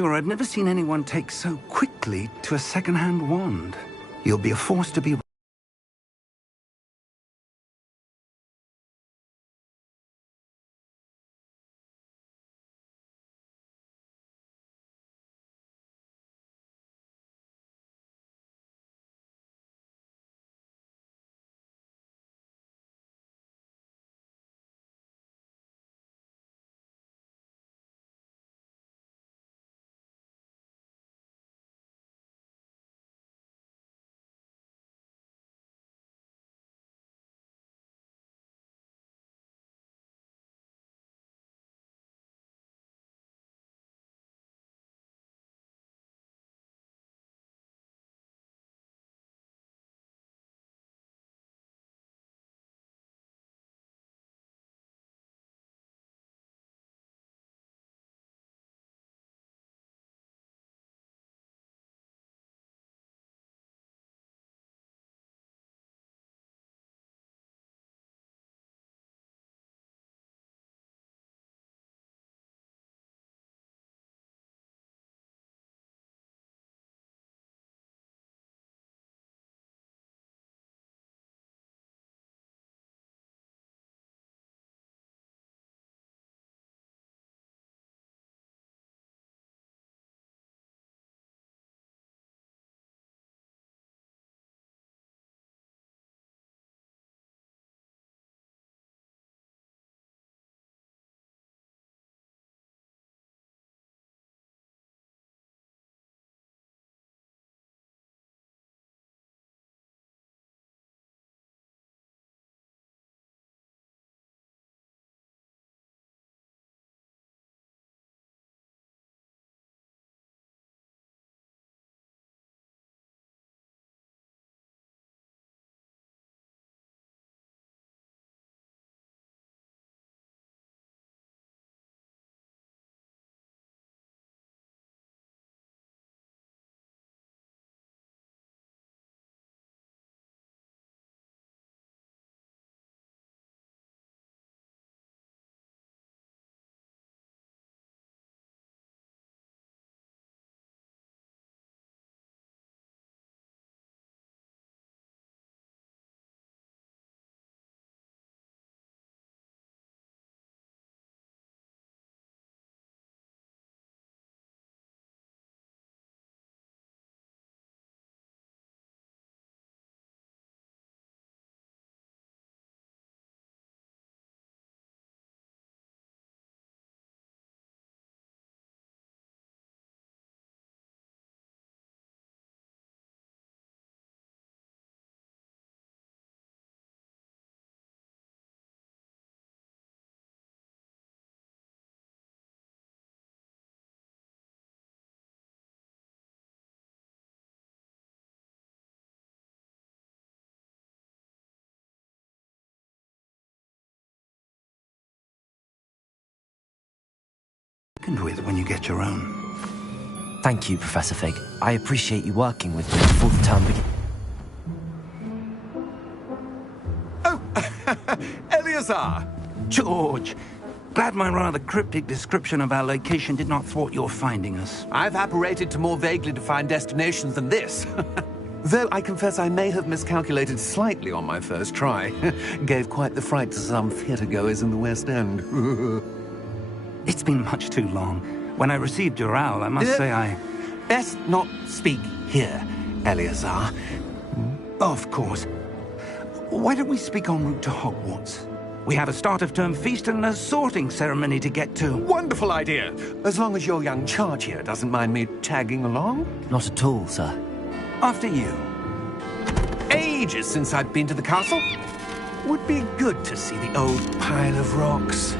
sure, I've never seen anyone take so quickly to a second-hand wand. You'll be a force to be... ...with when you get your own. Thank you, Professor Fig. I appreciate you working with me before the term begins. Oh, Eleazar! George, glad my rather cryptic description of our location did not thwart your finding us. I've apparated to more vaguely defined destinations than this. Though I confess I may have miscalculated slightly on my first try. Gave quite the fright to some theatre-goers in the West End. It's been much too long. When I received your owl, I must say I... Best not speak here, Eleazar. Of course. Why don't we speak en route to Hogwarts? We have a start-of-term feast and a sorting ceremony to get to. Wonderful idea! As long as your young charge here doesn't mind me tagging along. Not at all, sir. After you. Ages since I've been to the castle. Would be good to see the old pile of rocks.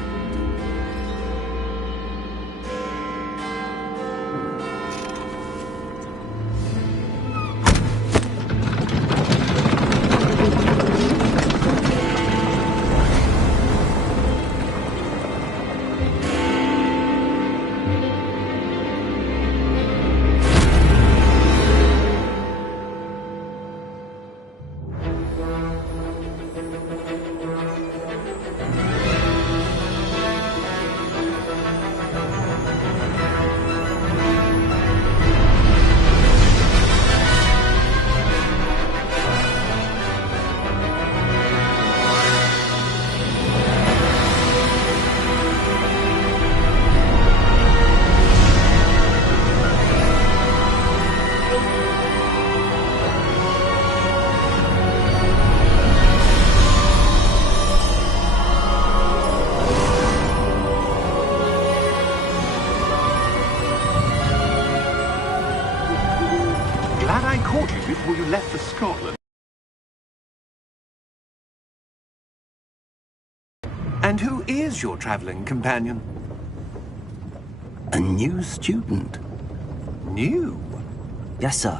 caught you before you left for Scotland. And who is your traveling companion? A new student. New? Yes, sir.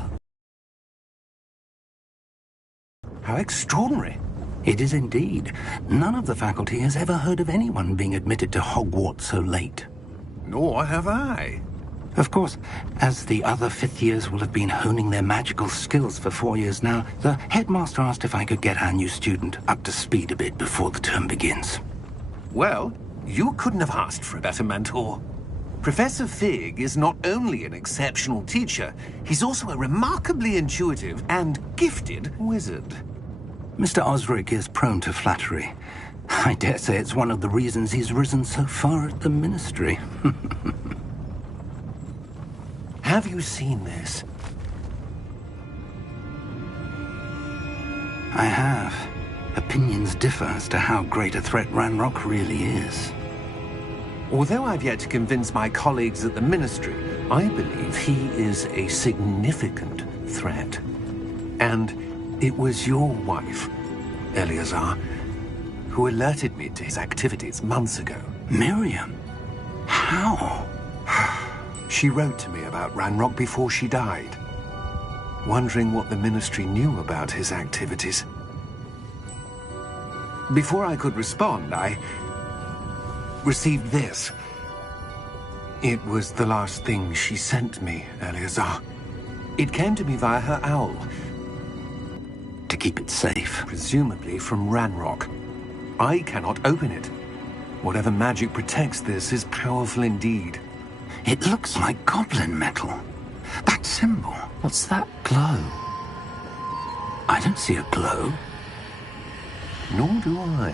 How extraordinary. It is indeed. None of the faculty has ever heard of anyone being admitted to Hogwarts so late. Nor have I. Of course, as the other fifth years will have been honing their magical skills for 4 years now, the headmaster asked if I could get our new student up to speed a bit before the term begins. Well, you couldn't have asked for a better mentor. Professor Fig is not only an exceptional teacher, he's also a remarkably intuitive and gifted wizard. Mr. Osric is prone to flattery. I dare say it's one of the reasons he's risen so far at the Ministry. Have you seen this? I have. Opinions differ as to how great a threat Ranrock really is. Although I've yet to convince my colleagues at the Ministry, I believe he is a significant threat. And it was your wife, Eleazar, who alerted me to his activities months ago. Miriam? How? She wrote to me about Ranrock before she died, wondering what the Ministry knew about his activities. Before I could respond, I received this. It was the last thing she sent me, Eleazar. It came to me via her owl. To keep it safe. Presumably from Ranrock. I cannot open it. Whatever magic protects this is powerful indeed. It looks like goblin metal. That symbol. What's that glow? I don't see a glow. Nor do I.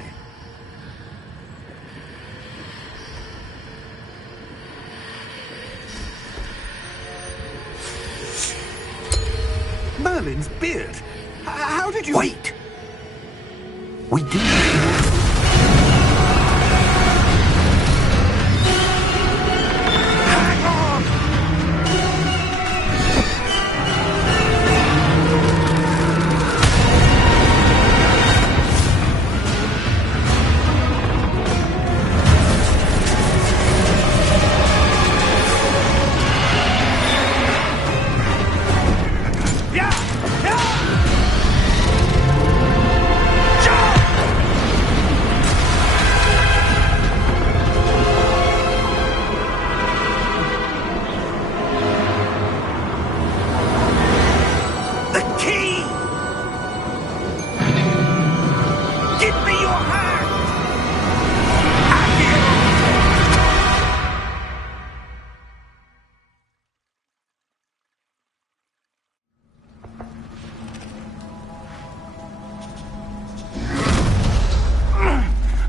Merlin's beard. How did you... Wait! We do... Hang on!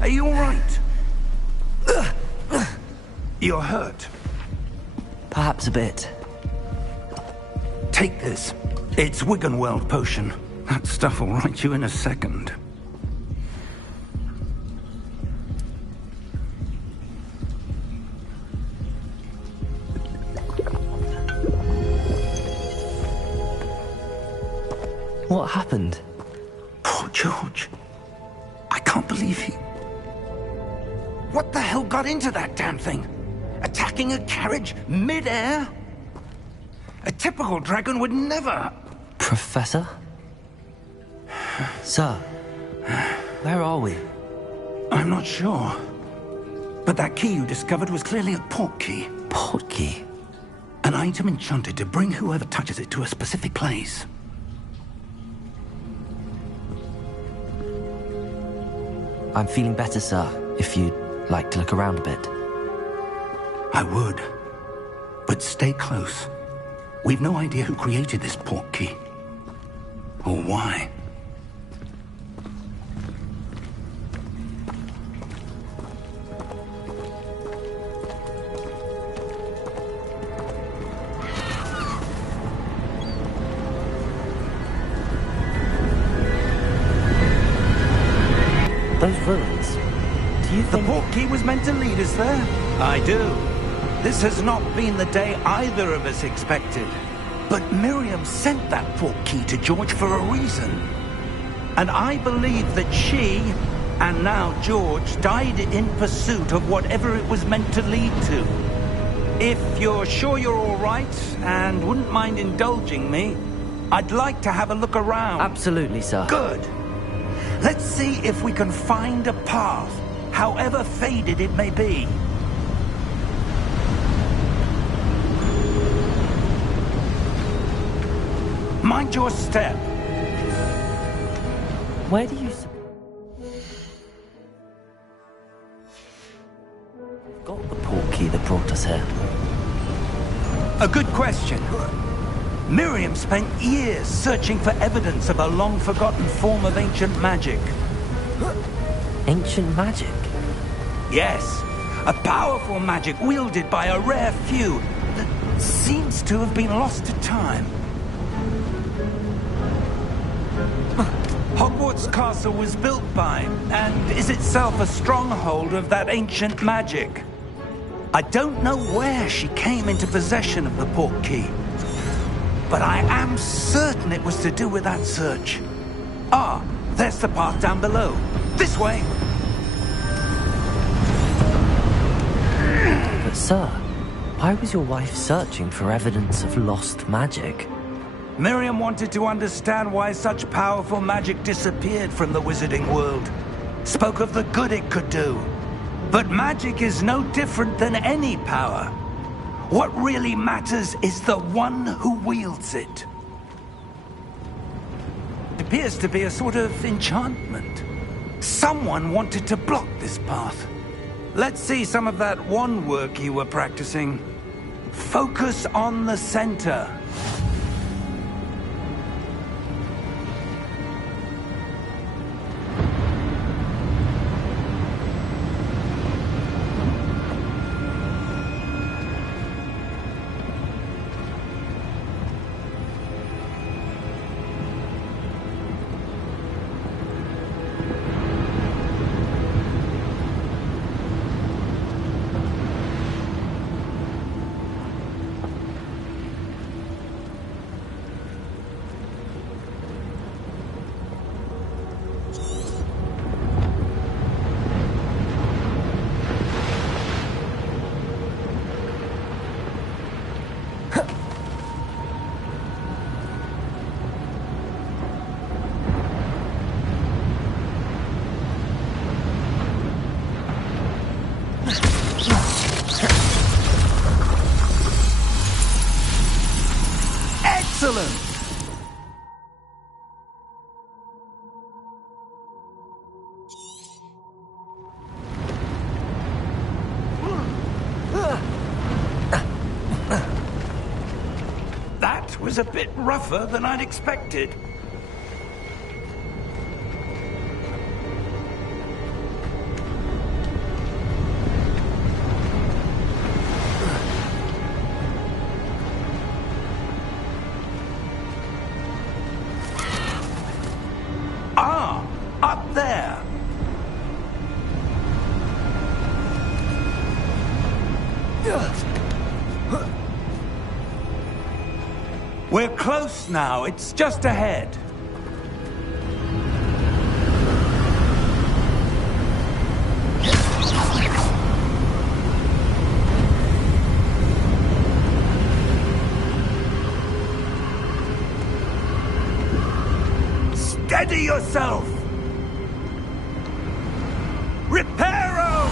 Are you all right? You're hurt. Perhaps a bit. Take this. It's Wiggenweld potion. That stuff will right you in a second. What happened? Poor George. I can't believe he... What the hell got into that damn thing? Attacking a carriage mid-air? A typical dragon would never... Professor? Sir, where are we? I'm not sure. But that key you discovered was clearly a port key. Port key? An item enchanted to bring whoever touches it to a specific place. I'm feeling better, sir, if you'd like to look around a bit. I would. But stay close. We've no idea who created this port key. Or why. Those ruins, do you The think... port key was meant to lead us there? I do. This has not been the day either of us expected. But Miriam sent that portkey to George for a reason. And I believe that she, and now George, died in pursuit of whatever it was meant to lead to. If you're sure you're all right, and wouldn't mind indulging me, I'd like to have a look around. Absolutely, sir. Good. Let's see if we can find a path, however faded it may be. Mind your step. Where do you... got the portkey that brought us here? A good question. Miriam spent years searching for evidence of a long-forgotten form of ancient magic. Ancient magic? Yes, a powerful magic wielded by a rare few that seems to have been lost to time. Hogwarts Castle was built by, and is itself a stronghold of that ancient magic. I don't know where she came into possession of the portkey, but I am certain it was to do with that search. Ah, there's the path down below. This way! But sir, why was your wife searching for evidence of lost magic? Miriam wanted to understand why such powerful magic disappeared from the wizarding world. Spoke of the good it could do. But magic is no different than any power. What really matters is the one who wields it. It appears to be a sort of enchantment. Someone wanted to block this path. Let's see some of that wand work you were practicing. Focus on the center. Excellent! That was a bit rougher than I'd expected. Up there. We're close now. It's just ahead. Steady yourself! Reparo!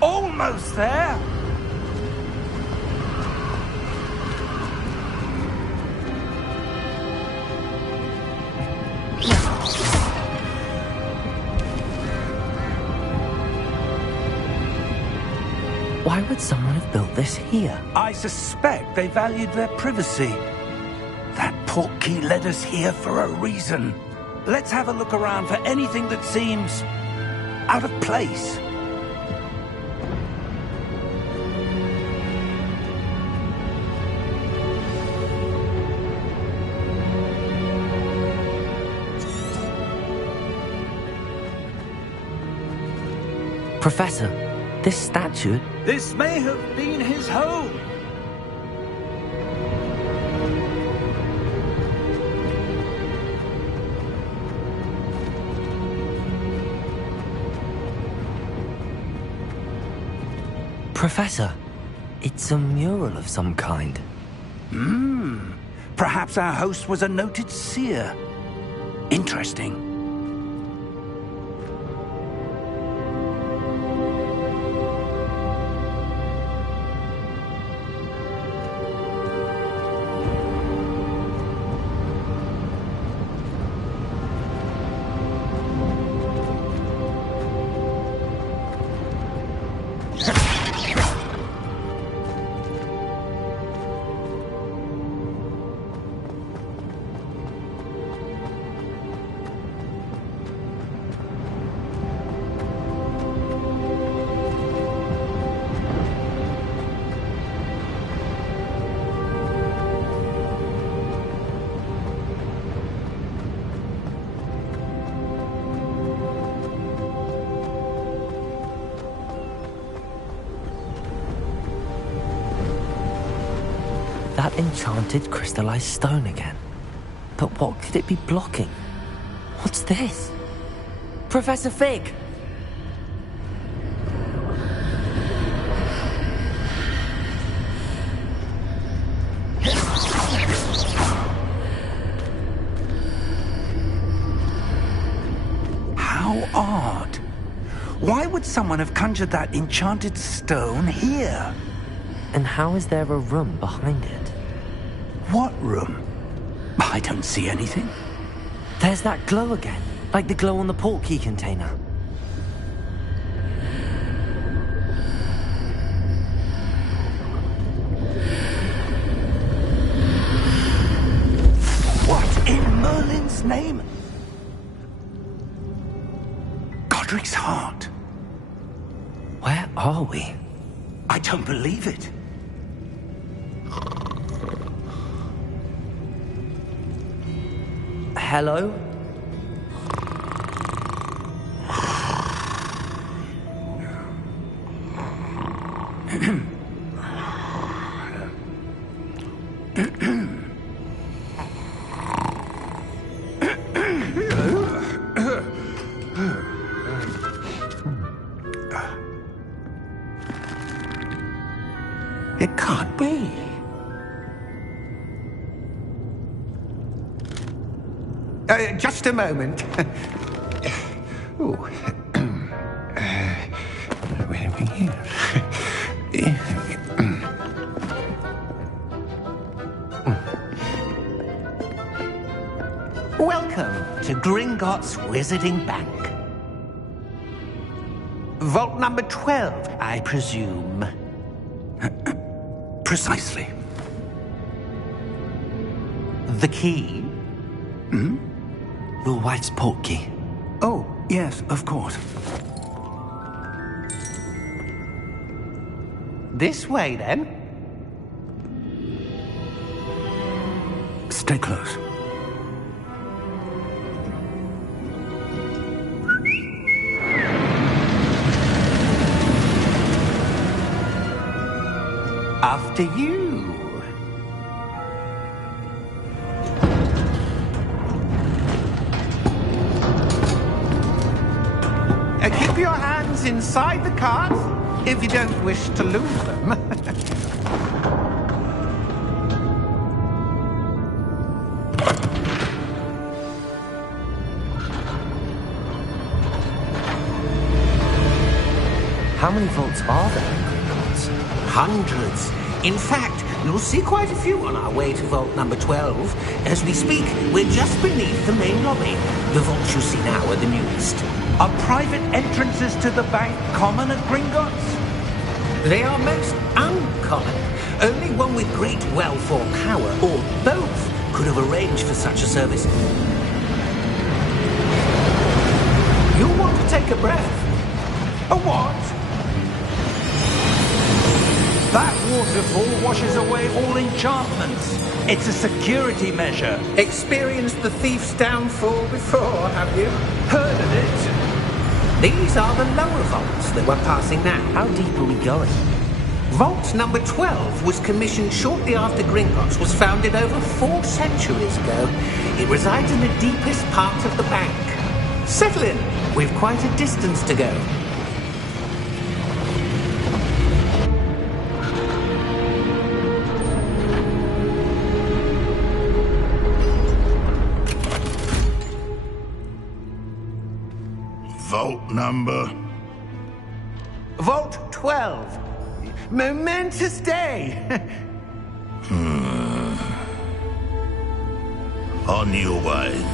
Almost there! Why would someone have built this here? I suspect they valued their privacy. That portkey led us here for a reason. Let's have a look around for anything that seems out of place. Professor, this statue... This may have been his home. Professor, it's a mural of some kind. Perhaps our host was a noted seer. Interesting. That enchanted crystallized stone again. But what could it be blocking? What's this? Professor Fig! How odd. Why would someone have conjured that enchanted stone here? And how is there a room behind it? What room? I don't see anything. There's that glow again, like the glow on the portkey container. What in Merlin's name? Godric's heart. Where are we? I don't believe it. Hello? It can't be. Just a moment. Oh. Where are we here? Welcome to Gringotts Wizarding Bank. Vault number 12, I presume. Precisely. The key? Will White's portkey. Oh, yes, of course. This way, then. Stay close. After you. Keep your hands inside the cart if you don't wish to lose them. How many vaults are there in Gringotts? Hundreds. In fact, you'll see quite a few on our way to vault number 12. As we speak, we're just beneath the main lobby. The vaults you see now are the newest. Are private entrances to the bank common at Gringotts? They are most uncommon. Only one with great wealth or power, or both, could have arranged for such a service. You'll want to take a breath. A what? That waterfall washes away all enchantments. It's a security measure. Experienced the thief's downfall before, have you? Heard of it? These are the lower vaults that we're passing now. How deep are we going? Vault number 12 was commissioned shortly after Gringotts was founded over 4 centuries ago. It resides in the deepest part of the bank. Settle in. We've quite a distance to go. Vault number? Vault 12. Momentous day. On your way.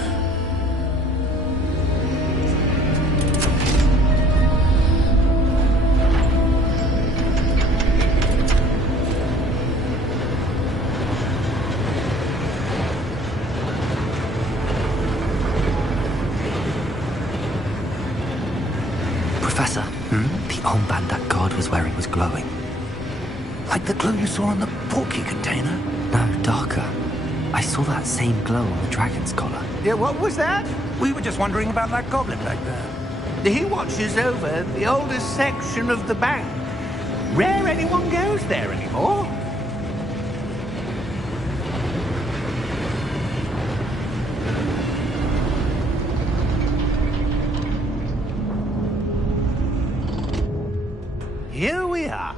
Professor, the armband that guard was wearing was glowing. Like the glow you saw on the porky container? No, darker. I saw that same glow on the dragon's collar. Yeah, what was that? We were just wondering about that goblin back there. He watches over the oldest section of the bank. Rare anyone goes there anymore. Here we are.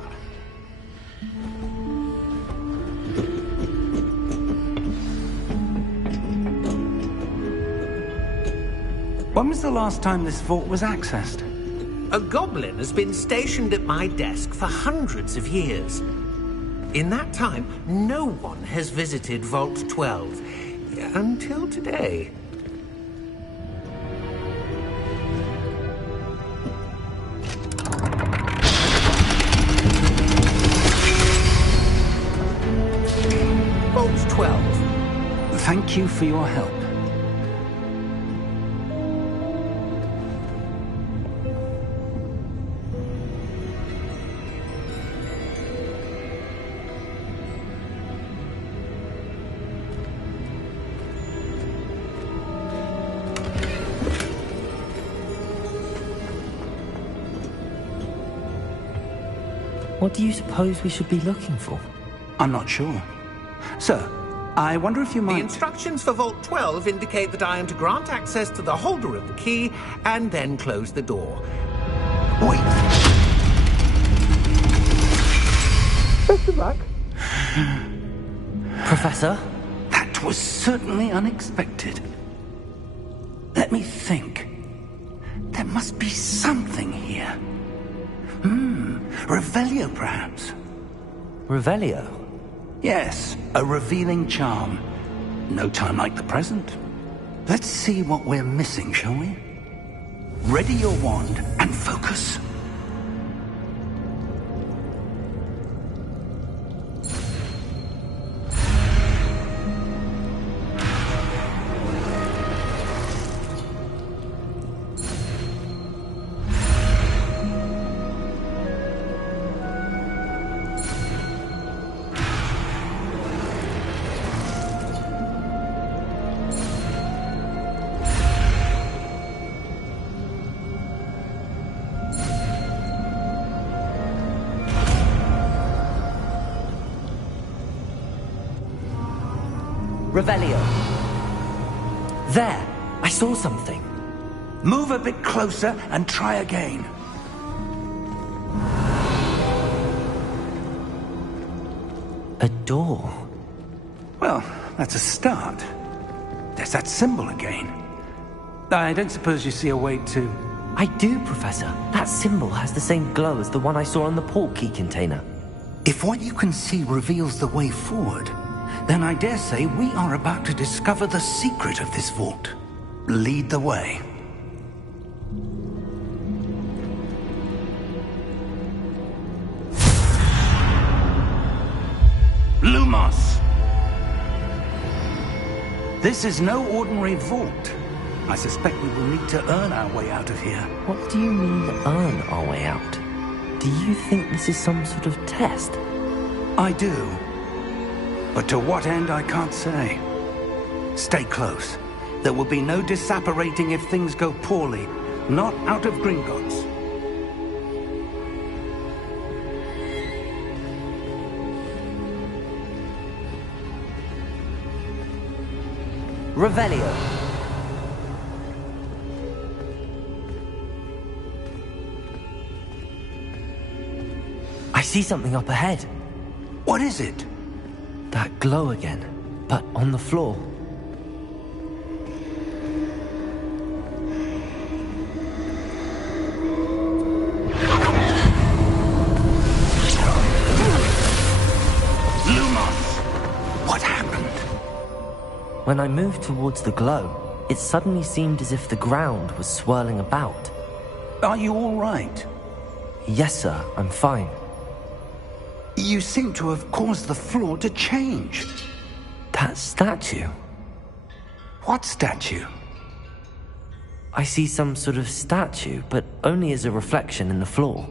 When was the last time this vault was accessed? A goblin has been stationed at my desk for hundreds of years. In that time, no one has visited Vault 12. Until today. Vault 12. Thank you for your help. What do you suppose we should be looking for? I'm not sure. Sir, I wonder if you The might... instructions for Vault 12 indicate that I am to grant access to the holder of the key and then close the door. Wait. Best of luck. Professor? That was certainly unexpected. Let me think. There must be something here. Revelio, perhaps? Revelio? Yes, a revealing charm. No time like the present. Let's see what we're missing, shall we? Ready your wand and focus. Revelio. There! I saw something. Move a bit closer and try again. A door. Well, that's a start. There's that symbol again. I don't suppose you see a way to... I do, Professor. That symbol has the same glow as the one I saw on the port key container. If what you can see reveals the way forward, then I dare say we are about to discover the secret of this vault. Lead the way. Lumos! This is no ordinary vault. I suspect we will need to earn our way out of here. What do you mean, earn our way out? Do you think this is some sort of test? I do. But to what end, I can't say. Stay close. There will be no disapparating if things go poorly, Not out of Gringotts. Revelio. I see something up ahead. What is it? That glow again, but on the floor. What happened? When I moved towards the glow, it suddenly seemed as if the ground was swirling about. Are you all right? Yes, sir, I'm fine. You seem to have caused the floor to change. That statue? What statue? I see some sort of statue, but only as a reflection in the floor.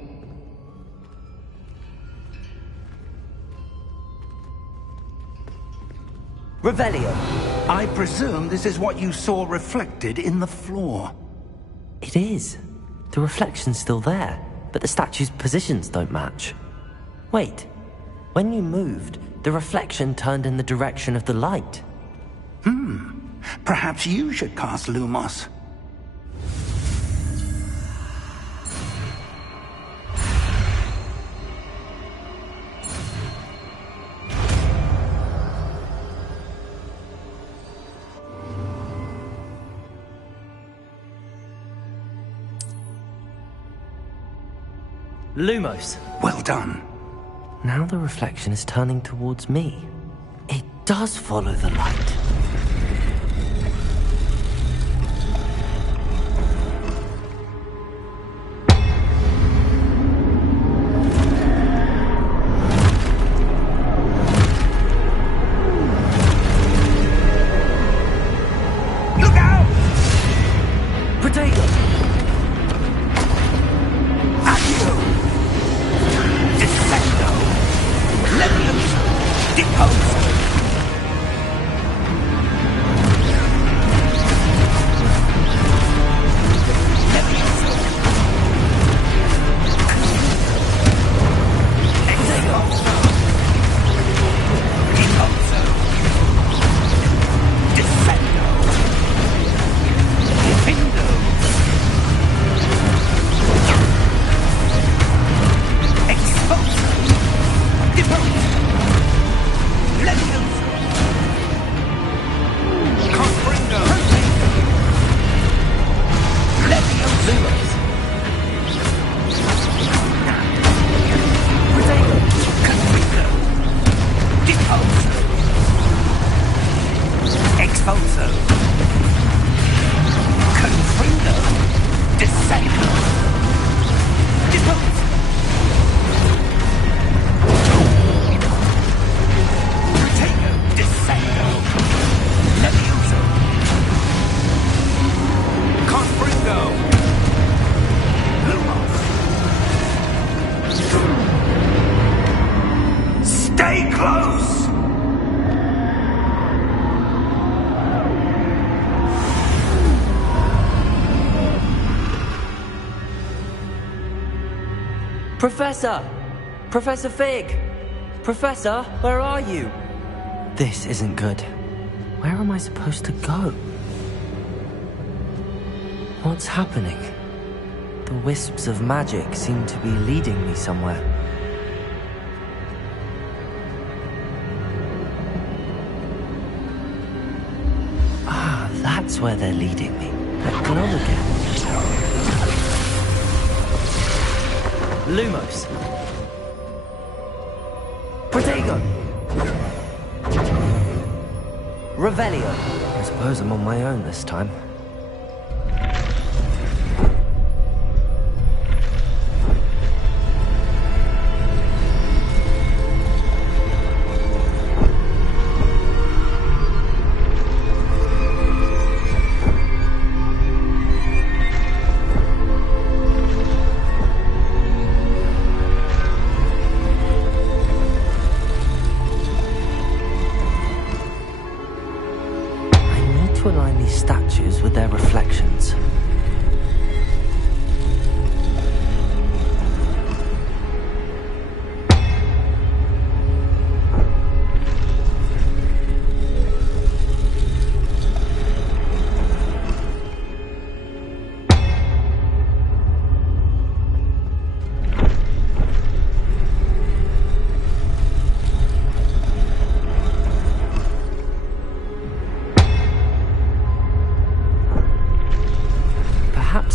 Revelio. I presume this is what you saw reflected in the floor. It is. The reflection's still there, but the statue's positions don't match. Wait. When you moved, the reflection turned in the direction of the light. Perhaps you should cast Lumos. Lumos. Well done. Now the reflection is turning towards me. It does follow the light. Look out! Potato! Accio! Descendo! Levioso! Deposo! Levioso! Exoso! Deposo! Descendo! Findo! Exposo! Deposo! Levioso! Comprendo! Levioso! Potato! Comprendo! Deposo! Exposo! Comprendo! Descendo! Deposo! Potato! Descendo! Levioso! Comprendo! Lumos! Stay close! Professor! Professor Fig! Professor, where are you? This isn't good. Where am I supposed to go? What's happening? The wisps of magic seem to be leading me somewhere. Ah, that's where they're leading me. That glow again. Lumos. Protego. Revelio. I suppose I'm on my own this time.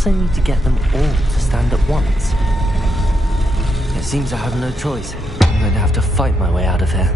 Perhaps I need to get them all to stand at once. It seems I have no choice. I'm going to have to fight my way out of here.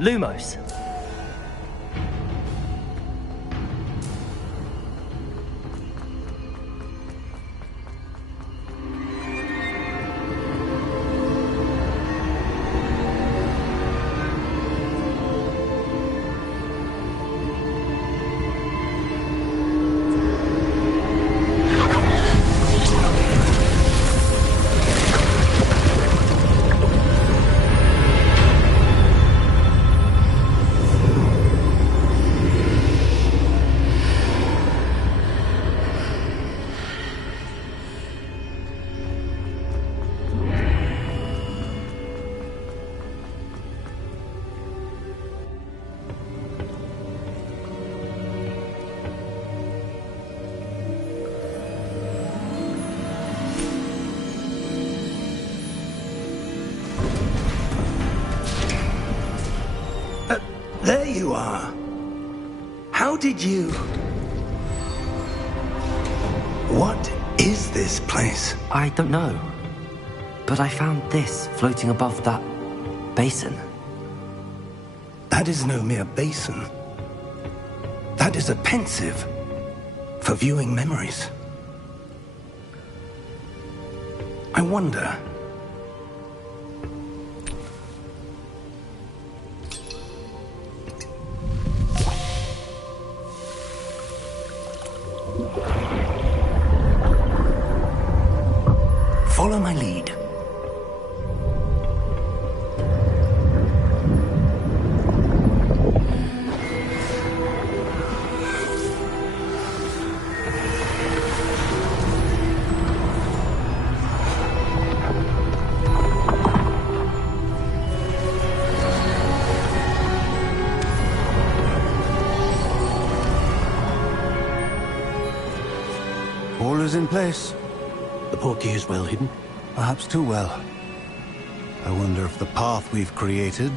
Lumos. There you are. How did you... What is this place? I don't know. But I found this floating above that basin. That is no mere basin. That is a pensive for viewing memories. I wonder... Follow my lead. All is in place. The portkey is well hidden? Perhaps too well. I wonder if the path we've created...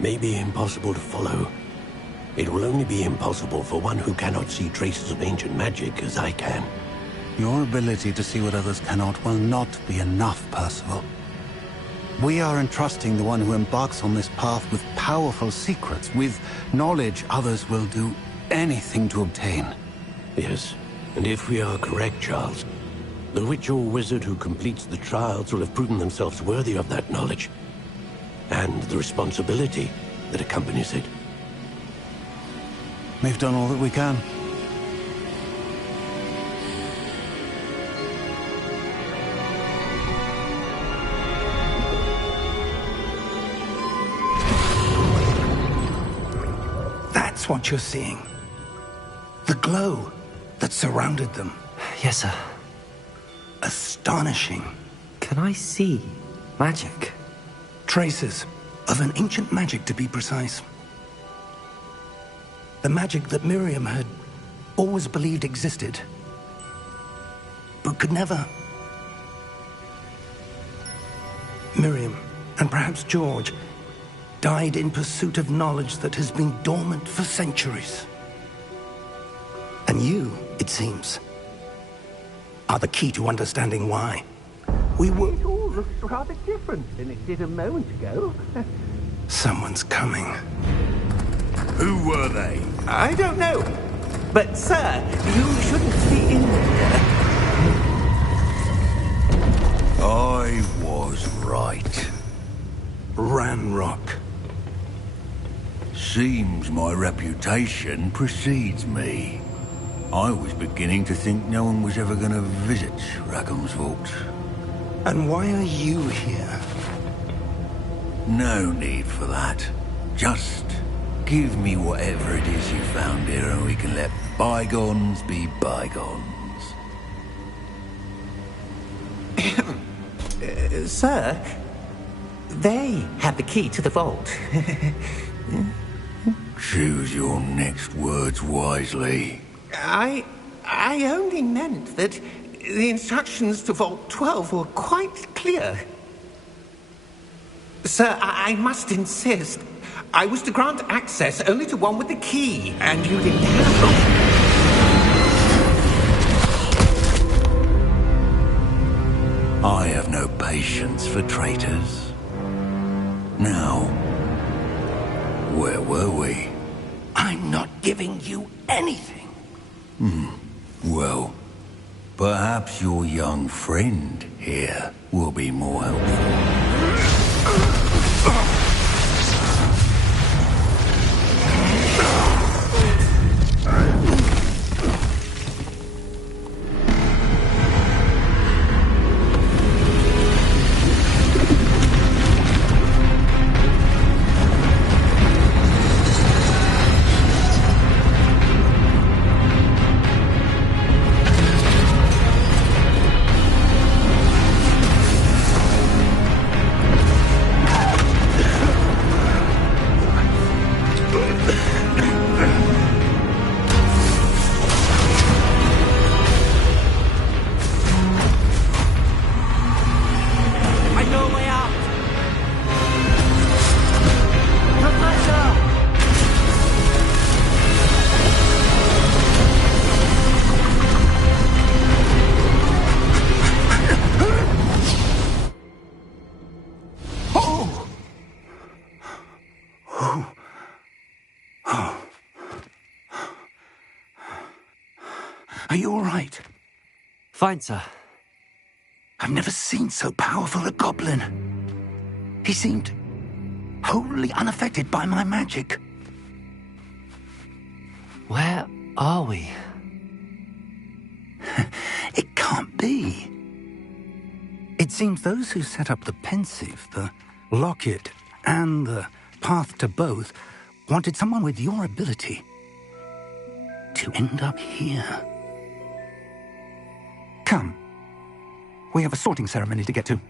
May be impossible to follow. It will only be impossible for one who cannot see traces of ancient magic as I can. Your ability to see what others cannot will not be enough, Percival. We are entrusting the one who embarks on this path with powerful secrets, with knowledge others will do anything to obtain. Yes, and if we are correct, Charles, the witch or wizard who completes the trials will have proven themselves worthy of that knowledge, and the responsibility that accompanies it. We've done all that we can. what you're seeing? The glow that surrounded them. Yes, sir. Astonishing. Can I see magic? Traces of an ancient magic, to be precise. The magic that Miriam had always believed existed, but could never. Miriam, and perhaps George, died in pursuit of knowledge that has been dormant for centuries. And you, it seems, are the key to understanding why. We were... It all looks rather different than it did a moment ago. Someone's coming. Who were they? I don't know. But, sir, you shouldn't be in there. I was right. Ranrock. Seems my reputation precedes me. I was beginning to think no one was ever going to visit Rackham's vault. And why are you here? No need for that. Just give me whatever it is you found here and we can let bygones be bygones. Sir, they have the key to the vault. Choose your next words wisely. I only meant that the instructions to Vault 12 were quite clear. Sir, I must insist. I was to grant access only to one with the key, and you didn't have it. I have no patience for traitors. Now, where were we? I'm not giving you anything. Well, perhaps your young friend here will be more helpful. Are you all right? Fine, sir. I've never seen so powerful a goblin. He seemed wholly unaffected by my magic. Where are we? It can't be. It seems those who set up the pensive, the locket, and the path to both wanted someone with your ability to end up here. Come. We have a sorting ceremony to get to.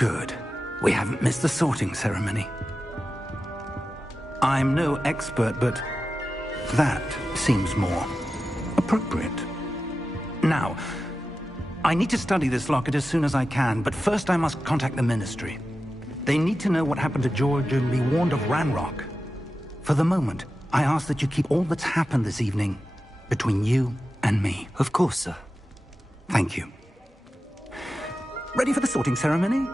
Good. We haven't missed the sorting ceremony. I'm no expert, but that seems more appropriate. Now, I need to study this locket as soon as I can, but first I must contact the Ministry. They need to know what happened to George and be warned of Ranrock. For the moment, I ask that you keep all that's happened this evening between you and me. Of course, sir. Thank you. Ready for the sorting ceremony?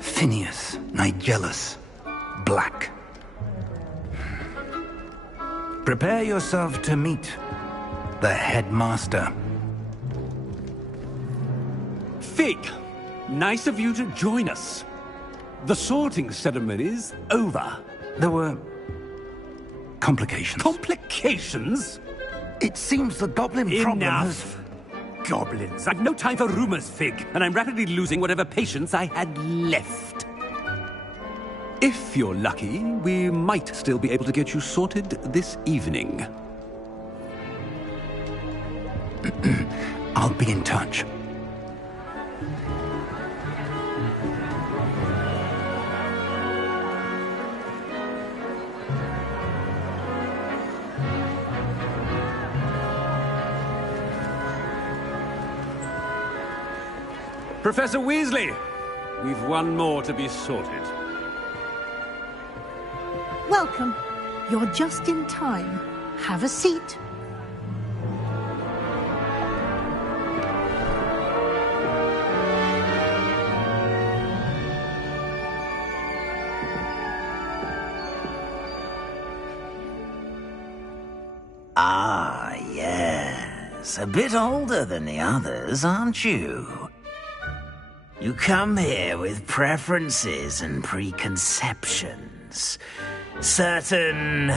Phineas, Nigellus, Black. Prepare yourself to meet the headmaster. Fig, nice of you to join us. The sorting ceremony's over. There were complications. Complications? It seems the goblin problem has... Enough! Goblins. I've no time for rumors, Fig, and I'm rapidly losing whatever patience I had left. If you're lucky, we might still be able to get you sorted this evening. I'll be in touch. Professor Weasley, we've one more to be sorted. Welcome. You're just in time. Have a seat. Ah, yes. A bit older than the others, aren't you? You come here with preferences and preconceptions. Certain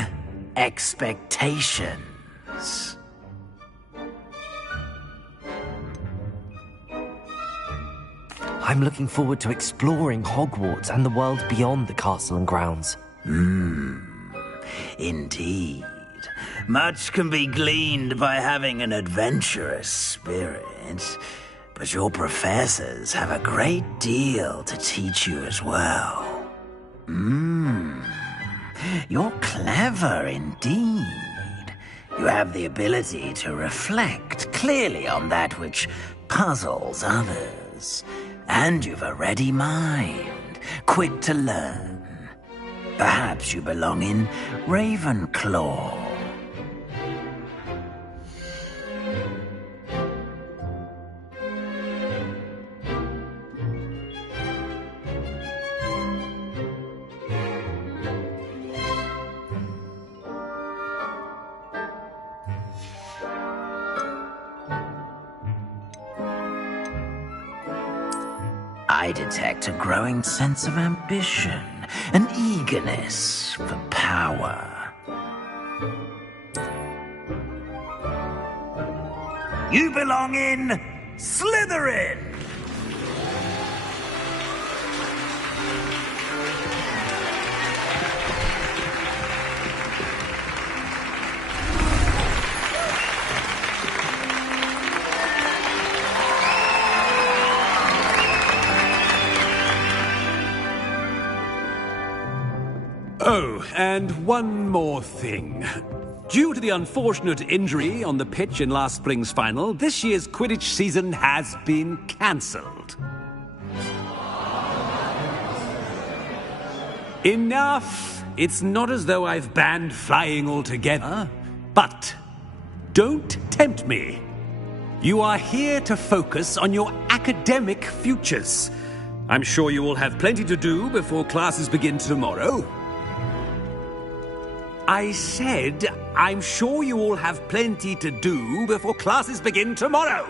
expectations. I'm looking forward to exploring Hogwarts and the world beyond the castle and grounds. Indeed. Much can be gleaned by having an adventurous spirit, but your professors have a great deal to teach you as well. You're clever indeed. You have the ability to reflect clearly on that which puzzles others. And you've a ready mind, quick to learn. Perhaps you belong in Ravenclaw. I detect a growing sense of ambition, an eagerness for power. You belong in Slytherin! Oh, and one more thing. Due to the unfortunate injury on the pitch in last spring's final, this year's Quidditch season has been cancelled. Enough! It's not as though I've banned flying altogether. But don't tempt me. You are here to focus on your academic futures. I'm sure you will have plenty to do before classes begin tomorrow. I said, I'm sure you all have plenty to do before classes begin tomorrow.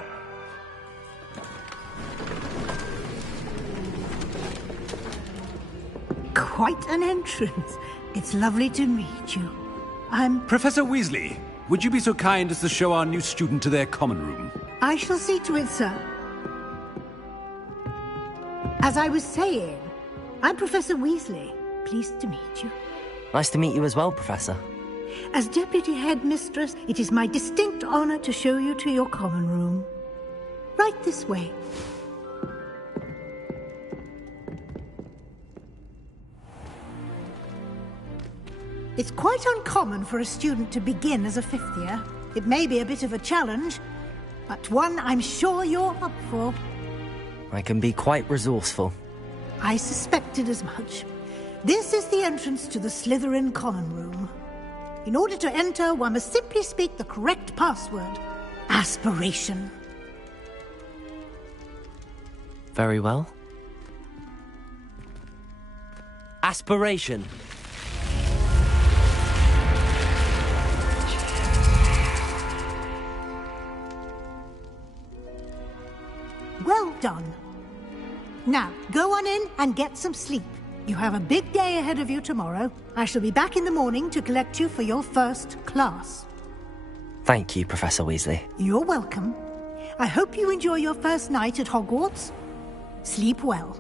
Quite an entrance. It's lovely to meet you. I'm... Professor Weasley, would you be so kind as to show our new student to their common room? I shall see to it, sir. As I was saying, I'm Professor Weasley. Pleased to meet you. Nice to meet you as well, Professor. As Deputy Headmistress, it is my distinct honor to show you to your common room. Right this way. It's quite uncommon for a student to begin as a fifth year. It may be a bit of a challenge, but one I'm sure you're up for. I can be quite resourceful. I suspected as much. This is the entrance to the Slytherin common room. In order to enter, one must simply speak the correct password. Aspiration. Very well. Aspiration. Well done. Now, go on in and get some sleep. You have a big day ahead of you tomorrow. I shall be back in the morning to collect you for your first class. Thank you, Professor Weasley. You're welcome. I hope you enjoy your first night at Hogwarts. Sleep well.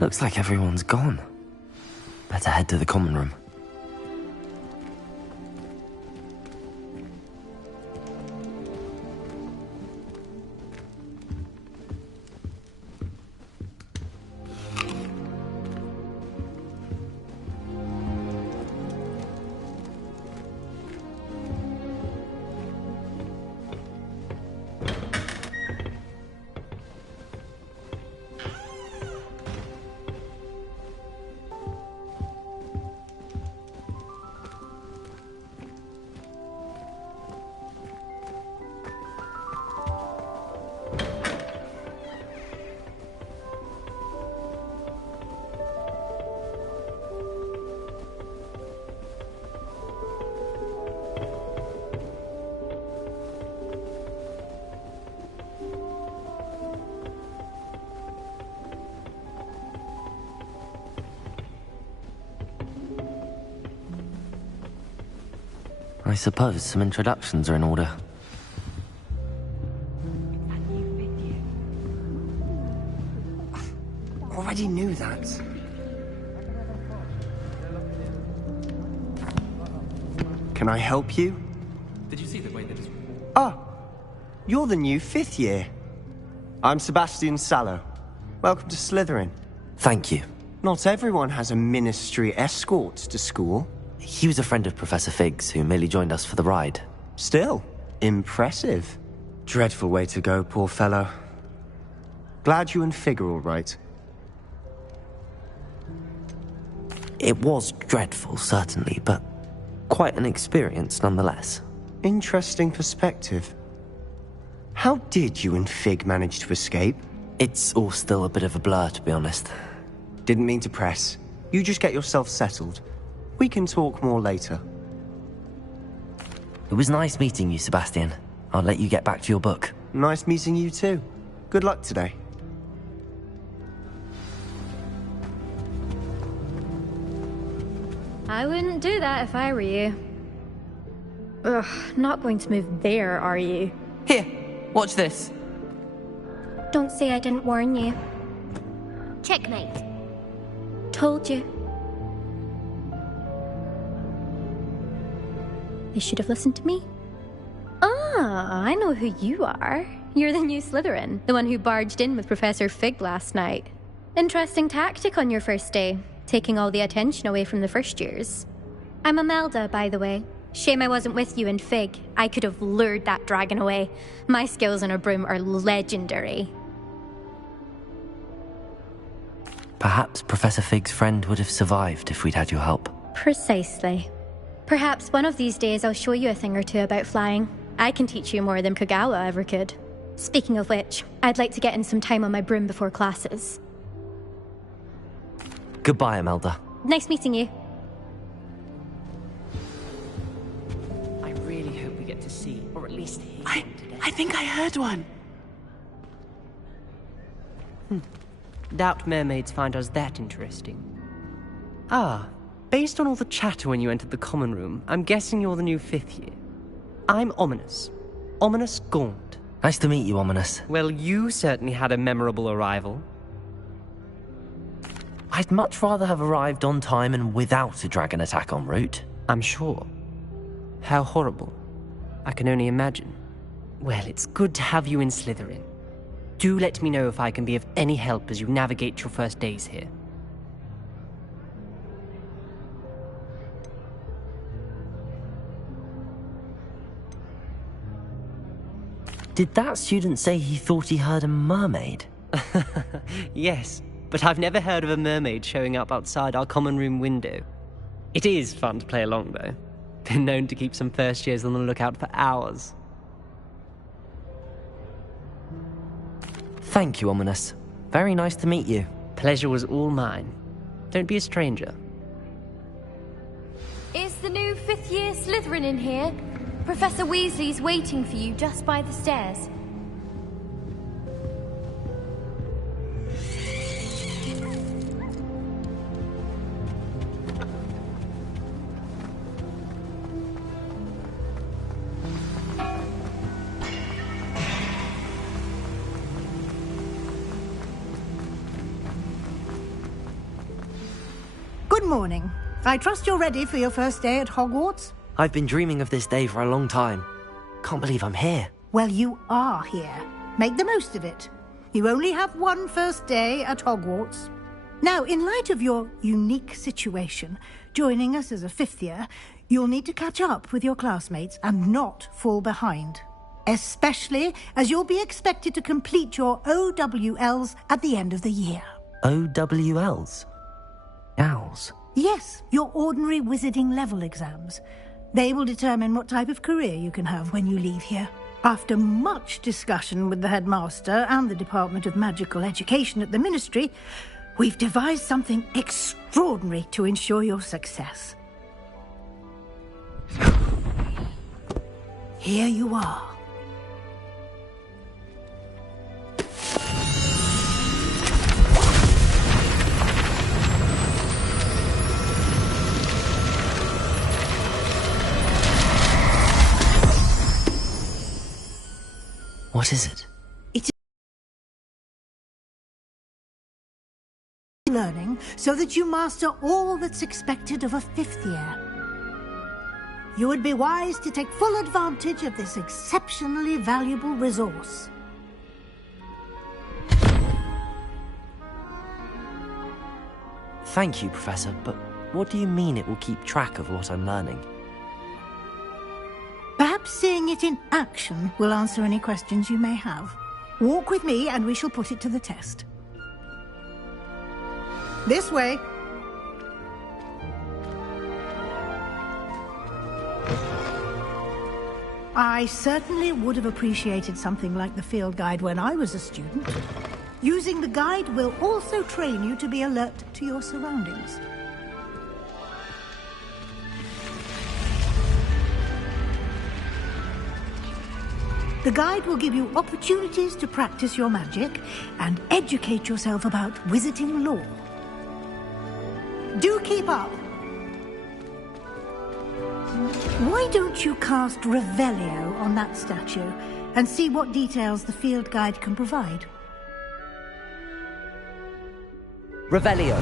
Looks like everyone's gone. Better head to the common room. I suppose some introductions are in order. Already knew that. Can I help you? Did you see the way that it's... Ah, you're the new fifth year. I'm Sebastian Sallow. Welcome to Slytherin. Thank you. Not everyone has a ministry escort to school. He was a friend of Professor Fig's who merely joined us for the ride. Still, impressive. Dreadful way to go, poor fellow. Glad you and Fig are all right. It was dreadful, certainly, but quite an experience nonetheless. Interesting perspective. How did you and Fig manage to escape? It's all still a bit of a blur, to be honest. Didn't mean to press. You just get yourself settled. We can talk more later. It was nice meeting you, Sebastian. I'll let you get back to your book. Nice meeting you too. Good luck today. I wouldn't do that if I were you. Ugh, not going to move there, are you? Here, watch this. Don't say I didn't warn you. Checkmate. Told you. You should have listened to me. Ah, I know who you are. You're the new Slytherin, the one who barged in with Professor Fig last night. Interesting tactic on your first day, taking all the attention away from the first years. I'm Imelda, by the way. Shame I wasn't with you and Fig. I could have lured that dragon away. My skills on a broom are legendary. Perhaps Professor Fig's friend would have survived if we'd had your help. Precisely. Perhaps one of these days I'll show you a thing or two about flying. I can teach you more than Kogawa ever could. Speaking of which, I'd like to get in some time on my broom before classes. Goodbye, Imelda. Nice meeting you. think I heard one. Doubt mermaids find us that interesting. Ah, based on all the chatter when you entered the common room, I'm guessing you're the new 5th year. I'm Ominous. Ominous Gaunt. Nice to meet you, Ominous. Well, you certainly had a memorable arrival. I'd much rather have arrived on time and without a dragon attack en route. I'm sure. How horrible. I can only imagine. Well, it's good to have you in Slytherin. Do let me know if I can be of any help as you navigate your first days here. Did that student say he thought he heard a mermaid? Yes, but I've never heard of a mermaid showing up outside our common room window. It is fun to play along, though. Been known to keep some first years on the lookout for hours. Thank you, Ominous. Very nice to meet you. Pleasure was all mine. Don't be a stranger. Is the new 5th year Slytherin in here? Professor Weasley's waiting for you just by the stairs. Good morning. I trust you're ready for your first day at Hogwarts? I've been dreaming of this day for a long time. Can't believe I'm here. Well, you are here. Make the most of it. You only have one first day at Hogwarts. Now, in light of your unique situation, joining us as a 5th year, you'll need to catch up with your classmates and not fall behind. Especially as you'll be expected to complete your OWLs at the end of the year. OWLs? Owls? Yes, your ordinary wizarding level exams. They will determine what type of career you can have when you leave here. After much discussion with the headmaster and the Department of Magical Education at the Ministry, we've devised something extraordinary to ensure your success. Here you are. What is it? It's learning so that you master all that's expected of a 5th year. You would be wise to take full advantage of this exceptionally valuable resource. Thank you, Professor, but what do you mean it will keep track of what I'm learning? Perhaps seeing it in action will answer any questions you may have. Walk with me and we shall put it to the test. This way. I certainly would have appreciated something like the field guide when I was a student. Using the guide will also train you to be alert to your surroundings. The guide will give you opportunities to practice your magic and educate yourself about wizarding lore. Do keep up. Why don't you cast Revelio on that statue and see what details the field guide can provide? Revelio.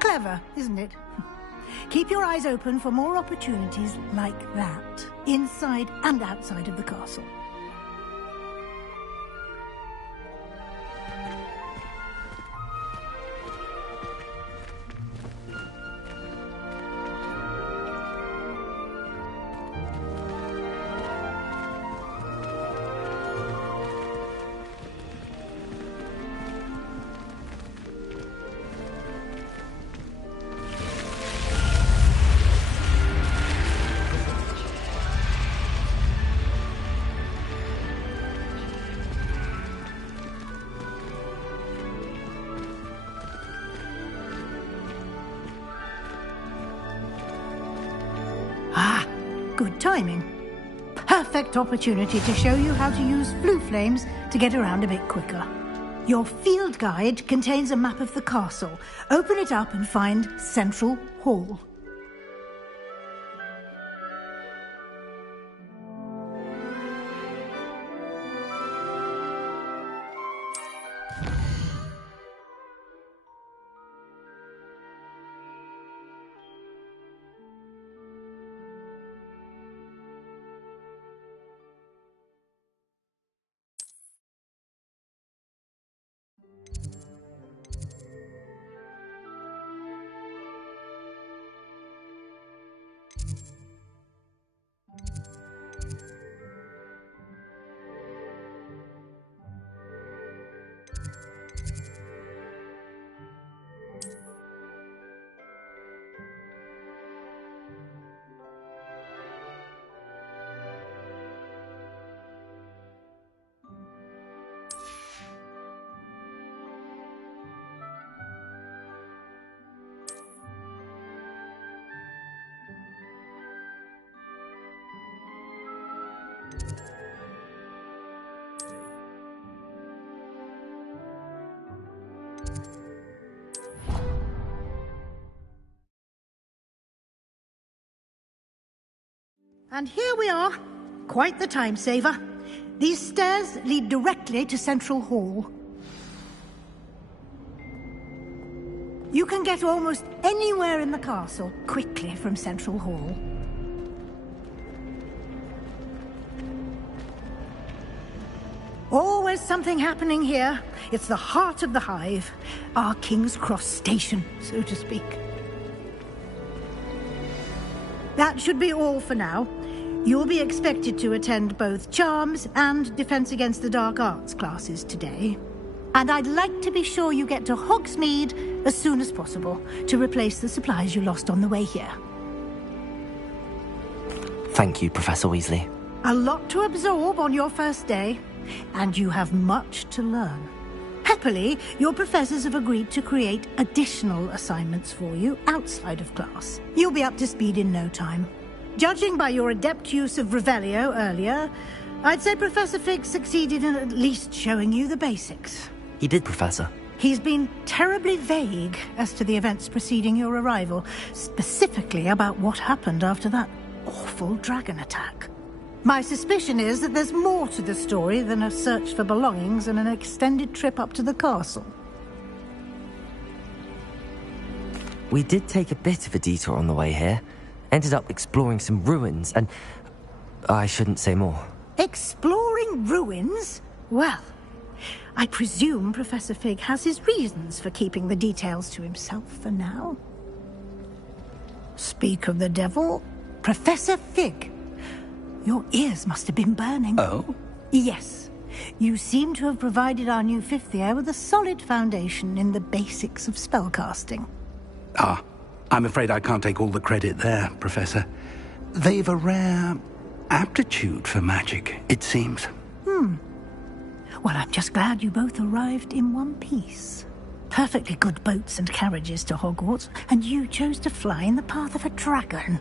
Clever, isn't it? Keep your eyes open for more opportunities like that, inside and outside of the castle. Good timing. Perfect opportunity to show you how to use flue flames to get around a bit quicker. Your field guide contains a map of the castle. Open it up and find Central Hall. And here we are. Quite the time saver. These stairs lead directly to Central Hall. You can get almost anywhere in the castle quickly from Central Hall. Always something happening here. It's the heart of the hive. Our King's Cross station, so to speak. That should be all for now. You'll be expected to attend both Charms and Defense Against the Dark Arts classes today. And I'd like to be sure you get to Hogsmeade as soon as possible to replace the supplies you lost on the way here. Thank you, Professor Weasley. A lot to absorb on your first day, and you have much to learn. Happily, your professors have agreed to create additional assignments for you outside of class. You'll be up to speed in no time. Judging by your adept use of Revelio earlier, I'd say Professor Fig succeeded in at least showing you the basics. He did, Professor. He's been terribly vague as to the events preceding your arrival, specifically about what happened after that awful dragon attack. My suspicion is that there's more to the story than a search for belongings and an extended trip up to the castle. We did take a bit of a detour on the way here. Ended up exploring some ruins and... I shouldn't say more. Exploring ruins? Well, I presume Professor Fig has his reasons for keeping the details to himself for now. Speak of the devil, Professor Fig. Your ears must have been burning. Oh? Yes. You seem to have provided our new fifth year with a solid foundation in the basics of spellcasting. Ah, I'm afraid I can't take all the credit there, Professor. They've a rare aptitude for magic, it seems. Well, I'm just glad you both arrived in one piece. Perfectly good boats and carriages to Hogwarts, and you chose to fly in the path of a dragon.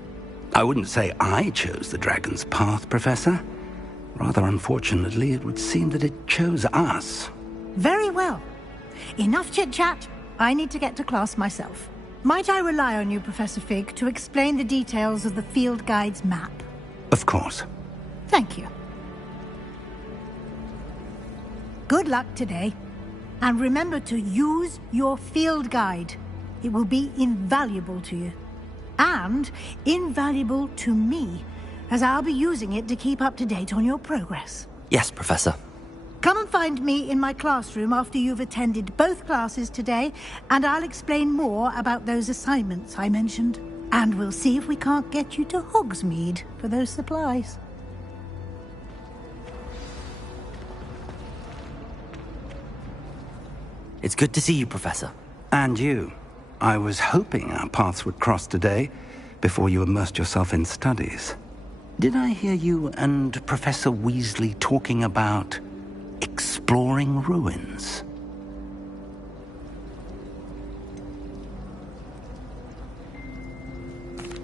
I wouldn't say I chose the dragon's path, Professor. Rather unfortunately, it would seem that it chose us. Very well. Enough chit-chat. I need to get to class myself. Might I rely on you, Professor Fig, to explain the details of the field guide's map? Of course. Thank you. Good luck today. And remember to use your field guide. It will be invaluable to you. and invaluable to me, as I'll be using it to keep up to date on your progress. Yes, Professor. Come and find me in my classroom after you've attended both classes today, and I'll explain more about those assignments I mentioned. And we'll see if we can't get you to Hogsmeade for those supplies. It's good to see you, Professor. And you. I was hoping our paths would cross today, before you immersed yourself in studies. Did I hear you and Professor Weasley talking about exploring ruins?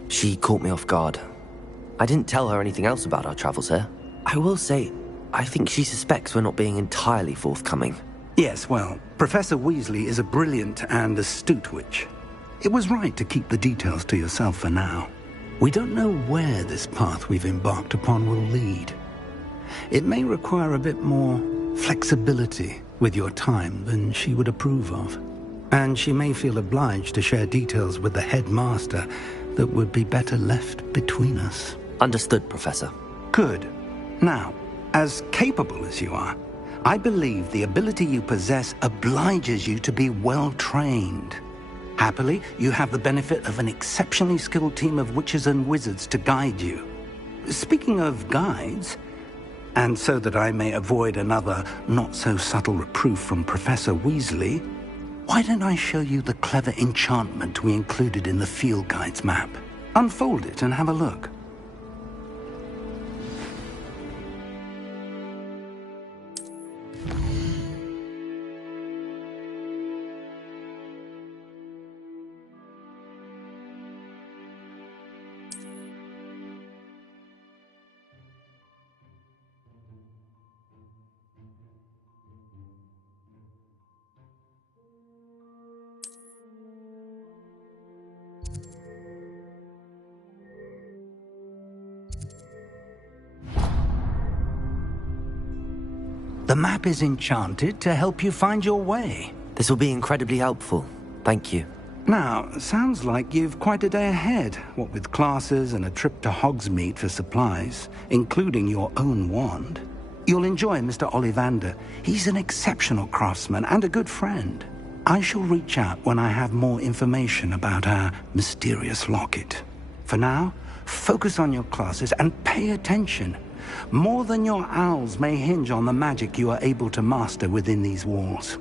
She caught me off guard. I didn't tell her anything else about our travels here. I will say, I think she suspects we're not being entirely forthcoming. Yes, well, Professor Weasley is a brilliant and astute witch. It was right to keep the details to yourself for now. We don't know where this path we've embarked upon will lead. It may require a bit more flexibility with your time than she would approve of. And she may feel obliged to share details with the headmaster that would be better left between us. Understood, Professor. Good. Now, as capable as you are, I believe the ability you possess obliges you to be well-trained. Happily, you have the benefit of an exceptionally skilled team of witches and wizards to guide you. Speaking of guides, and so that I may avoid another not-so-subtle reproof from Professor Weasley, why don't I show you the clever enchantment we included in the field guide's map? Unfold it and have a look. The map is enchanted to help you find your way. This will be incredibly helpful. Thank you. Now, sounds like you've quite a day ahead, what with classes and a trip to Hogsmeade for supplies, including your own wand. You'll enjoy Mr. Ollivander. He's an exceptional craftsman and a good friend. I shall reach out when I have more information about our mysterious locket. For now, focus on your classes and pay attention. More than your owls may hinge on the magic you are able to master within these walls.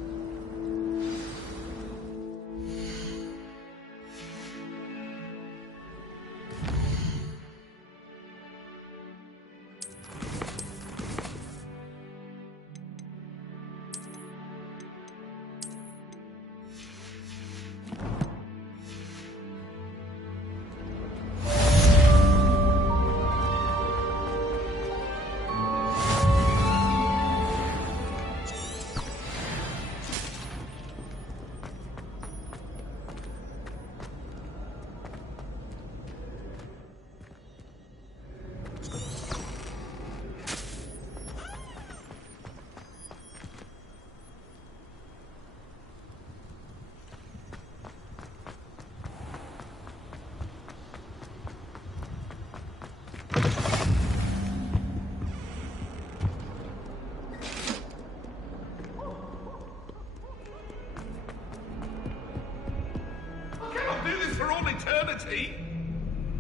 eternity.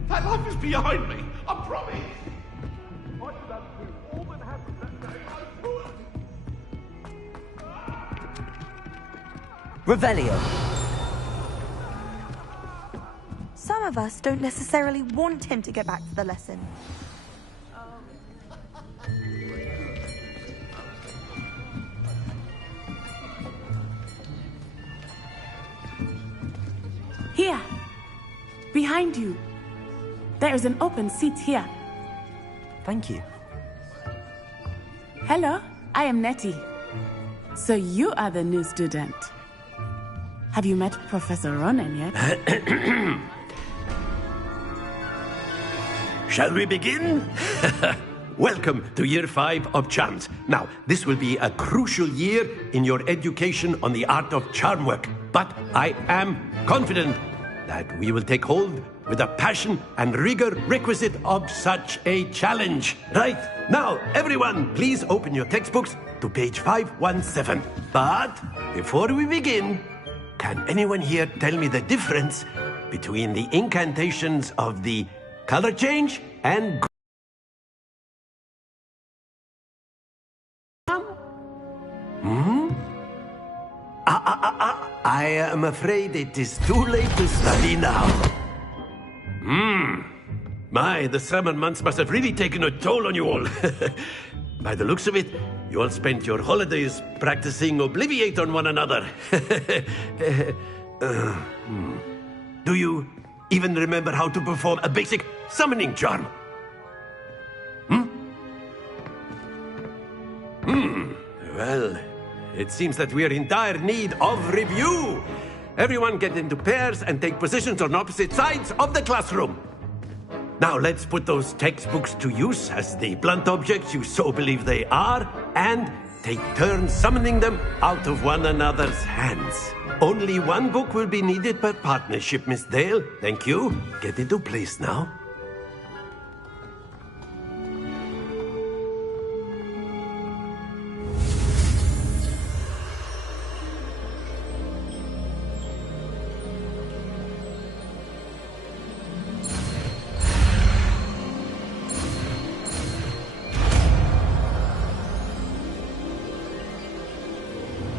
That life is behind me, I promise. I could undo all that happened that day. Revelio. Some of us don't necessarily want him to get back to the lesson. Here, behind you. There is an open seat here. Thank you. Hello, I am Nettie. So you are the new student. Have you met Professor Ronan yet? Shall we begin? Welcome to Year 5 of Charms. Now, this will be a crucial year in your education on the art of charm work. But I am confident that we will take hold with the passion and rigor requisite of such a challenge. Right, now, everyone, please open your textbooks to page 517. But before we begin, can anyone here tell me the difference between the incantations of the color change and... I am afraid it is too late to study now. My, the summer months must have really taken a toll on you all. By the looks of it, you all spent your holidays practicing Obliviate on one another. Do you even remember how to perform a basic summoning charm? Well, it seems that we are in dire need of review. Everyone get into pairs and take positions on opposite sides of the classroom. Now let's put those textbooks to use as the blunt objects you so believe they are, and take turns summoning them out of one another's hands. Only one book will be needed per partnership, Miss Dale. Thank you. Get into place now.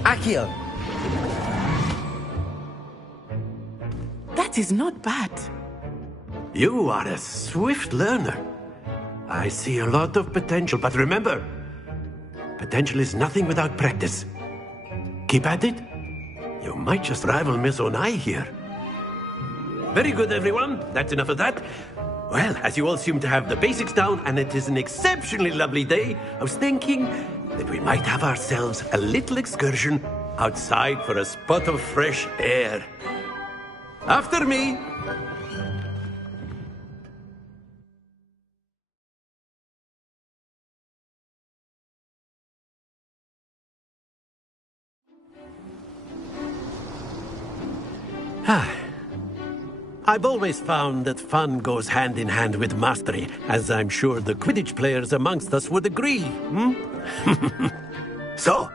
Accio! That is not bad. You are a swift learner. I see a lot of potential, but remember, potential is nothing without practice. Keep at it. You might just rival Miss Onai here. Very good, everyone. That's enough of that. Well, as you all seem to have the basics down, and it is an exceptionally lovely day, I was thinking that we might have ourselves a little excursion outside for a spot of fresh air. After me. I've always found that fun goes hand in hand with mastery, as I'm sure the Quidditch players amongst us would agree. So,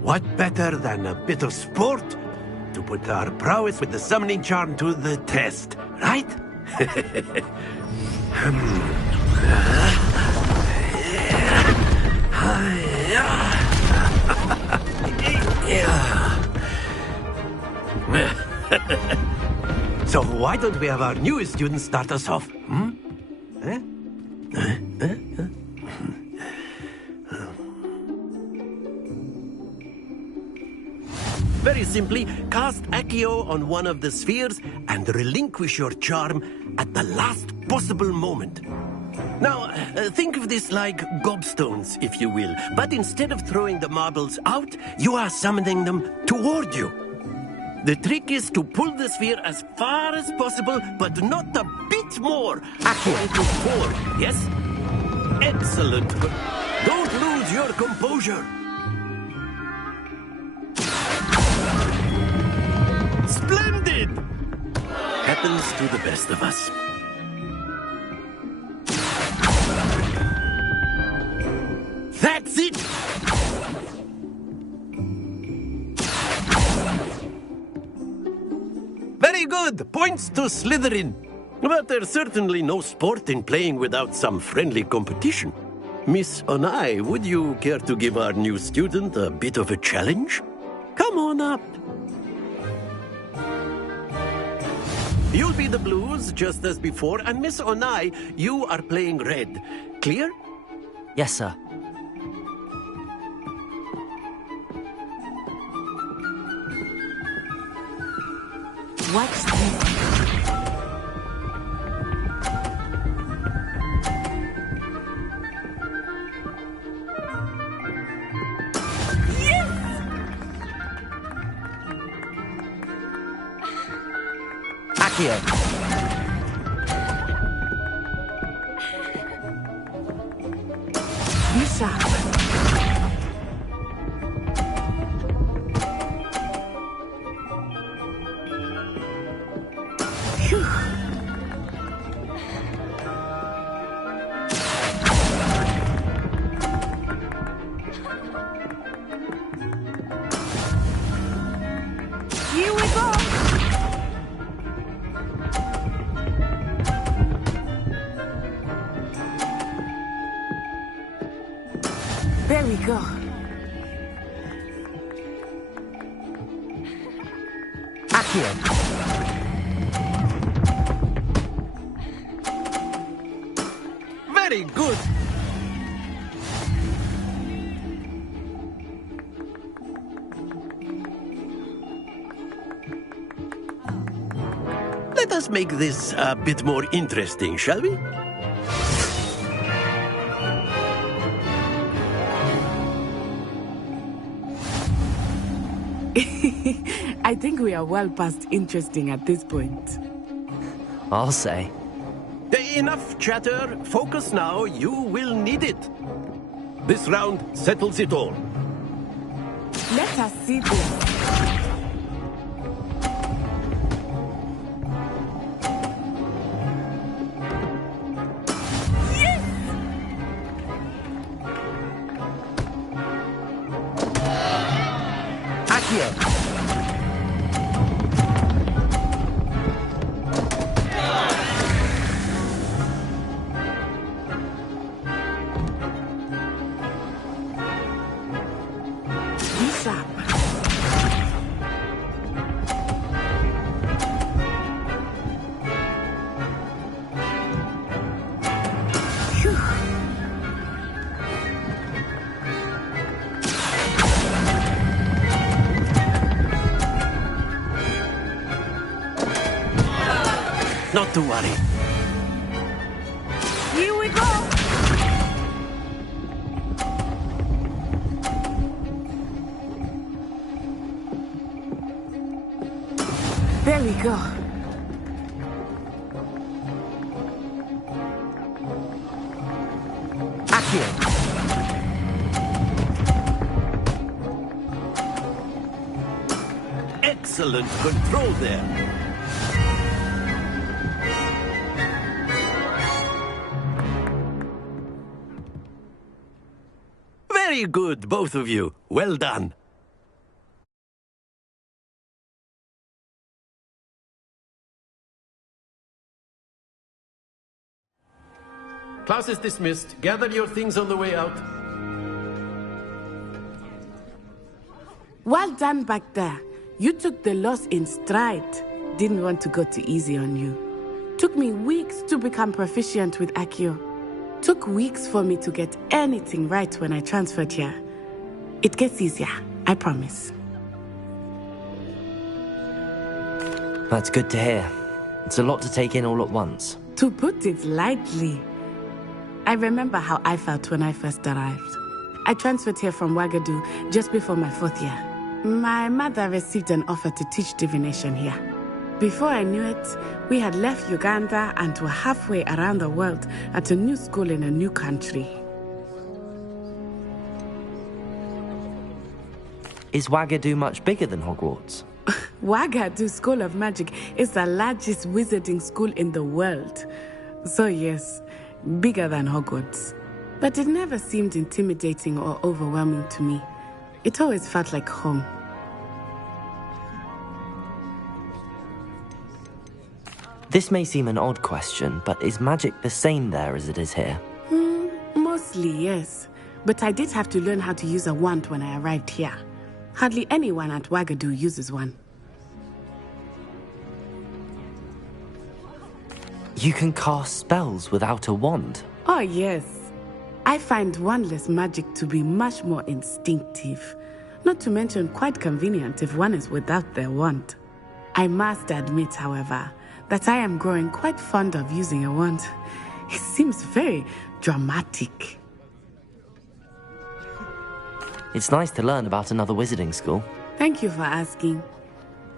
what better than a bit of sport to put our prowess with the summoning charm to the test, right? So why don't we have our newest student start us off? Very simply, cast Accio on one of the spheres and relinquish your charm at the last possible moment. Now, think of this like gobstones, if you will, but instead of throwing the marbles out, you are summoning them toward you. The trick is to pull the sphere as far as possible, but not a bit more. Accio to forward, yes? Excellent. Don't lose your composure. Splendid! Happens to the best of us. That's it! Very good! Points to Slytherin. But there's certainly no sport in playing without some friendly competition. Miss Onai, would you care to give our new student a bit of a challenge? Come on up. You'll be the blues, just as before, and Miss Onai, you are playing red. Clear? Yes, sir. What's this? Accio! Be sharp. There we go. Accio! Very good. Let us make this a bit more interesting, shall we? I think we are well past interesting at this point. I'll say. Enough chatter. Focus now. You will need it. This round settles it all. Let us see this. Not to worry. Here we go. There we go. Accio! Excellent control there. Very good, both of you. Well done. Class is dismissed. Gather your things on the way out. Well done back there. You took the loss in stride. Didn't want to go too easy on you. Took me weeks to become proficient with Accio. Took weeks for me to get anything right when I transferred here. It gets easier, I promise. That's good to hear. It's a lot to take in all at once. To put it lightly, I remember how I felt when I first arrived. I transferred here from Ouagadougou just before my 4th year. My mother received an offer to teach divination here. Before I knew it, we had left Uganda and were halfway around the world at a new school in a new country. Is Ouagadougou much bigger than Hogwarts? Ouagadougou School of Magic is the largest wizarding school in the world. So yes, bigger than Hogwarts. But it never seemed intimidating or overwhelming to me. It always felt like home. This may seem an odd question, but is magic the same there as it is here? Mostly, yes. But I did have to learn how to use a wand when I arrived here. Hardly anyone at Ouagadougou uses one. You can cast spells without a wand? Oh, yes. I find wandless magic to be much more instinctive. Not to mention quite convenient if one is without their wand. I must admit, however, that I am growing quite fond of using a wand. It seems very dramatic. It's nice to learn about another wizarding school. Thank you for asking.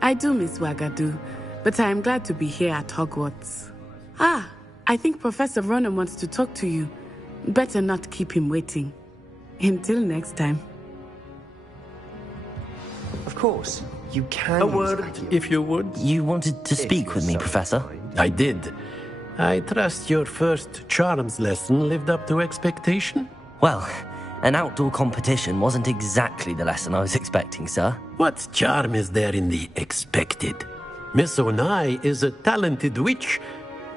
I do miss Ouagadougou, but I am glad to be here at Hogwarts. Ah, I think Professor Ronan wants to talk to you. Better not keep him waiting. Until next time. Of course, you can. A word, if you would. You wanted to speak with me, Professor? I did. I trust your first charms lesson lived up to expectation? Well, an outdoor competition wasn't exactly the lesson I was expecting, sir. What charm is there in the expected? Miss Onai is a talented witch.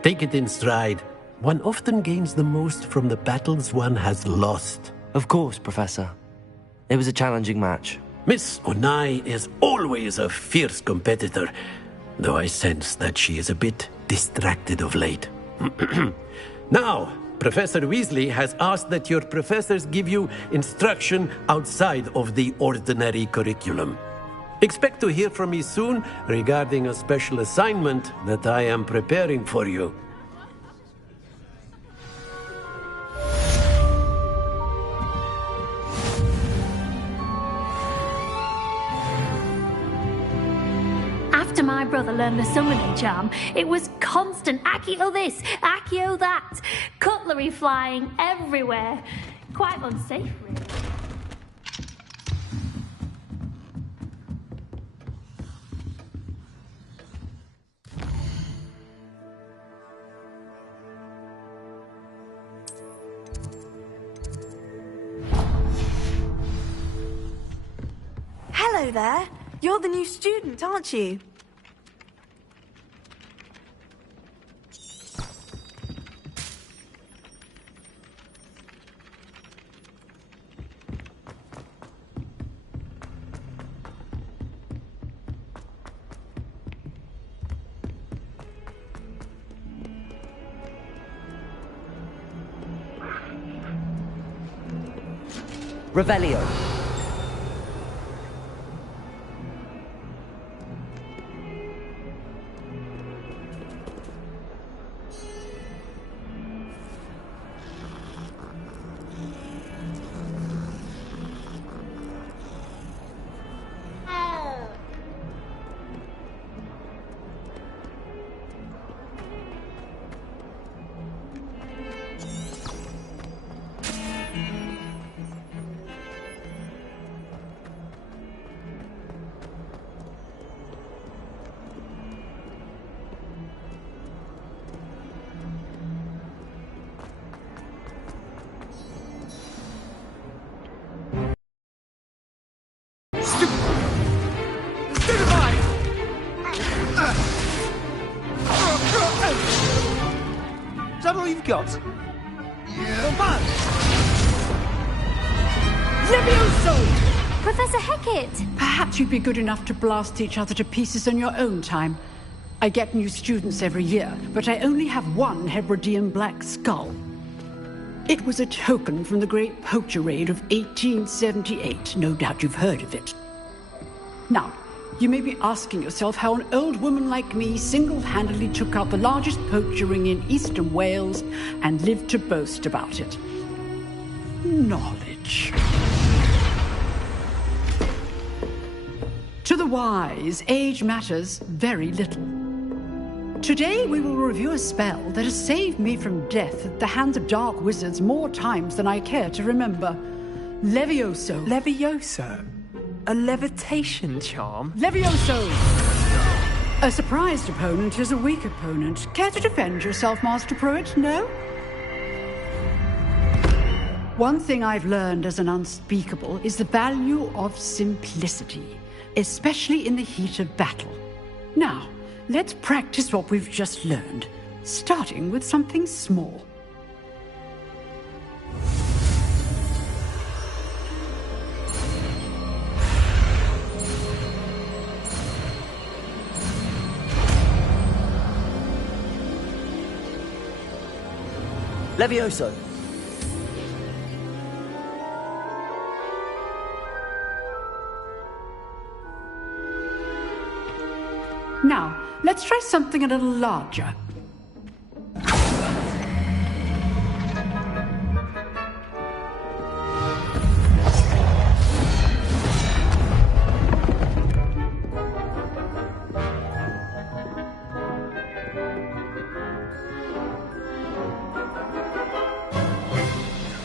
Take it in stride. One often gains the most from the battles one has lost. Of course, Professor. It was a challenging match. Miss Onai is always a fierce competitor, though I sense that she is a bit distracted of late. Now, Professor Weasley has asked that your professors give you instruction outside of the ordinary curriculum. Expect to hear from me soon regarding a special assignment that I am preparing for you. After my brother learned the summoning charm, it was constant Accio this, Accio that, cutlery flying everywhere. Quite unsafe, really. Hello there. You're the new student, aren't you? Revelio. Is that all you've got? Yeah. Come on! Levioso! Professor Hecat! Perhaps you'd be good enough to blast each other to pieces on your own time. I get new students every year, but I only have one Hebridean black skull. It was a token from the Great Poacher Raid of 1878. No doubt you've heard of it. Now, you may be asking yourself how an old woman like me single-handedly took out the largest poacher ring in eastern Wales and lived to boast about it. Knowledge. To the wise, age matters very little. Today we will review a spell that has saved me from death at the hands of dark wizards more times than I care to remember. Levioso. Levioso? A levitation charm? Levioso! A surprised opponent is a weak opponent. Care to defend yourself, Master Pruitt? No? One thing I've learned as an unspeakable is the value of simplicity, especially in the heat of battle. Now, let's practice what we've just learned, starting with something small. Levioso. Now, let's try something a little larger.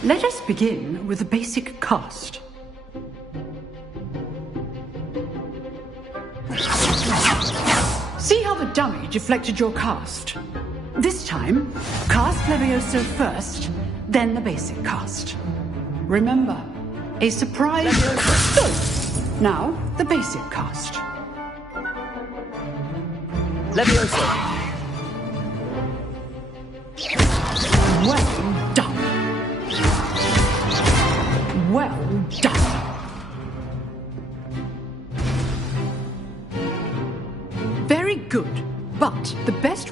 Let us begin with a basic cast. See how the dummy deflected your cast? This time, cast Levioso first, then the basic cast. Remember, a surprise... Now, the basic cast. Levioso. Well done.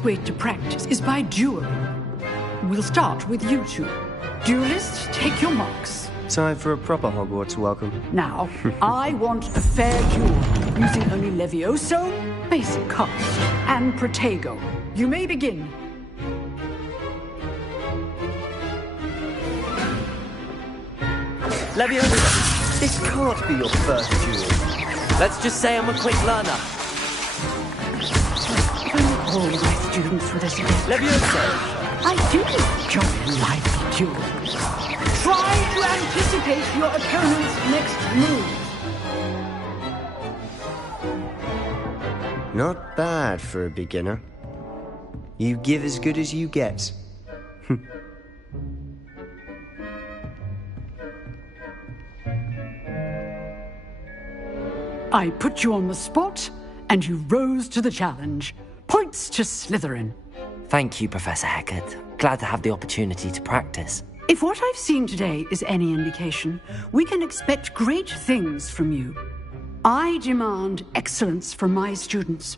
easiest way to practice is by dueling. We'll start with you two. Duelists, take your marks. Time for a proper Hogwarts welcome. Now, I want a fair duel, using only Levioso, basic cast, and Protego. You may begin. Leviosa, this can't be your first duel. Let's just say I'm a quick learner. All my students with us again. Leviosa! I do enjoy lively duels. Try to anticipate your opponent's next move. Not bad for a beginner. You give as good as you get. I put you on the spot, and you rose to the challenge. Points to Slytherin. Thank you, Professor Hecat. Glad to have the opportunity to practice. If what I've seen today is any indication, we can expect great things from you. I demand excellence from my students.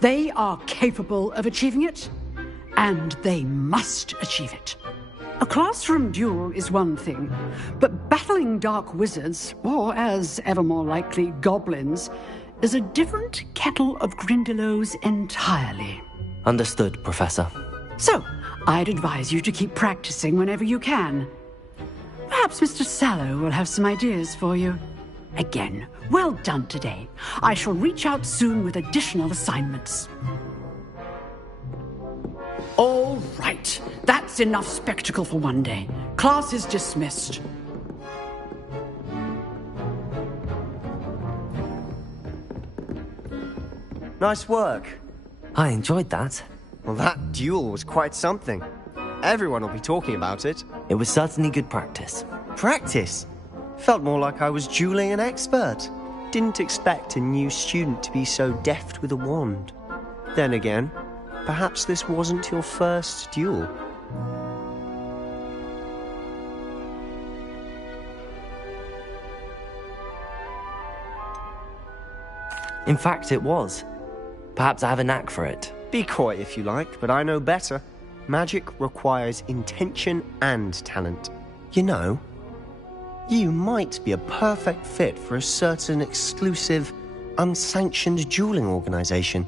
They are capable of achieving it, and they must achieve it. A classroom duel is one thing, but battling dark wizards, or as ever more likely, goblins, is a different kettle of Grindylows entirely. Understood, Professor. So, I'd advise you to keep practicing whenever you can. Perhaps Mr. Sallow will have some ideas for you. Again, well done today. I shall reach out soon with additional assignments. All right, that's enough spectacle for one day. Class is dismissed. Nice work. I enjoyed that. Well, that duel was quite something. Everyone will be talking about it. It was certainly good practice. Practice? Felt more like I was dueling an expert. Didn't expect a new student to be so deft with a wand. Then again, perhaps this wasn't your first duel. In fact, it was. Perhaps I have a knack for it. Be coy if you like, but I know better. Magic requires intention and talent. You know, you might be a perfect fit for a certain exclusive, unsanctioned dueling organization.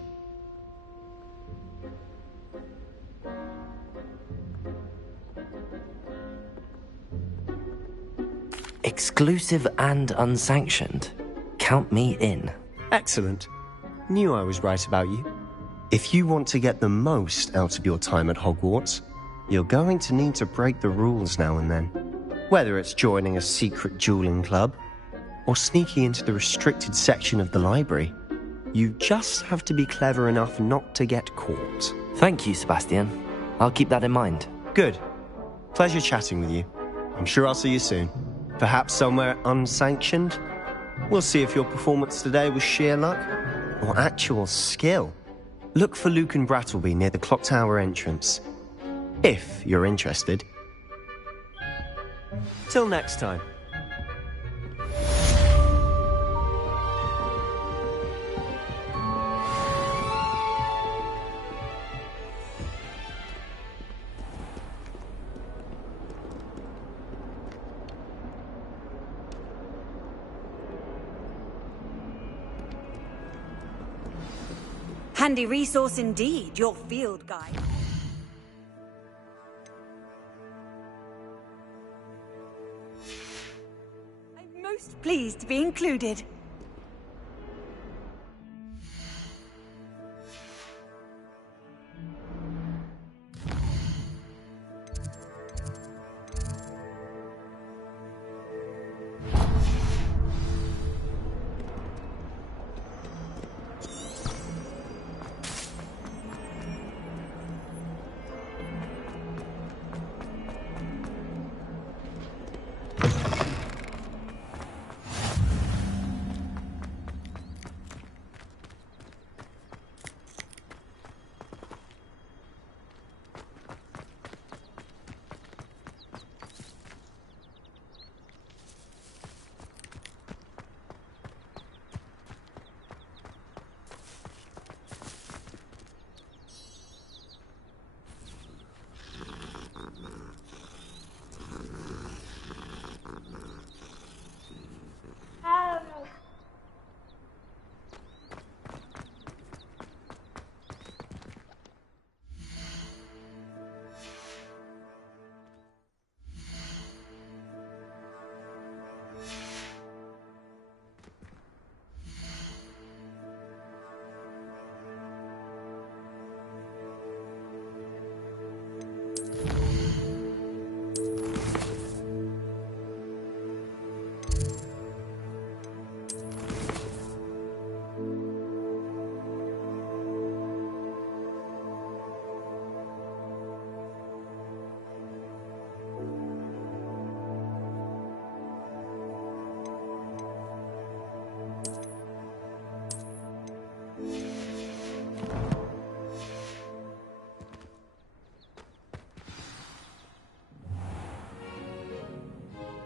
Exclusive and unsanctioned. Count me in. Excellent. Knew I was right about you. If you want to get the most out of your time at Hogwarts, you're going to need to break the rules now and then. Whether it's joining a secret dueling club, or sneaking into the restricted section of the library, you just have to be clever enough not to get caught. Thank you, Sebastian. I'll keep that in mind. Good. Pleasure chatting with you. I'm sure I'll see you soon. Perhaps somewhere unsanctioned? We'll see if your performance today was sheer luck or actual skill. Look for Luke and Brattleby near the clock tower entrance, if you're interested. Till next time. Handy resource indeed, your field guide. I'm most pleased to be included.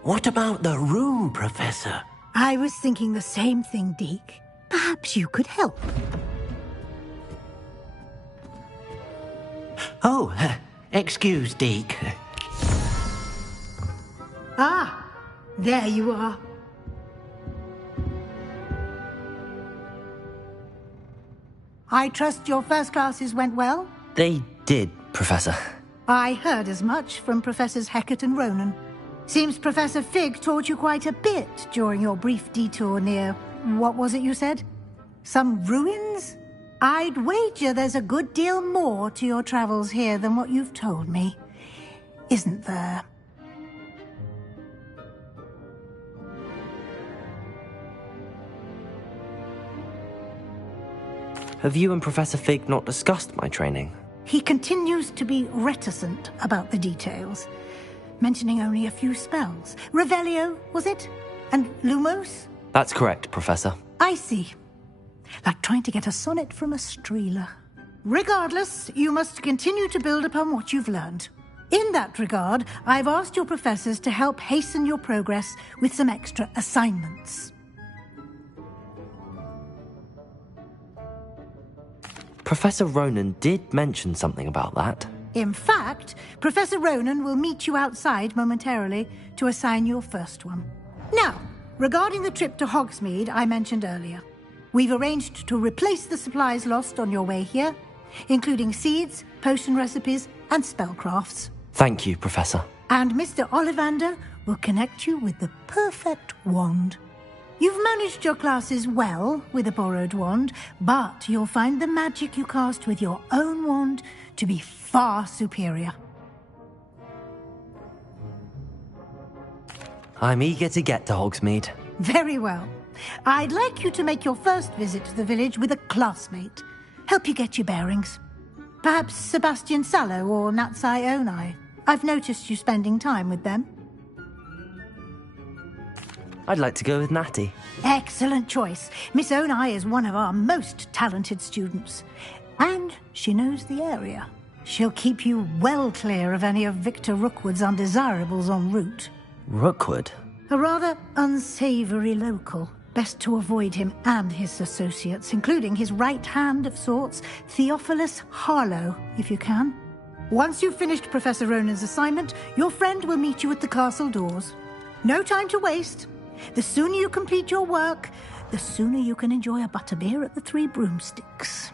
What about the room, Professor? I was thinking the same thing, Deke. Perhaps you could help. Oh, excuse, Deke. Ah, there you are. I trust your first classes went well? They did, Professor. I heard as much from Professors Hecat and Ronan. Seems Professor Fig taught you quite a bit during your brief detour near... what was it you said? Some ruins? I'd wager there's a good deal more to your travels here than what you've told me. Isn't there? Have you and Professor Fig not discussed my training? He continues to be reticent about the details, mentioning only a few spells. Revelio, was it? And Lumos? That's correct, Professor. I see. Like trying to get a sonnet from a streeler. Regardless, you must continue to build upon what you've learned. In that regard, I've asked your professors to help hasten your progress with some extra assignments. Professor Ronan did mention something about that. In fact, Professor Ronan will meet you outside momentarily to assign your first one. Now, regarding the trip to Hogsmeade I mentioned earlier, we've arranged to replace the supplies lost on your way here, including seeds, potion recipes, and spellcrafts. Thank you, Professor. And Mr. Ollivander will connect you with the perfect wand. You've managed your classes well with a borrowed wand, but you'll find the magic you cast with your own wand to be far superior. I'm eager to get to Hogsmeade. Very well. I'd like you to make your first visit to the village with a classmate. Help you get your bearings. Perhaps Sebastian Sallow or Natsai Onai. I've noticed you spending time with them. I'd like to go with Natty. Excellent choice. Miss Onai is one of our most talented students. And she knows the area. She'll keep you well clear of any of Victor Rookwood's undesirables en route. Rookwood? A rather unsavory local. Best to avoid him and his associates, including his right hand of sorts, Theophilus Harlow, if you can. Once you've finished Professor Ronan's assignment, your friend will meet you at the castle doors. No time to waste. The sooner you complete your work, the sooner you can enjoy a butterbeer at the Three Broomsticks.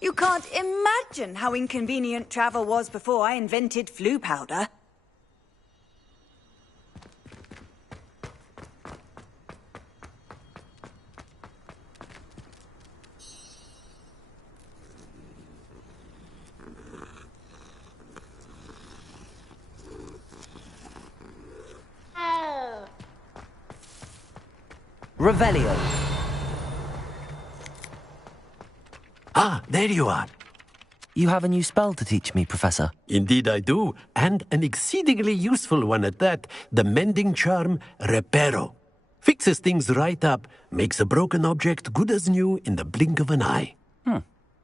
You can't imagine how inconvenient travel was before I invented flu powder. Revelio. Ah, there you are. You have a new spell to teach me, Professor. Indeed I do, and an exceedingly useful one at that. The mending charm, Reparo. Fixes things right up, makes a broken object good as new in the blink of an eye.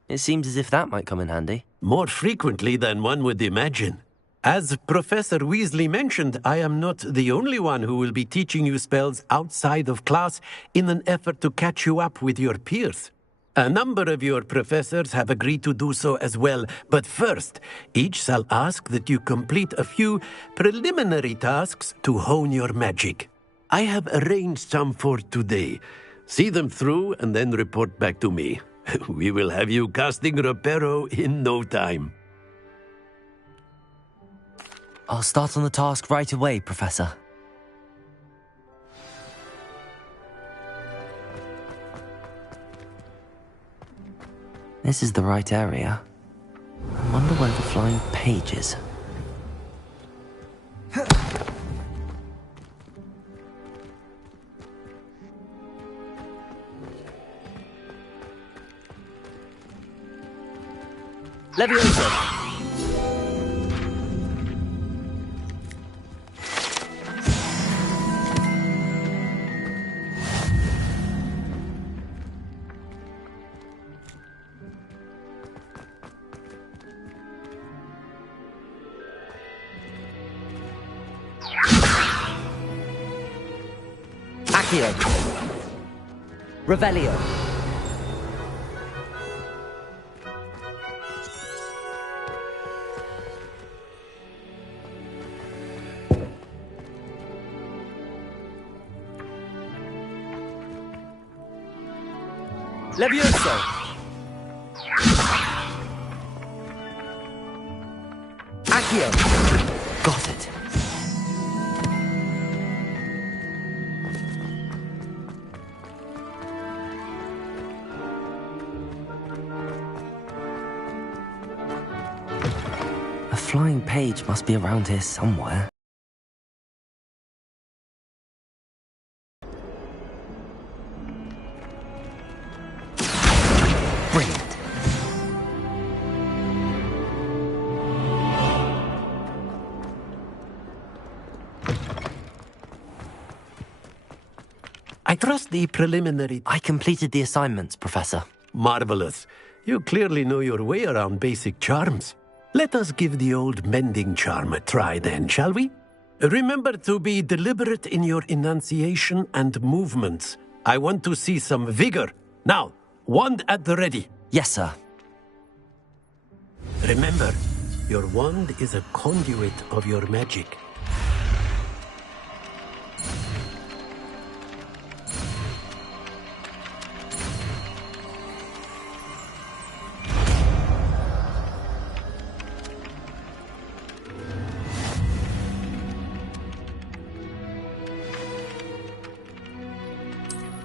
It seems as if that might come in handy. More frequently than one would imagine. As Professor Weasley mentioned, I am not the only one who will be teaching you spells outside of class in an effort to catch you up with your peers. A number of your professors have agreed to do so as well, but first, each shall ask that you complete a few preliminary tasks to hone your magic. I have arranged some for today. See them through and then report back to me. We will have you casting Reparo in no time. I'll start on the task right away, Professor. This is the right area. I wonder where the flying page is. Levioso! Accio! Revelio! Levioso! Accio! Got it. A flying page must be around here somewhere. Brilliant. I trust the preliminary... I completed the assignments, Professor. Marvelous. You clearly know your way around basic charms. Let us give the old mending charm a try then, shall we? Remember to be deliberate in your enunciation and movements. I want to see some vigor. Now, wand at the ready. Yes, sir. Remember, your wand is a conduit of your magic.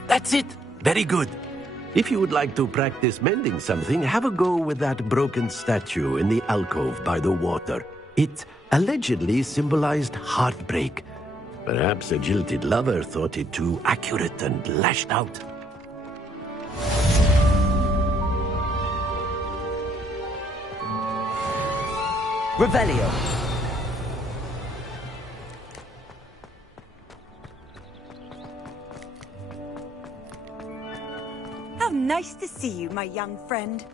That's it. Very good. If you would like to practice mending something, have a go with that broken statue in the alcove by the water. It allegedly symbolized heartbreak. Perhaps a jilted lover thought it too accurate and lashed out. Revelio! How nice to see you, my young friend.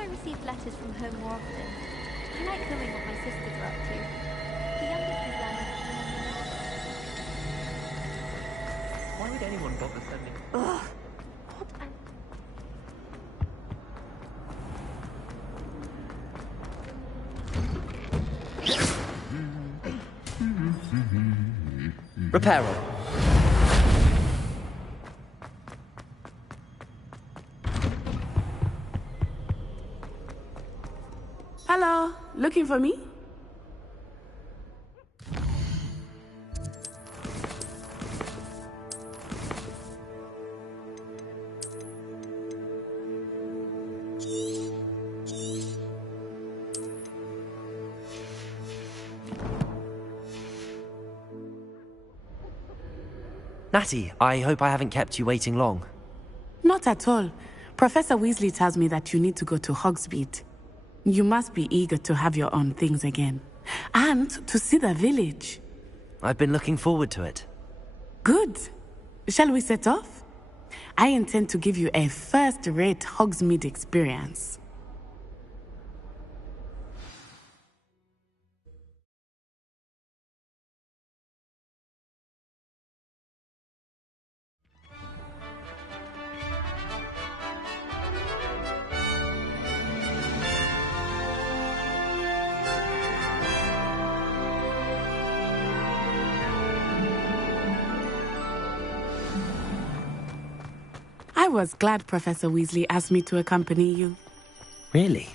I receive letters from home more often. I like knowing what my sisters are up to. The youngest is Why would anyone bother sending... Ugh. Reparo. Hello, looking for me? Natty, I hope I haven't kept you waiting long. Not at all. Professor Weasley tells me that you need to go to Hogsmeade. You must be eager to have your own things again. And to see the village. I've been looking forward to it. Good. Shall we set off? I intend to give you a first-rate Hogsmeade experience. I was glad Professor Weasley asked me to accompany you. Really?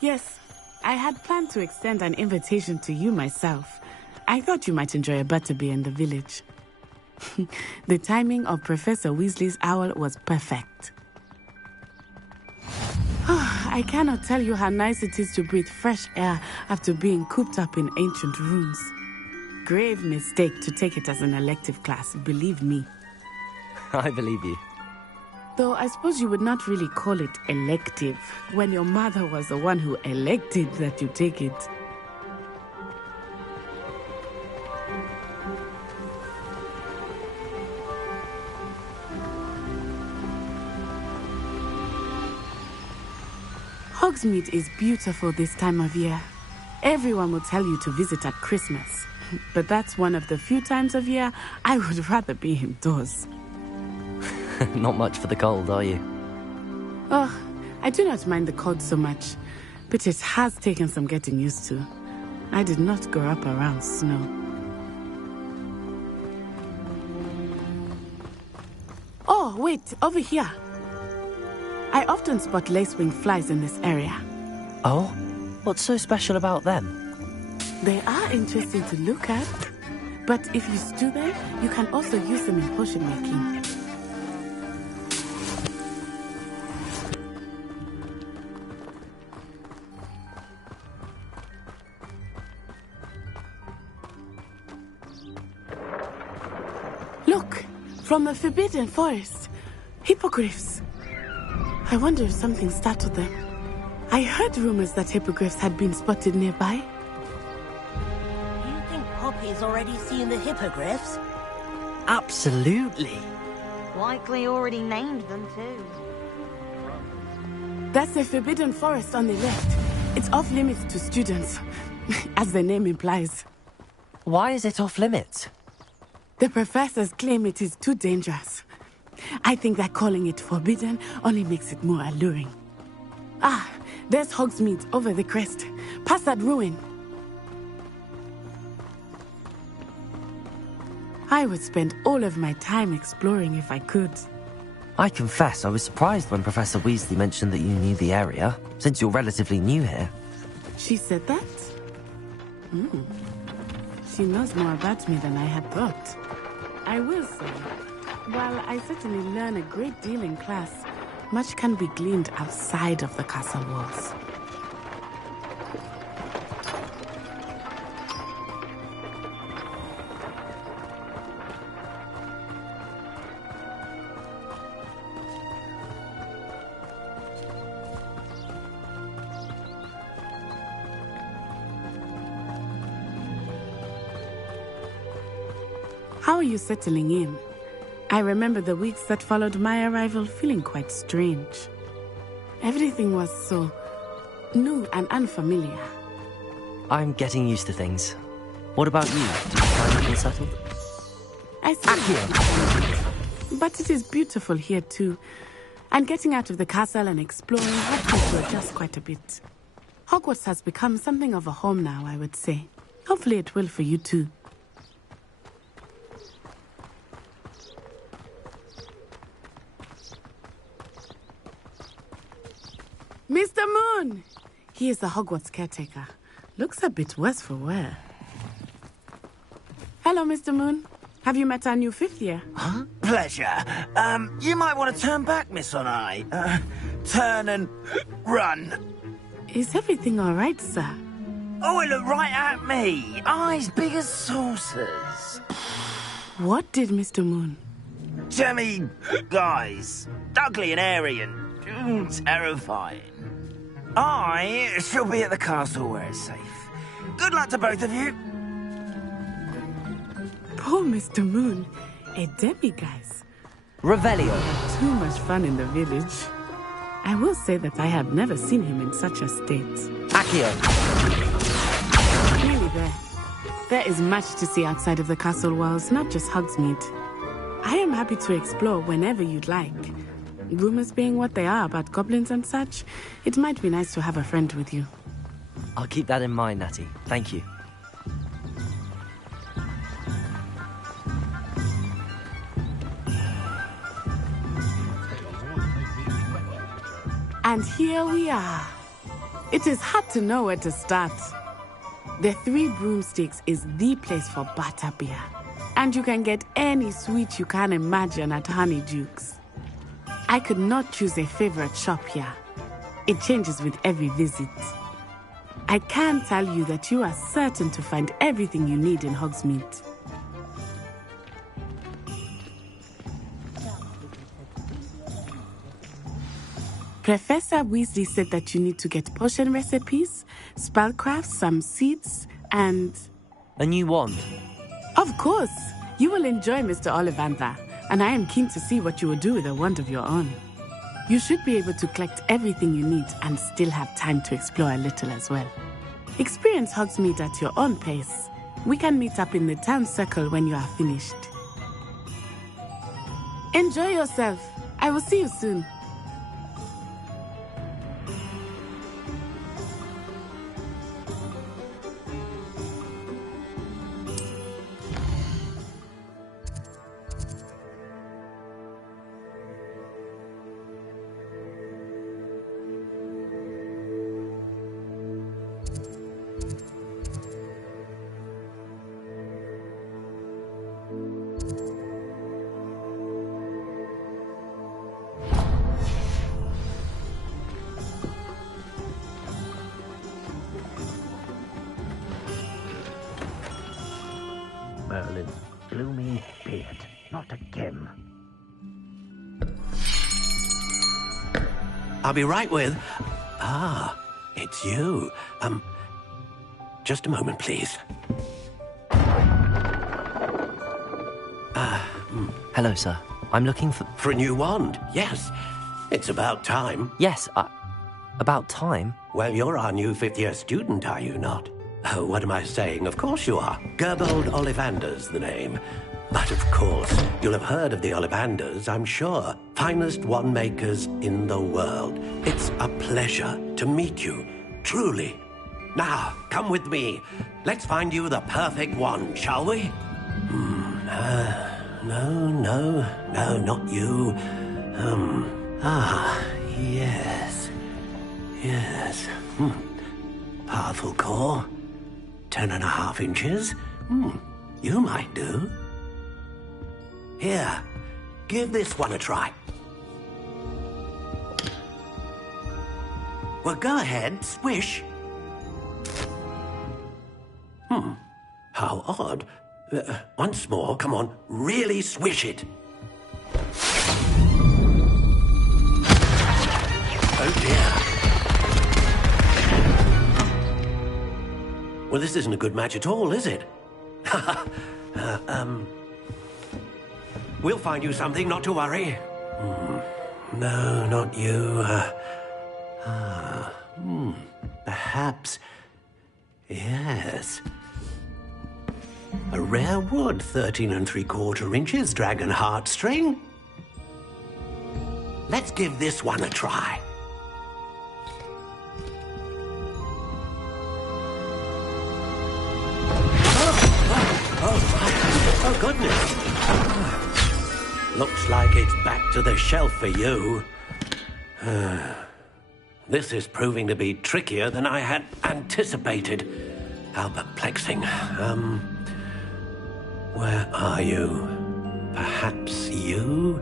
Yes. I had planned to extend an invitation to you myself. I thought you might enjoy a butterbeer in the village. The timing of Professor Weasley's owl was perfect. I cannot tell you how nice it is to breathe fresh air after being cooped up in ancient rooms. Grave mistake to take it as an elective class, believe me. I believe you. Though I suppose you would not really call it elective when your mother was the one who elected that you take it. Hogsmeade is beautiful this time of year. Everyone will tell you to visit at Christmas. But that's one of the few times of year I would rather be indoors. Not much for the cold, are you? Oh, I do not mind the cold so much, but it has taken some getting used to. I did not grow up around snow. Oh, wait, over here. I often spot lacewing flies in this area. Oh? What's so special about them? They are interesting to look at, but if you stew them, you can also use them in potion making. Look, from the Forbidden Forest, hippogriffs. I wonder if something startled them. I heard rumors that hippogriffs had been spotted nearby. Do you think Poppy's already seen the hippogriffs? Absolutely. Likely already named them too. That's the Forbidden Forest on the left. It's off limits to students, as the name implies. Why is it off limits? The professors claim it is too dangerous. I think that calling it forbidden only makes it more alluring. Ah, there's Hogsmeade over the crest. Past that ruin. I would spend all of my time exploring if I could. I confess I was surprised when Professor Weasley mentioned that you knew the area, since you're relatively new here. She said that? She knows more about me than I had thought. I will say, while I certainly learn a great deal in class, much can be gleaned outside of the castle walls. How are you settling in? I remember the weeks that followed my arrival feeling quite strange. Everything was so new and unfamiliar. I'm getting used to things. What about you? Do you find it unsettled? I see. But it is beautiful here too. And getting out of the castle and exploring helped me to adjust quite a bit. Hogwarts has become something of a home now, I would say. Hopefully it will for you too. Mr. Moon! He is the Hogwarts caretaker. Looks a bit worse for wear. Hello, Mr. Moon. Have you met our new fifth year? Huh? Pleasure. You might want to turn back, Miss Onai. Turn and run. Is everything all right, sir? Oh, it looked right at me. Eyes big as saucers. What did Mr. Moon? Jemmy guys. Ugly and airy and terrifying. I shall be at the castle where it's safe. Good luck to both of you. Poor Mr. Moon. A demiguise. Revelio. Too much fun in the village. I will say that I have never seen him in such a state. Accio. Nearly there. There is much to see outside of the castle walls, not just Hogsmeade. I am happy to explore whenever you'd like. Rumors being what they are about goblins and such, it might be nice to have a friend with you. I'll keep that in mind, Natty. Thank you. And here we are. It is hard to know where to start. The Three Broomsticks is the place for butterbeer. And you can get any sweet you can imagine at Honeyduke's. I could not choose a favorite shop here. It changes with every visit. I can tell you that you are certain to find everything you need in Hogsmeade. Professor Weasley said that you need to get potion recipes, spellcrafts, some seeds, and... A new wand? Of course! You will enjoy Mr. Ollivander, and I am keen to see what you will do with a wand of your own. You should be able to collect everything you need and still have time to explore a little as well. Experience Hogsmeade at your own pace. We can meet up in the town circle when you are finished. Enjoy yourself. I will see you soon. Merlin's gloomy beard. Not again. I'll be right with... Ah, it's you. Just a moment, please. Hello, sir. I'm looking for... For a new wand, yes. It's about time. Yes, about time? Well, you're our new fifth-year student, are you not? Oh, what am I saying? Of course you are. Gerbold Ollivander's the name. But of course, you'll have heard of the Ollivanders, I'm sure. Finest wand makers in the world. It's a pleasure to meet you, truly. Now, come with me. Let's find you the perfect wand, shall we? No, not you. Yes. Powerful core. 10.5 inches. You might do. Here, give this one a try. Well, go ahead, swish. How odd. Once more, come on, really swish it. Oh dear. Well, this isn't a good match at all, is it? We'll find you something, not to worry. No, not you. Perhaps... Yes. A rare wood, 13 3/4 inches, dragon heartstring. Let's give this one a try. Oh, goodness. Looks like it's back to the shelf for you. This is proving to be trickier than I had anticipated. How perplexing. Where are you? Perhaps you?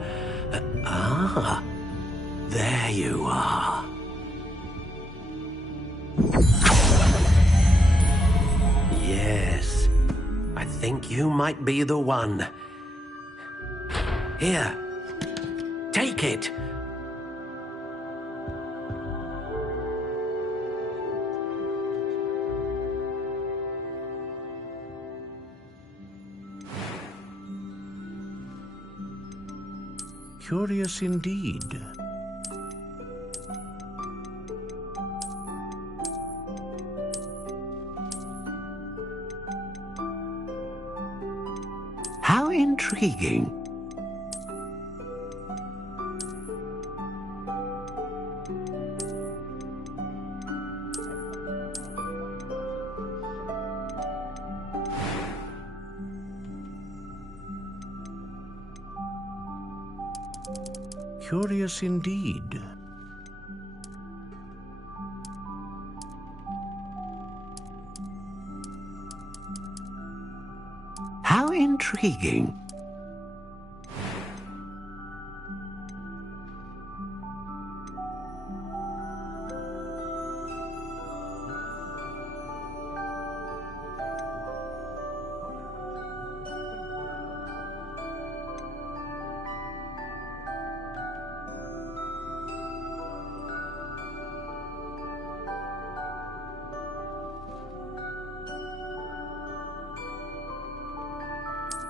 There you are. Yes, I think you might be the one. Here, take it. Curious indeed. How intriguing. Curious indeed. intriguing.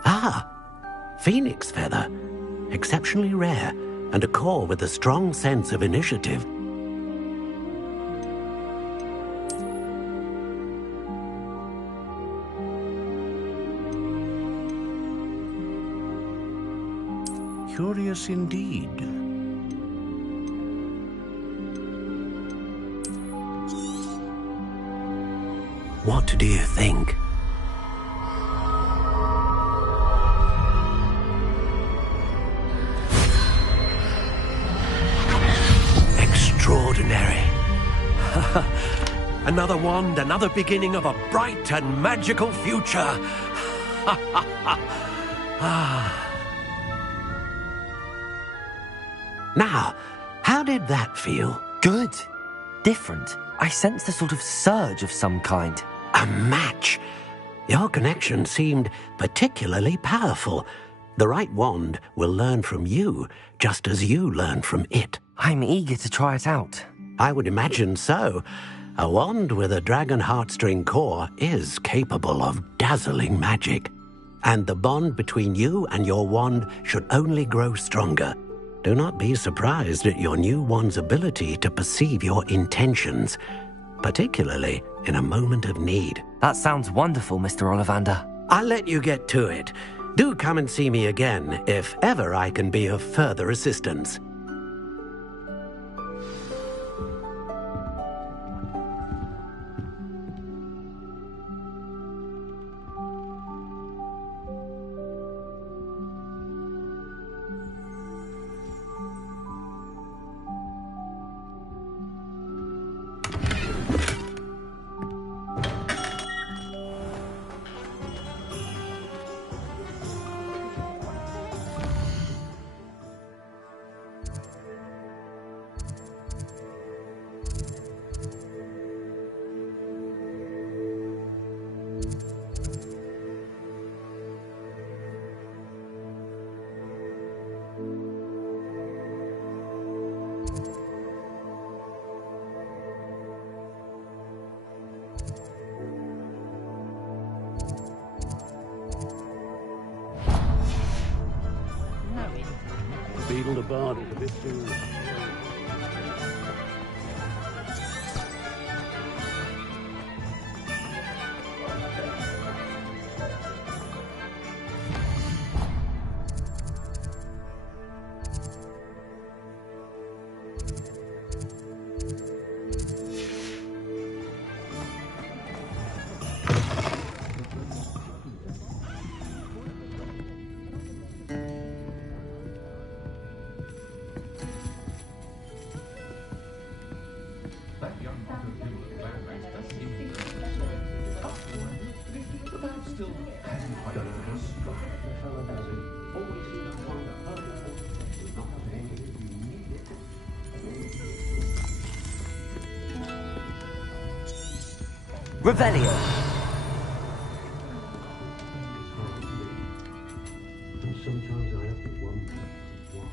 Ah, phoenix feather. Exceptionally rare, and a core with a strong sense of initiative. Curious indeed. What do you think? Extraordinary. Another wand, another beginning of a bright and magical future. Now, how did that feel? Good. Different. I sensed a sort of surge of some kind. A match. Your connection seemed particularly powerful. The right wand will learn from you, just as you learn from it. I'm eager to try it out. I would imagine so. A wand with a dragon heartstring core is capable of dazzling magic. And the bond between you and your wand should only grow stronger. Do not be surprised at your new wand's ability to perceive your intentions, particularly in a moment of need. That sounds wonderful, Mr. Ollivander. I'll let you get to it. Do come and see me again if ever I can be of further assistance. Beetle the Bard is a bit too... Revelio. And sometimes I have to wonder what.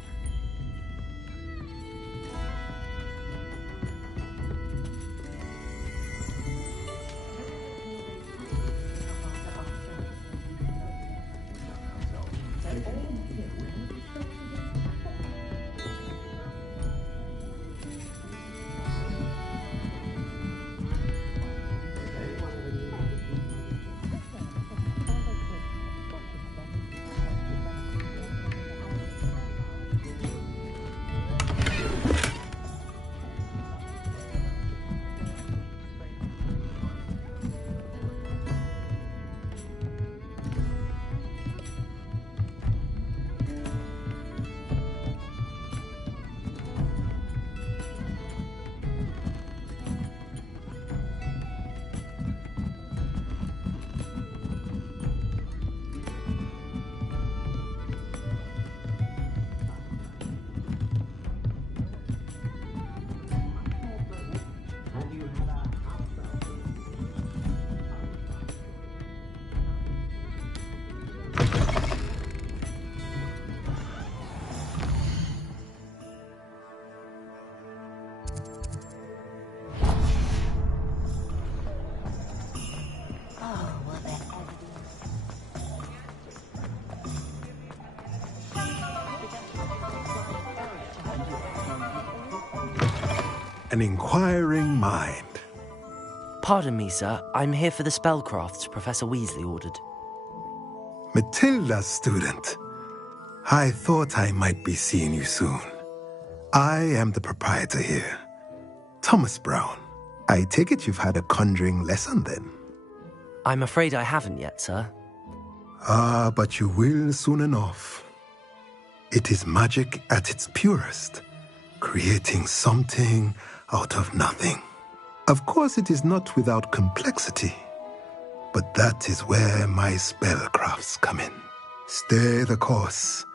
an inquiring mind. Pardon me, sir. I'm here for the spellcrafts Professor Weasley ordered. Matilda's student. I thought I might be seeing you soon. I am the proprietor here, Thomas Brown. I take it you've had a conjuring lesson then? I'm afraid I haven't yet, sir. Ah, but you will soon enough. It is magic at its purest, creating something out of nothing. Of course, it is not without complexity, but that is where my spellcrafts come in. Stay the course,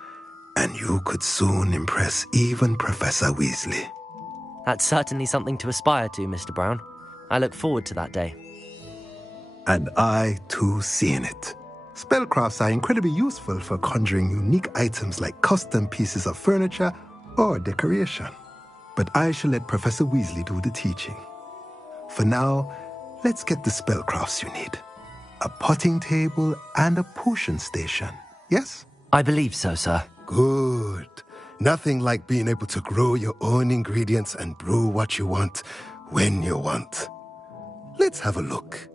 and you could soon impress even Professor Weasley. That's certainly something to aspire to, Mr. Brown. I look forward to that day. And I, too, seeing it. Spellcrafts are incredibly useful for conjuring unique items like custom pieces of furniture or decoration. But I shall let Professor Weasley do the teaching. For now, let's get the spellcrafts you need. A potting table and a potion station, yes? I believe so, sir. Good. Nothing like being able to grow your own ingredients and brew what you want when you want. Let's have a look.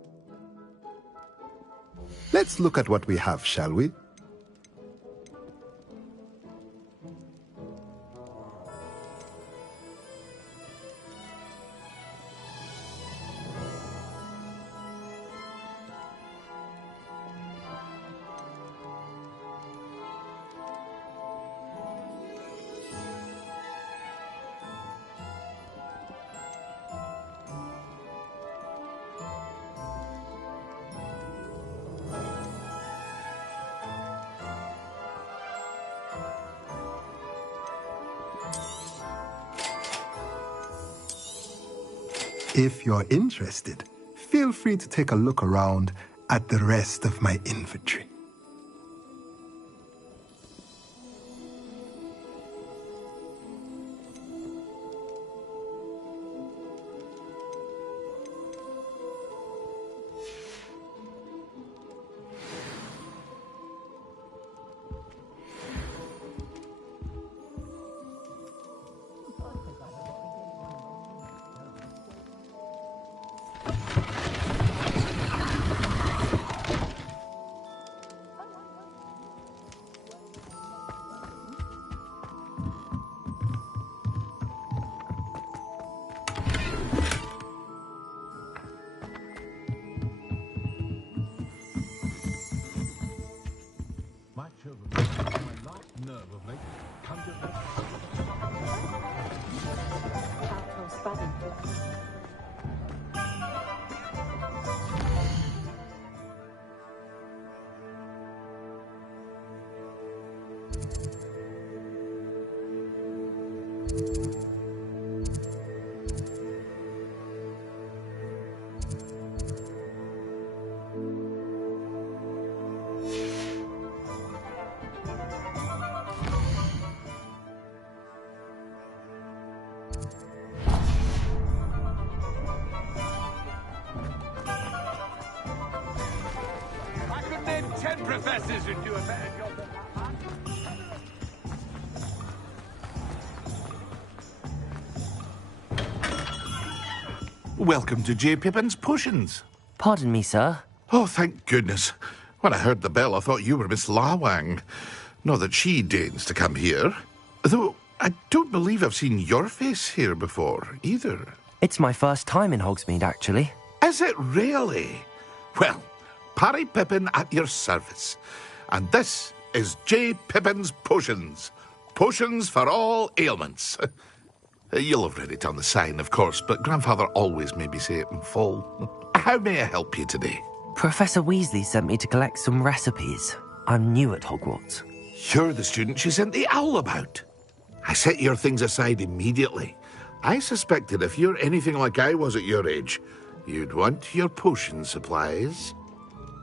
Let's look at what we have, shall we? If you're interested, feel free to take a look around at the rest of my inventory. Professors would do a better job than that. Welcome to J. Pippin's Potions. Pardon me, sir. Oh, thank goodness. When I heard the bell, I thought you were Miss Lawang. Not that she deigns to come here. Though I don't believe I've seen your face here before, either. It's my first time in Hogsmeade, actually. Is it really? Well, Parry Pippin at your service. And this is J. Pippin's Potions. Potions for all ailments. You'll have read it on the sign, of course, but Grandfather always made me say it in full. How may I help you today? Professor Weasley sent me to collect some recipes. I'm new at Hogwarts. You're the student she sent the owl about. I set your things aside immediately. I suspected if you're anything like I was at your age, you'd want your potion supplies.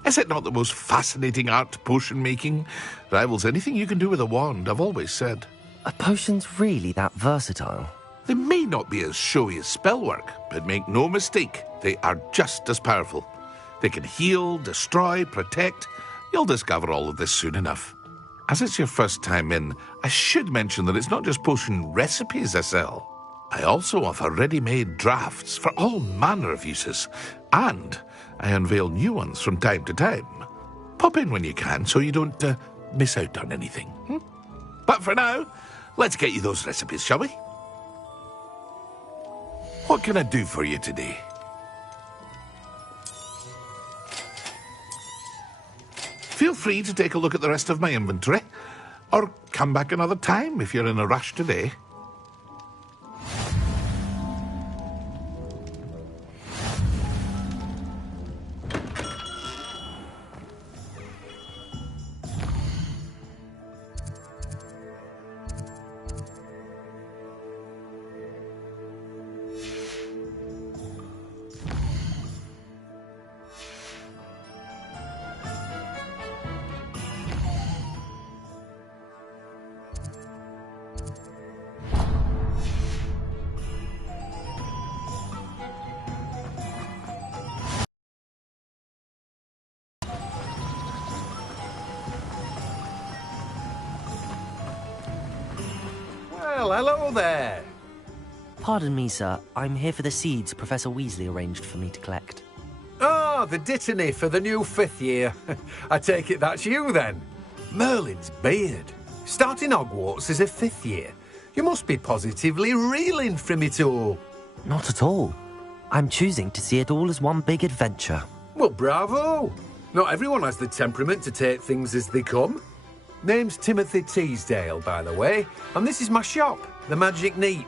Is it not the most fascinating art, potion making? Rivals anything you can do with a wand, I've always said. Are potions really that versatile? They may not be as showy as spellwork, but make no mistake, they are just as powerful. They can heal, destroy, protect. You'll discover all of this soon enough. As it's your first time in, I should mention that it's not just potion recipes I sell. I also offer ready-made drafts for all manner of uses, and I unveil new ones from time to time. Pop in when you can so you don't miss out on anything. But for now, let's get you those recipes, shall we? What can I do for you today? Feel free to take a look at the rest of my inventory, or come back another time if you're in a rush today. Well, hello there. Pardon me, sir. I'm here for the seeds Professor Weasley arranged for me to collect. Oh, the dittany for the new 5th year. I take it that's you, then. Merlin's beard. Starting Hogwarts as a 5th year. You must be positively reeling from it all. Not at all. I'm choosing to see it all as one big adventure. Well, bravo. Not everyone has the temperament to take things as they come. Name's Timothy Teasdale, by the way, and this is my shop, the Magic Neep.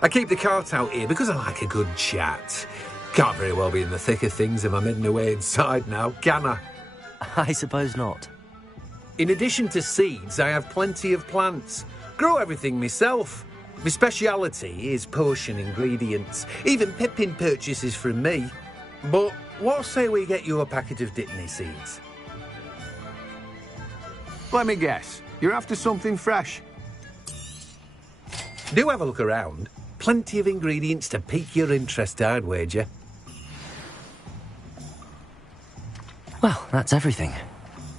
I keep the cart out here because I like a good chat. Can't very well be in the thick of things if I'm heading away inside now, can I? I suppose not. In addition to seeds, I have plenty of plants. Grow everything myself. My speciality is potion ingredients. Even Pippin purchases from me. But what say we get you a packet of Dittany seeds? Let me guess. You're after something fresh. Do have a look around. Plenty of ingredients to pique your interest, I'd wager. Well, that's everything.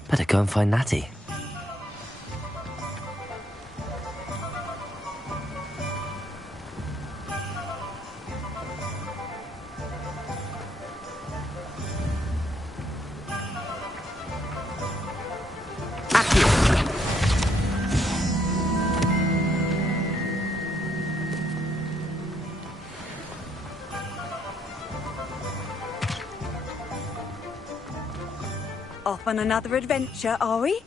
Better go and find Natty. Off on another adventure, are we?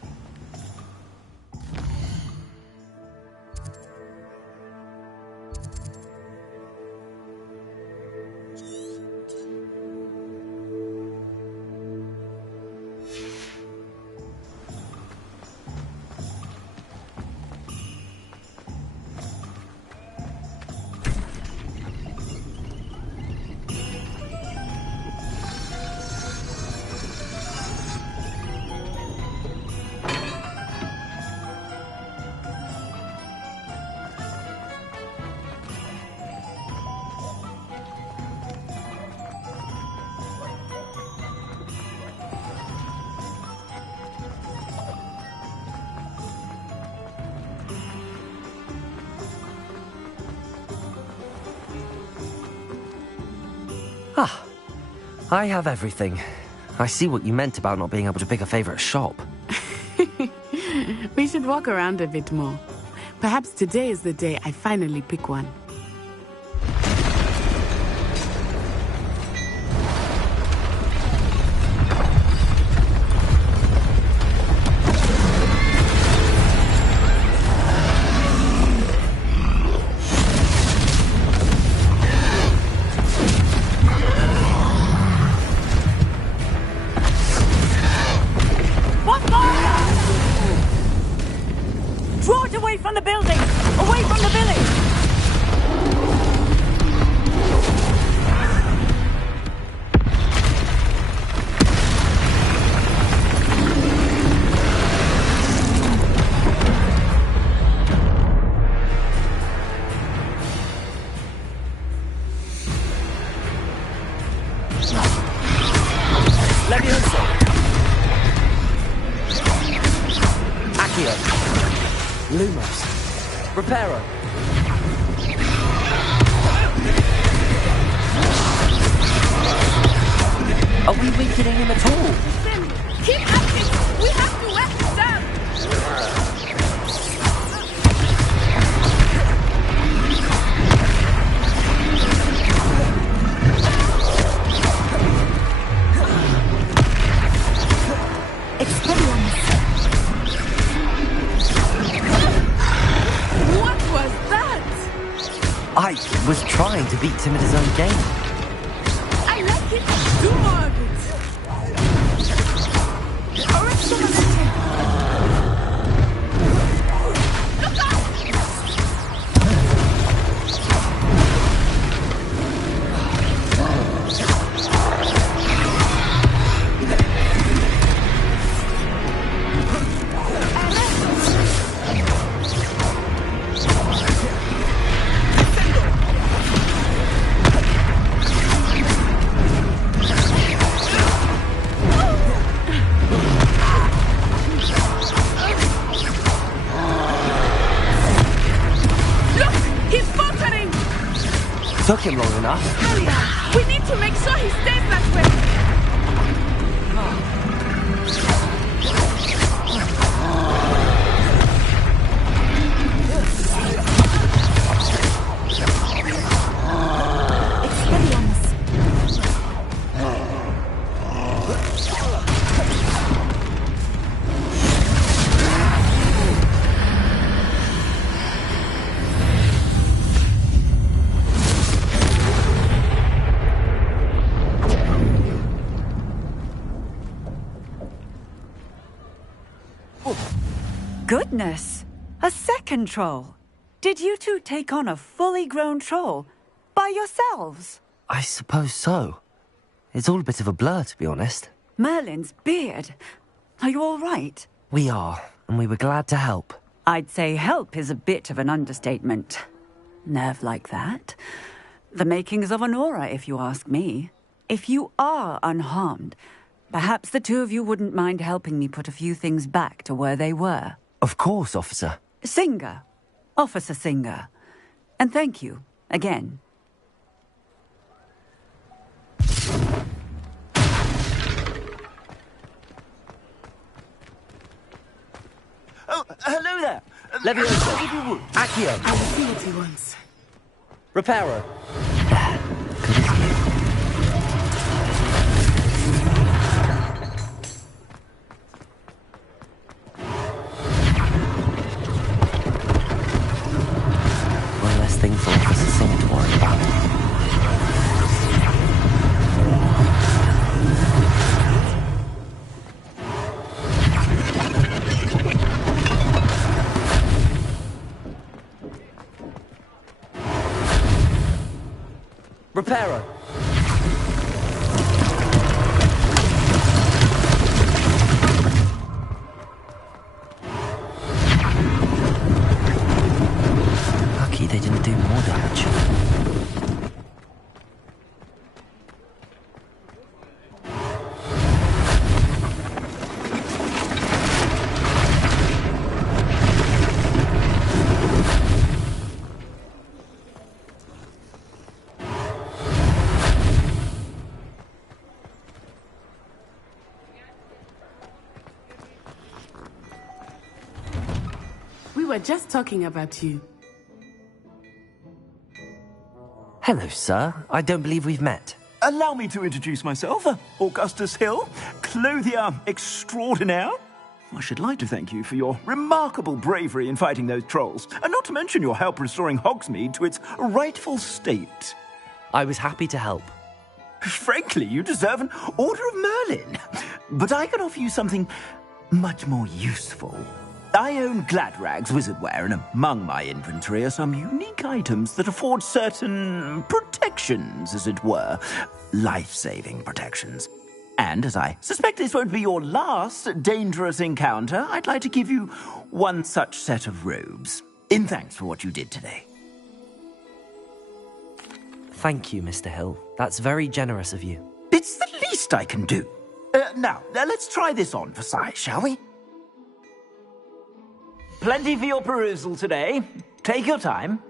Ah, I have everything. I see what you meant about not being able to pick a favourite shop. We should walk around a bit more. Perhaps today is the day I finally pick one. Draw it away from the building! Away from the village! Levioso! Accio! Lumos! Reparo! Are we weakening him at all? Keep at it! We have to wet them! What was that? I was trying to beat him at his own game. I like it. Do more of it. Took him long enough. We need to make sure he stays that way. Goodness! A second troll! Did you two take on a fully grown troll? By yourselves? I suppose so. It's all a bit of a blur, to be honest. Merlin's beard. Are you all right? We are, and we were glad to help. I'd say help is a bit of an understatement. Nerve like that. The makings of an aura, if you ask me. If you are unharmed, perhaps the two of you wouldn't mind helping me put a few things back to where they were. Of course, officer. Singer. Officer Singer. And thank you, again. Oh, hello there. Leviosa. Accio. I will see what he wants. Reparo. One less thing for Officer Singer to worry about. Reparo. Lucky they didn't do more damage. We were just talking about you. Hello, sir. I don't believe we've met. Allow me to introduce myself, Augustus Hill, clothier extraordinaire. I should like to thank you for your remarkable bravery in fighting those trolls, and not to mention your help restoring Hogsmeade to its rightful state. I was happy to help. Frankly, you deserve an Order of Merlin. But I can offer you something much more useful. I own Gladrag's wizardware, and among my inventory are some unique items that afford certain protections, as it were. Life-saving protections. And as I suspect this won't be your last dangerous encounter, I'd like to give you one such set of robes, in thanks for what you did today. Thank you, Mr. Hill. That's very generous of you. It's the least I can do. Now, let's try this on for size, shall we? Plenty for your perusal today. Take your time.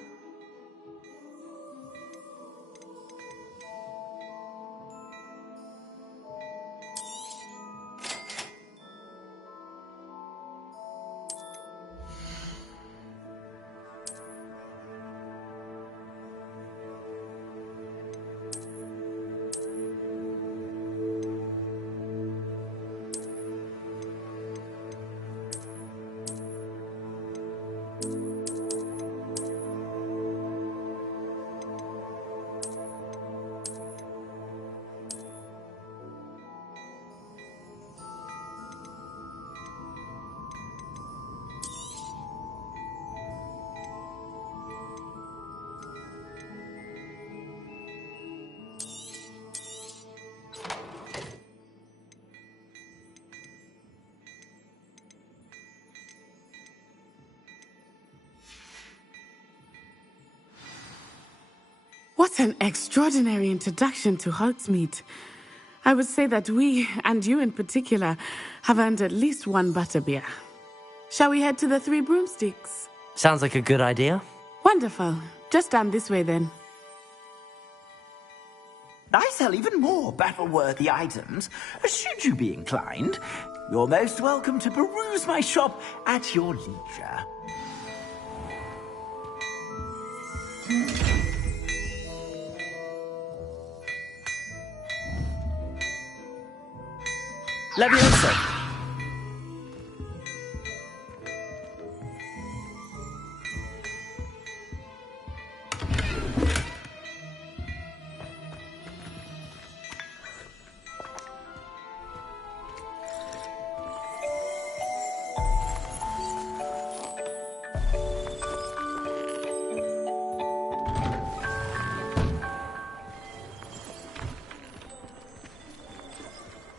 What an extraordinary introduction to Hogsmeade. I would say that we, and you in particular, have earned at least one butterbeer. Shall we head to the Three Broomsticks? Sounds like a good idea. Wonderful. Just down this way then. I sell even more battle-worthy items. Should you be inclined, you're most welcome to peruse my shop at your leisure. Leviosa.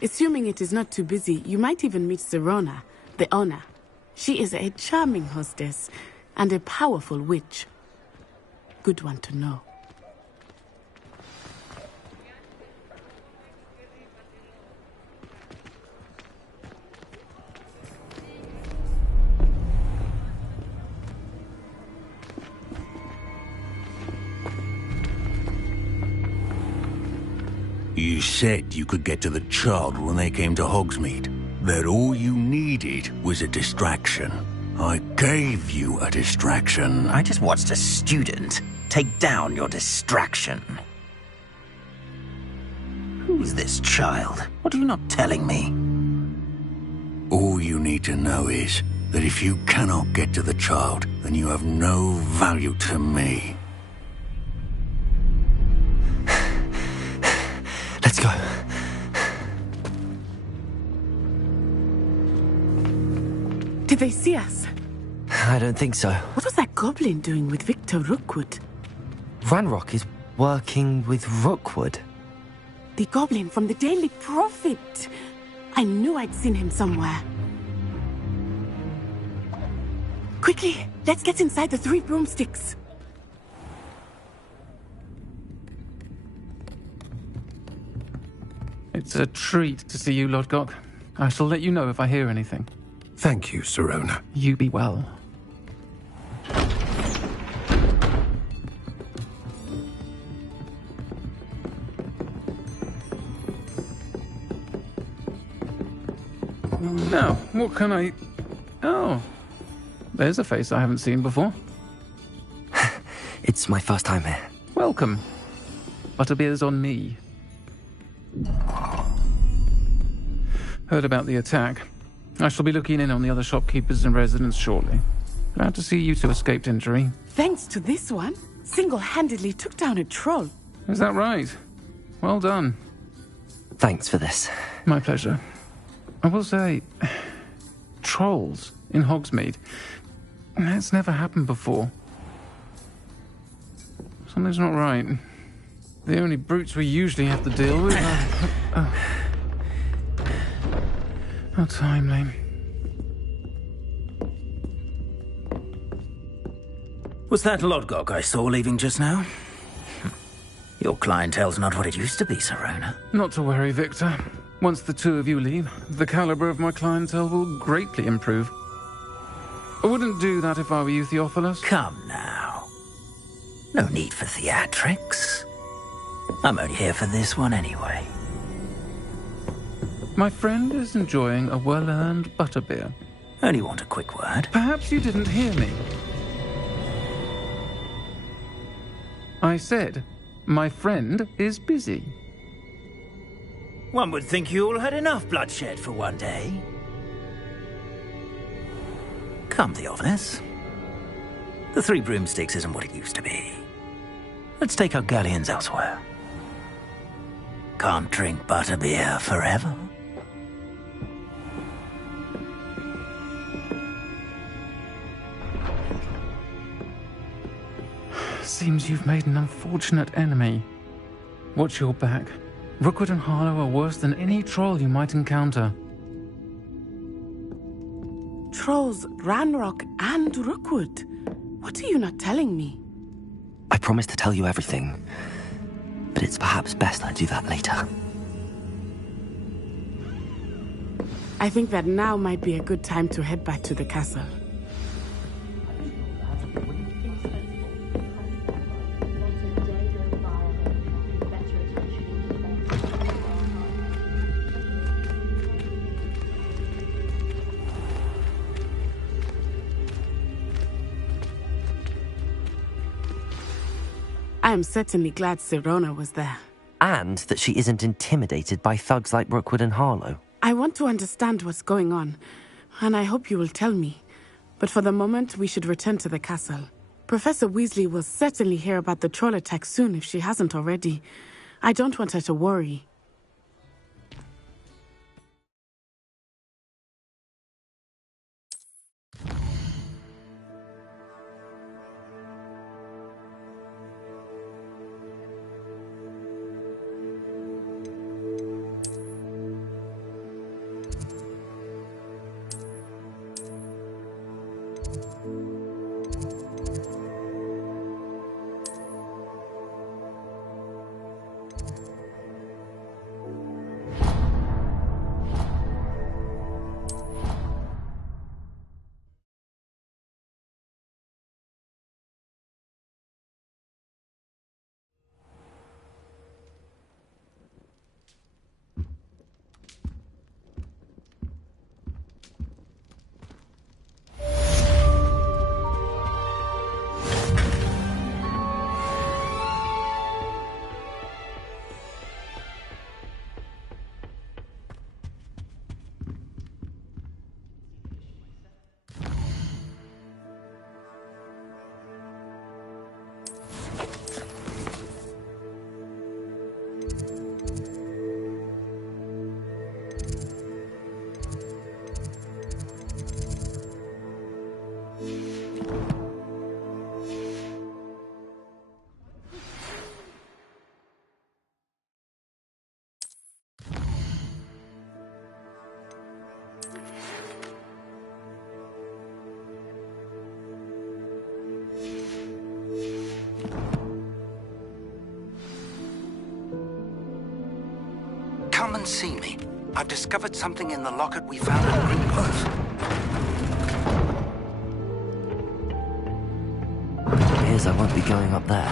Assuming it is not too busy, you might even meet Sirona, the owner. She is a charming hostess and a powerful witch. Good one to know. You said you could get to the child when they came to Hogsmeade. That all you needed was a distraction. I gave you a distraction. I just watched a student take down your distraction. Who's this child? What are you not telling me? All you need to know is that if you cannot get to the child, then you have no value to me. Let's go. Did they see us? I don't think so. What was that goblin doing with Victor Rookwood? Ranrock is working with Rookwood. The goblin from the Daily Prophet. I knew I'd seen him somewhere. Quickly, let's get inside the Three Broomsticks. It's a treat to see you, Lodgok. I shall let you know if I hear anything. Thank you, Sirona. You be well. Now, what can I... Oh, there's a face I haven't seen before. It's my first time here. Welcome. Butterbeer's on me. Heard about the attack. I shall be looking in on the other shopkeepers and residents shortly. Glad to see you two escaped injury. Thanks to this one, single-handedly took down a troll. Is that right? Well done. Thanks for this. My pleasure. I will say, trolls in Hogsmeade. That's never happened before. Something's not right. The only brutes we usually have to deal with are... How timely. Was that Lodgok I saw leaving just now? Your clientele's not what it used to be, Sirona. Not to worry, Victor. Once the two of you leave, the caliber of my clientele will greatly improve. I wouldn't do that if I were you, Theophilus. Come now. No need for theatrics. I'm only here for this one anyway. My friend is enjoying a well-earned butterbeer. Only want a quick word. Perhaps you didn't hear me. I said, my friend is busy. One would think you all had enough bloodshed for one day. Come, Theophilus. The Three Broomsticks isn't what it used to be. Let's take our galleons elsewhere. Can't drink butterbeer forever. Seems you've made an unfortunate enemy. Watch your back. Rookwood and Harlow are worse than any troll you might encounter. Trolls, Ranrock, and Rookwood. What are you not telling me? I promised to tell you everything. but it's perhaps best I do that later. I think that now might be a good time to head back to the castle. I am certainly glad Sirona was there. And that she isn't intimidated by thugs like Rookwood and Harlow. I want to understand what's going on, and I hope you will tell me. But for the moment, we should return to the castle. Professor Weasley will certainly hear about the troll attack soon if she hasn't already. I don't want her to worry. Come and see me. I've discovered something in the locket we found at Gringotts. Appears I won't be going up there.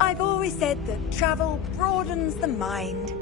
I've always said that travel broadens the mind.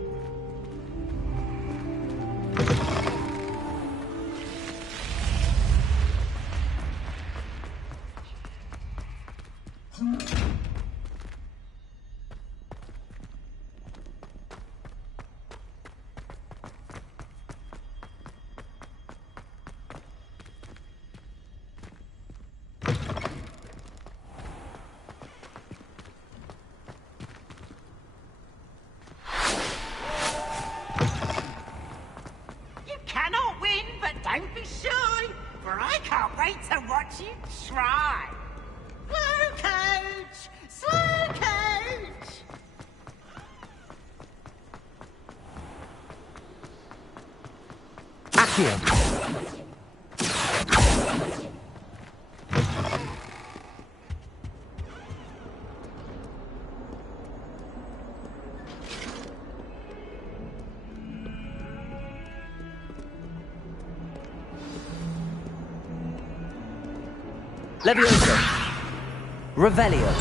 Don't be shy, for I can't wait to watch you try. Slow coach! Slow coach! Accio! Levioso. Revelio.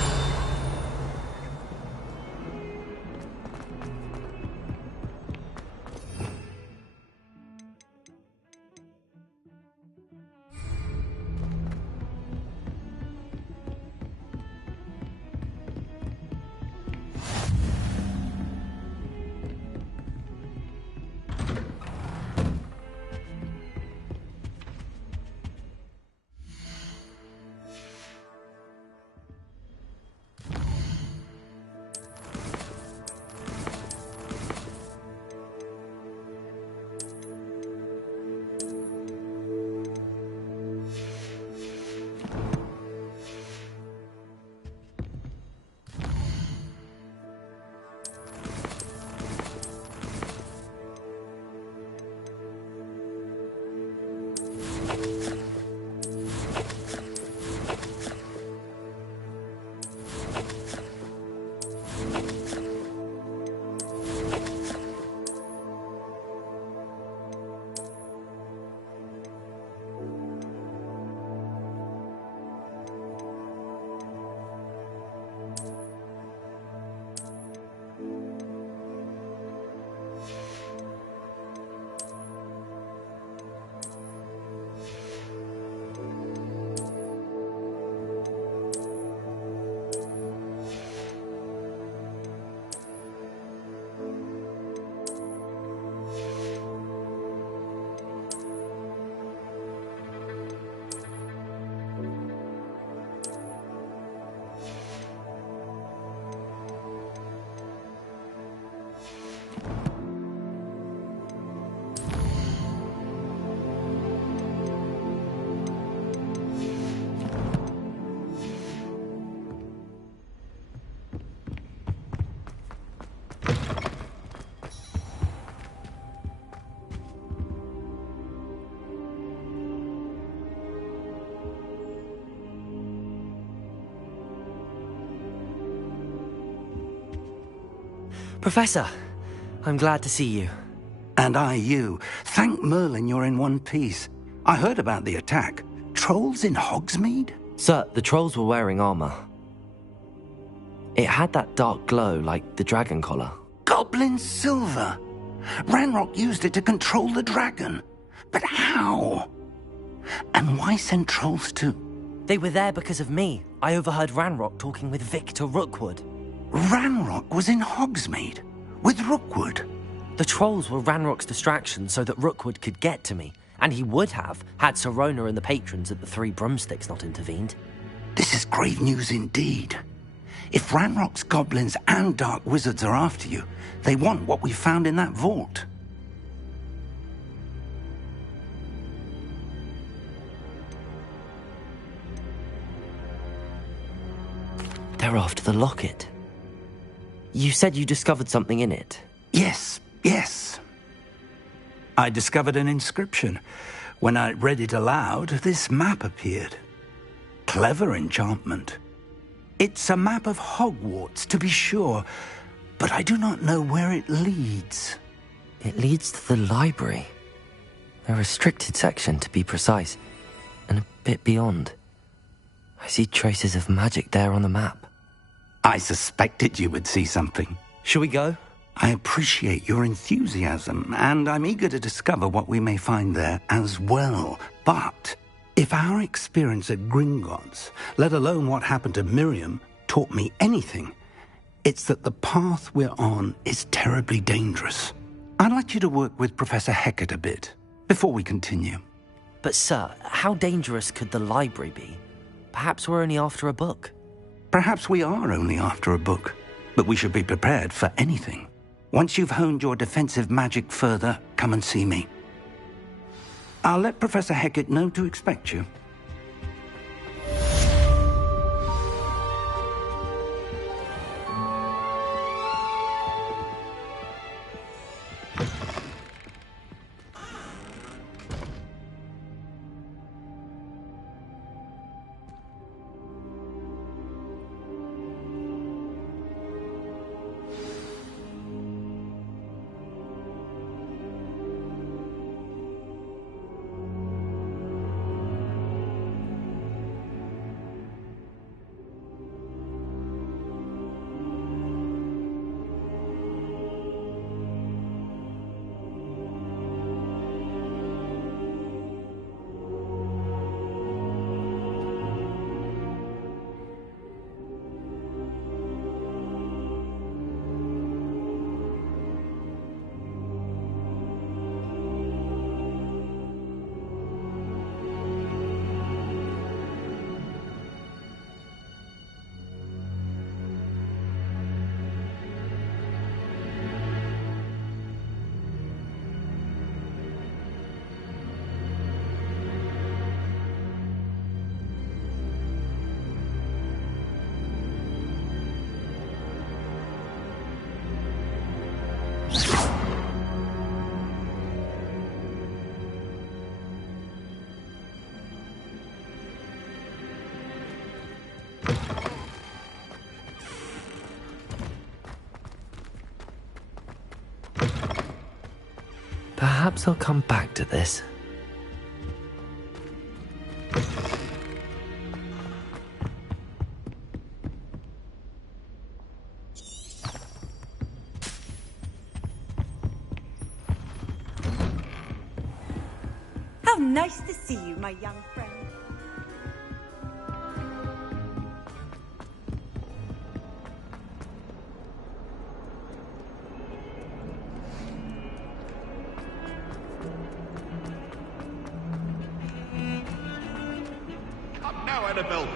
Professor, I'm glad to see you. And I you. Thank Merlin you're in one piece. I heard about the attack. Trolls in Hogsmeade? Sir, the trolls were wearing armor. It had that dark glow like the dragon collar. Goblin silver! Ranrock used it to control the dragon. But how? And why send trolls too? They were there because of me. I overheard Ranrock talking with Victor Rookwood. Ranrock was in Hogsmeade? With Rookwood? The trolls were Ranrock's distraction so that Rookwood could get to me. And he would have, had Sirona and the patrons at the Three Broomsticks not intervened. This is grave news indeed. If Ranrock's goblins and dark wizards are after you, they want what we found in that vault. They're after the locket. You said you discovered something in it. Yes. I discovered an inscription. When I read it aloud, this map appeared. Clever enchantment. It's a map of Hogwarts, to be sure, but I do not know where it leads. It leads to the library. A restricted section, to be precise, and a bit beyond. I see traces of magic there on the map. I suspected you would see something. Shall we go? I appreciate your enthusiasm, and I'm eager to discover what we may find there as well. But if our experience at Gringotts, let alone what happened to Miriam, taught me anything, it's that the path we're on is terribly dangerous. I'd like you to work with Professor Hecat a bit before we continue. But sir, how dangerous could the library be? Perhaps we're only after a book. Perhaps we are only after a book, but we should be prepared for anything. Once you've honed your defensive magic further, come and see me. I'll let Professor Hecat know to expect you. Perhaps I'll come back to this. How nice to see you, my young friend.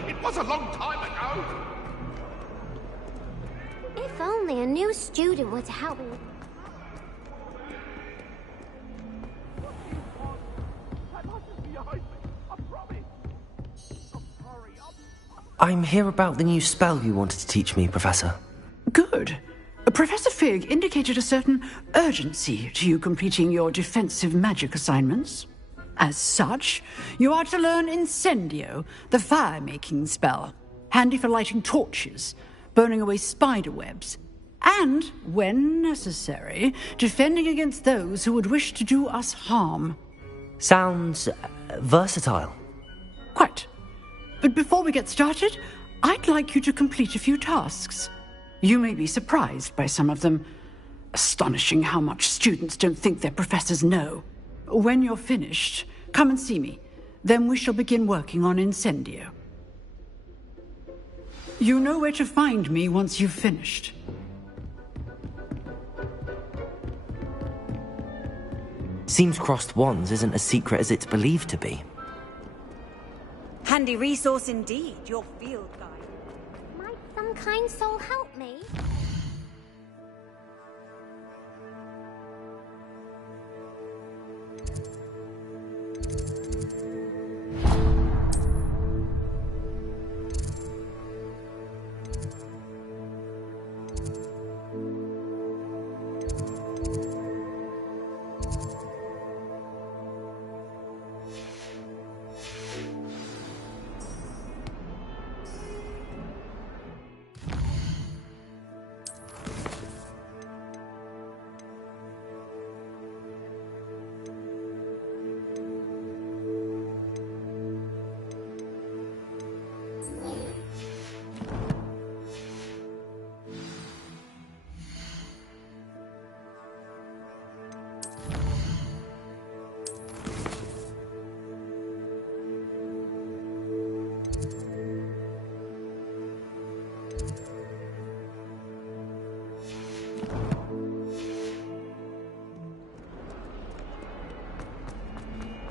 It was a long time ago. If only a new student were to help me. I'm here about the new spell you wanted to teach me, Professor. Good. Professor Fig indicated a certain urgency to you completing your defensive magic assignments. As such, you are to learn Incendio, the fire-making spell, handy for lighting torches, burning away spider webs, And, when necessary, defending against those who would wish to do us harm. Sounds versatile. Quite. But before we get started, I'd like you to complete a few tasks. You may be surprised by some of them. Astonishing how much students don't think their professors know. When you're finished, come and see me. Then we shall begin working on Incendio. You know where to find me once you've finished. Seems crossed wands isn't as secret as it's believed to be. Handy resource indeed, your field guide. Might some kind soul help me?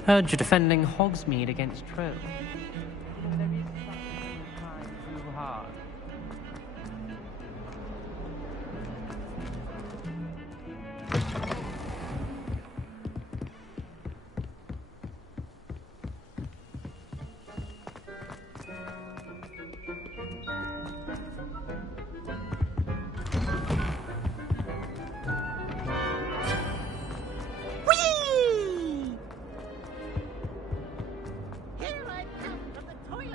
Heard you're defending Hogsmeade against Trill.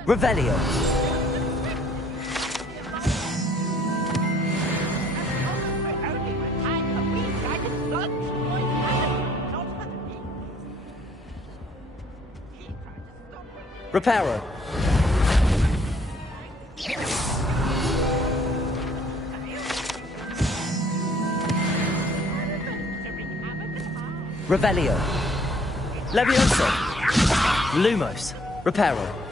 Revelio. Reparo. Revelio. Levioso. Lumos. Reparo.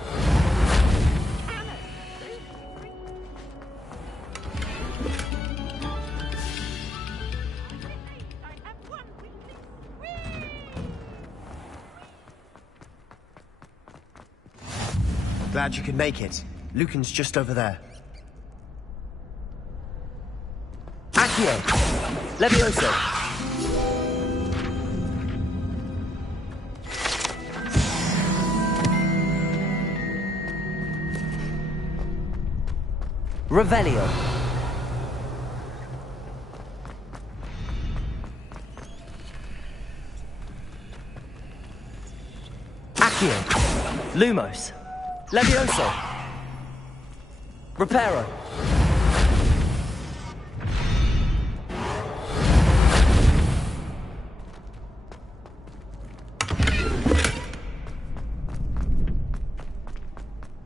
Glad you could make it. Lucan's just over there. Accio! Levioso! Revelio! Accio! Lumos! Levioso! Reparo!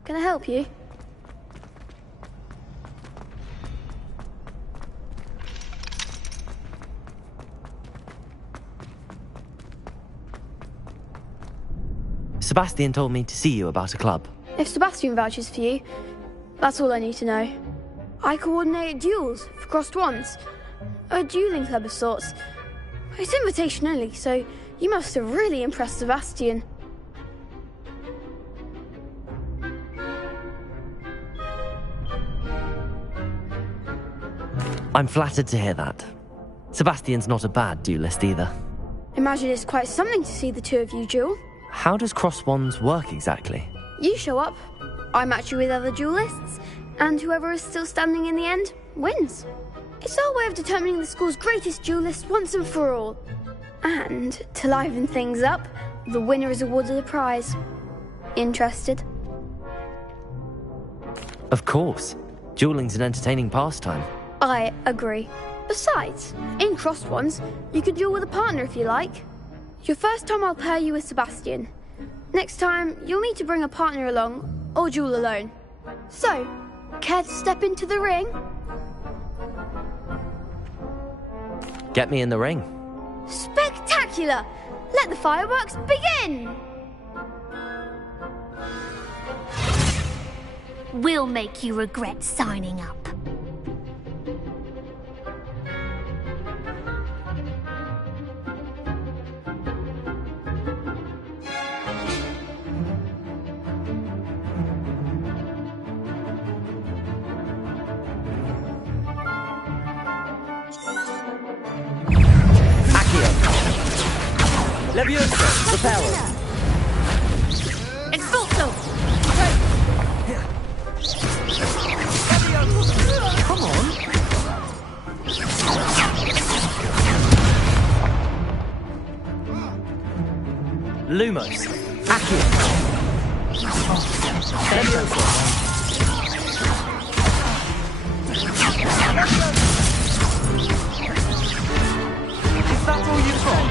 Can I help you? Sebastian told me to see you about a club. If Sebastian vouches for you, that's all I need to know. I coordinate duels for crossed wands. A dueling club of sorts. It's invitation only, so you must have really impressed Sebastian. I'm flattered to hear that. Sebastian's not a bad duelist either. Imagine it's quite something to see the two of you duel. How does cross wands work exactly? You show up, I match you with other duelists, and whoever is still standing in the end wins. It's our way of determining the school's greatest duelist once and for all. And, to liven things up, the winner is awarded a prize. Interested? Of course. Dueling's an entertaining pastime. I agree. Besides, in crossed ones, you could duel with a partner if you like. Your first time I'll pair you with Sebastian. Next time, you'll need to bring a partner along, or duel alone. So, care to step into the ring? Get me in the ring. Spectacular! Let the fireworks begin! We'll make you regret signing up. Levioso, reparo. Expulso! Come on. Lumos. Accio. Levioso. Is that all you've got?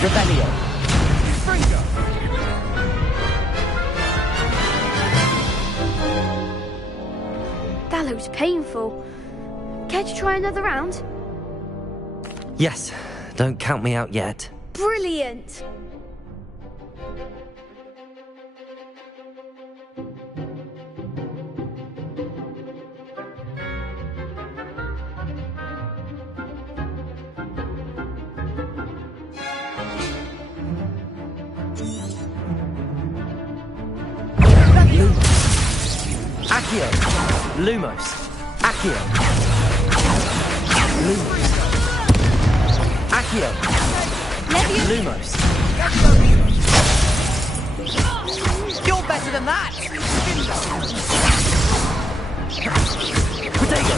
Rebellion. That looks painful. Care to try another round? Yes, don't count me out yet. Brilliant! Accio. Lumos. Accio. Lumos. Accio. Lumos. You're better than that! Protego.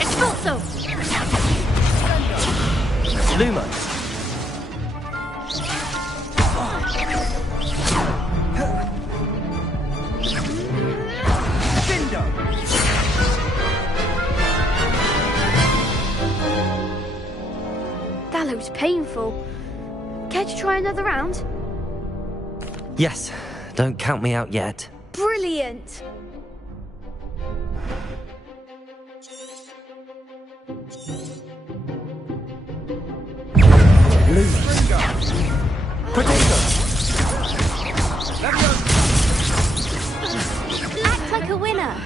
Expulso! Lumos. That looks painful. Care to try another round? Yes, don't count me out yet. Brilliant! Lumos. Protego. Act like a winner!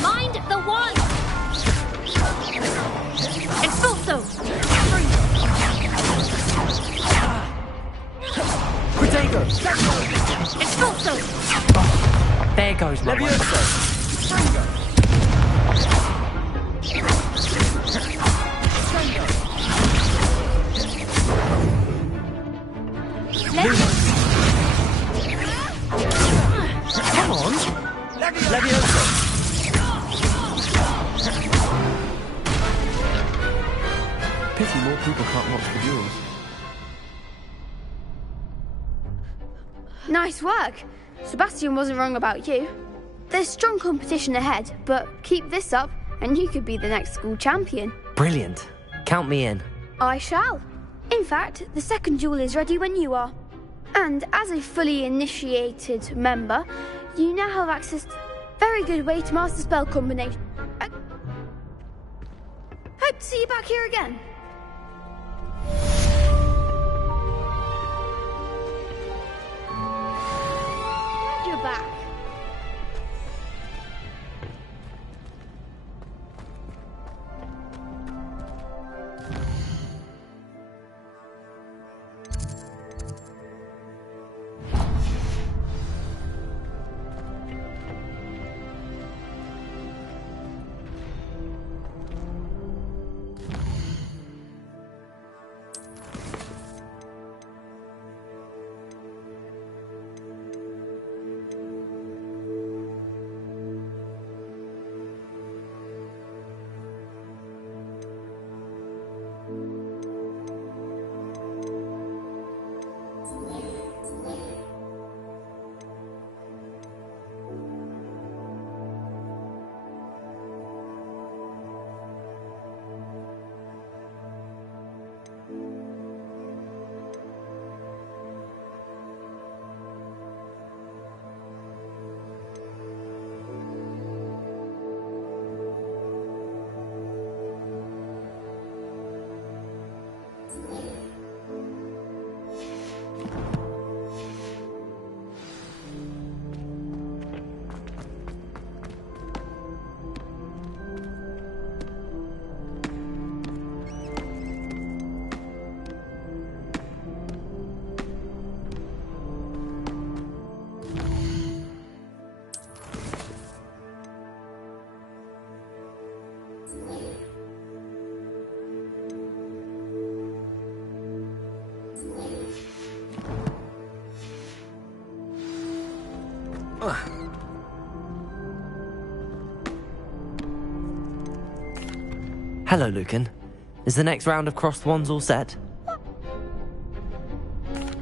Mind the one! Expulso! Protego. Expulso! There goes my Levioso. Come on. Levioso. Pity more people can't watch the duels. Nice work. Sebastian wasn't wrong about you. There's strong competition ahead, but keep this up and you could be the next school champion. Brilliant. Count me in. I shall. In fact, the second duel is ready when you are. And as a fully initiated member, you now have access to a very good way to master spell combination. Hope to see you back here again. You're back. Hello, Lucan. Is the next round of crossed wands all set?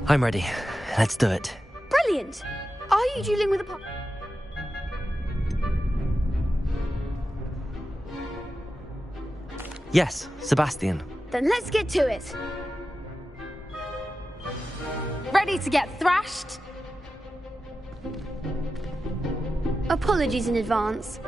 I'm ready. Let's do it. Brilliant! Are you dueling with a pop? Yes, Sebastian. Then let's get to it. Ready to get thrashed? Apologies in advance.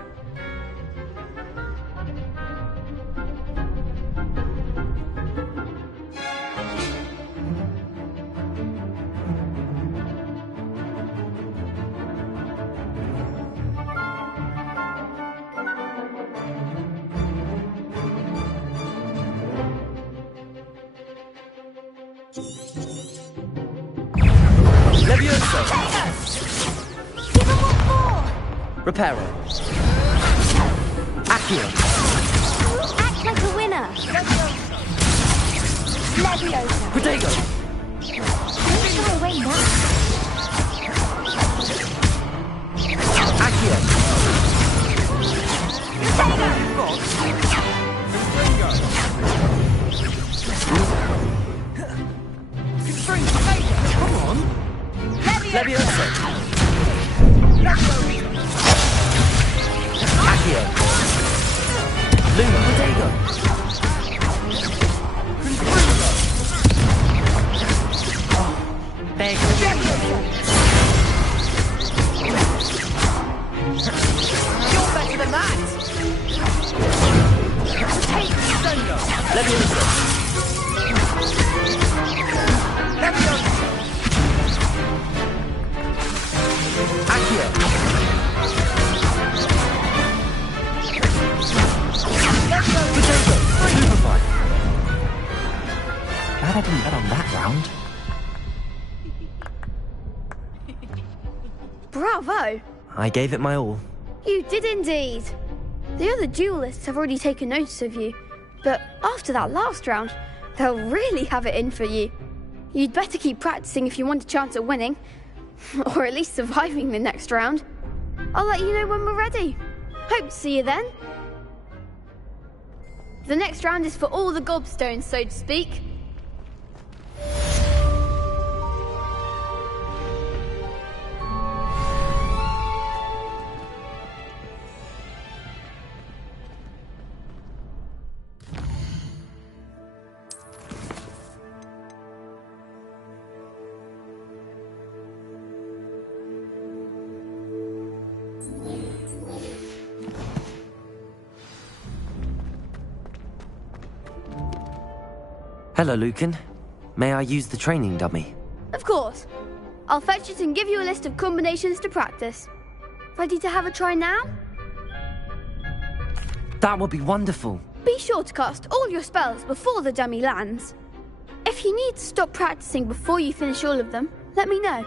Levioso! Give him one more! Reparo. Accio. Act like a winner! Leviosa! Protego. Don't shy away now. Accio. Come on. Leviosa. Accio. Luma. Protego. There you go. You're better than that! Take Sendo! Leviosa! Leviosa! Accio! Potato! Superfly! Glad I didn't bet on that round. Bravo! I gave it my all. You did indeed. The other duelists have already taken notice of you, but after that last round, they'll really have it in for you. You'd better keep practicing if you want a chance at winning, or at least surviving the next round. I'll let you know when we're ready. Hope to see you then. The next round is for all the gobstones, so to speak. Hello, Lucan. May I use the training dummy? Of course. I'll fetch it and give you a list of combinations to practice. Ready to have a try now? That would be wonderful. Be sure to cast all your spells before the dummy lands. If you need to stop practicing before you finish all of them, let me know.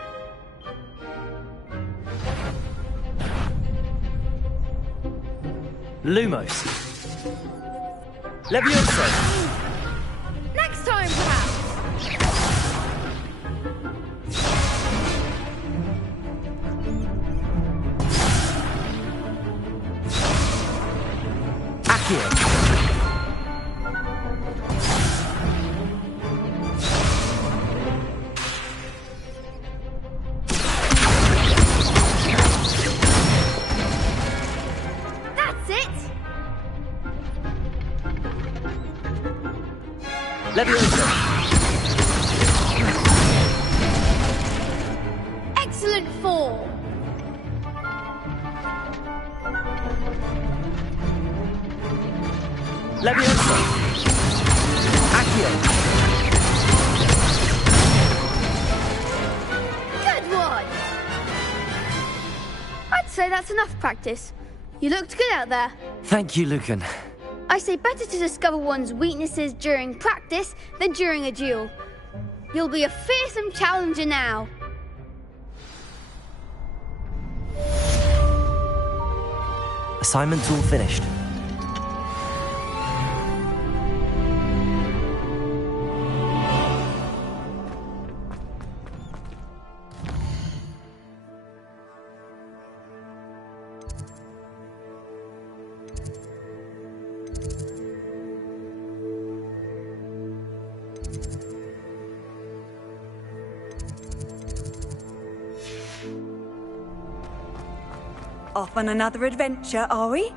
Lumos. Levioso. Next time, perhaps. Accio. That's it. Leviosa. Excellent form. Leviosa. Accio. Good one. I'd say that's enough practice. You looked good out there. Thank you, Lucan. I say better to discover one's weaknesses during practice than during a duel. You'll be a fearsome challenger now. Assignment's all finished. Off on another adventure, are we?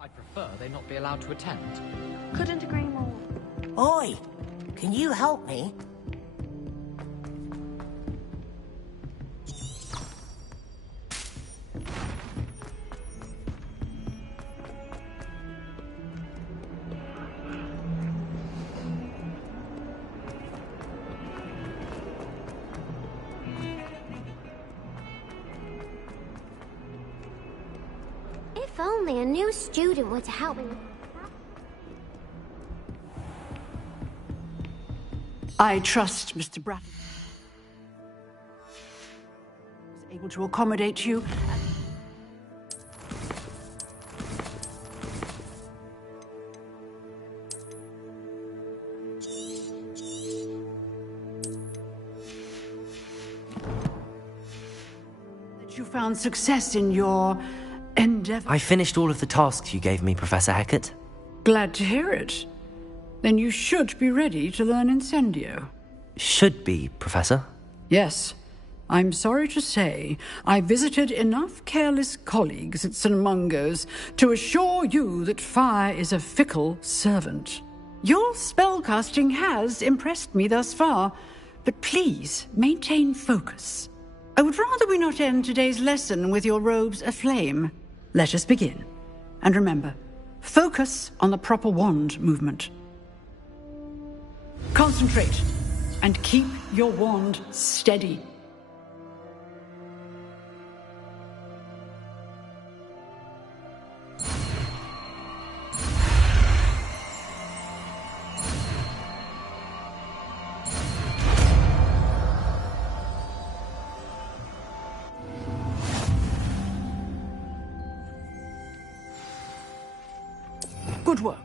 I'd prefer they not be allowed to attend. Couldn't agree more. Oi! Can you help me? If only a new student were to help me. I trust Mr. Bratton was able to accommodate you. That you found success in your endeavor. I finished all of the tasks you gave me, Professor Hecat. Glad to hear it. Then you should be ready to learn Incendio. Should be, Professor. Yes. I'm sorry to say, I visited enough careless colleagues at St. Mungo's to assure you that fire is a fickle servant. Your spellcasting has impressed me thus far, but please maintain focus. I would rather we not end today's lesson with your robes aflame. Let us begin. And remember, focus on the proper wand movement. Concentrate, and keep your wand steady. Good work.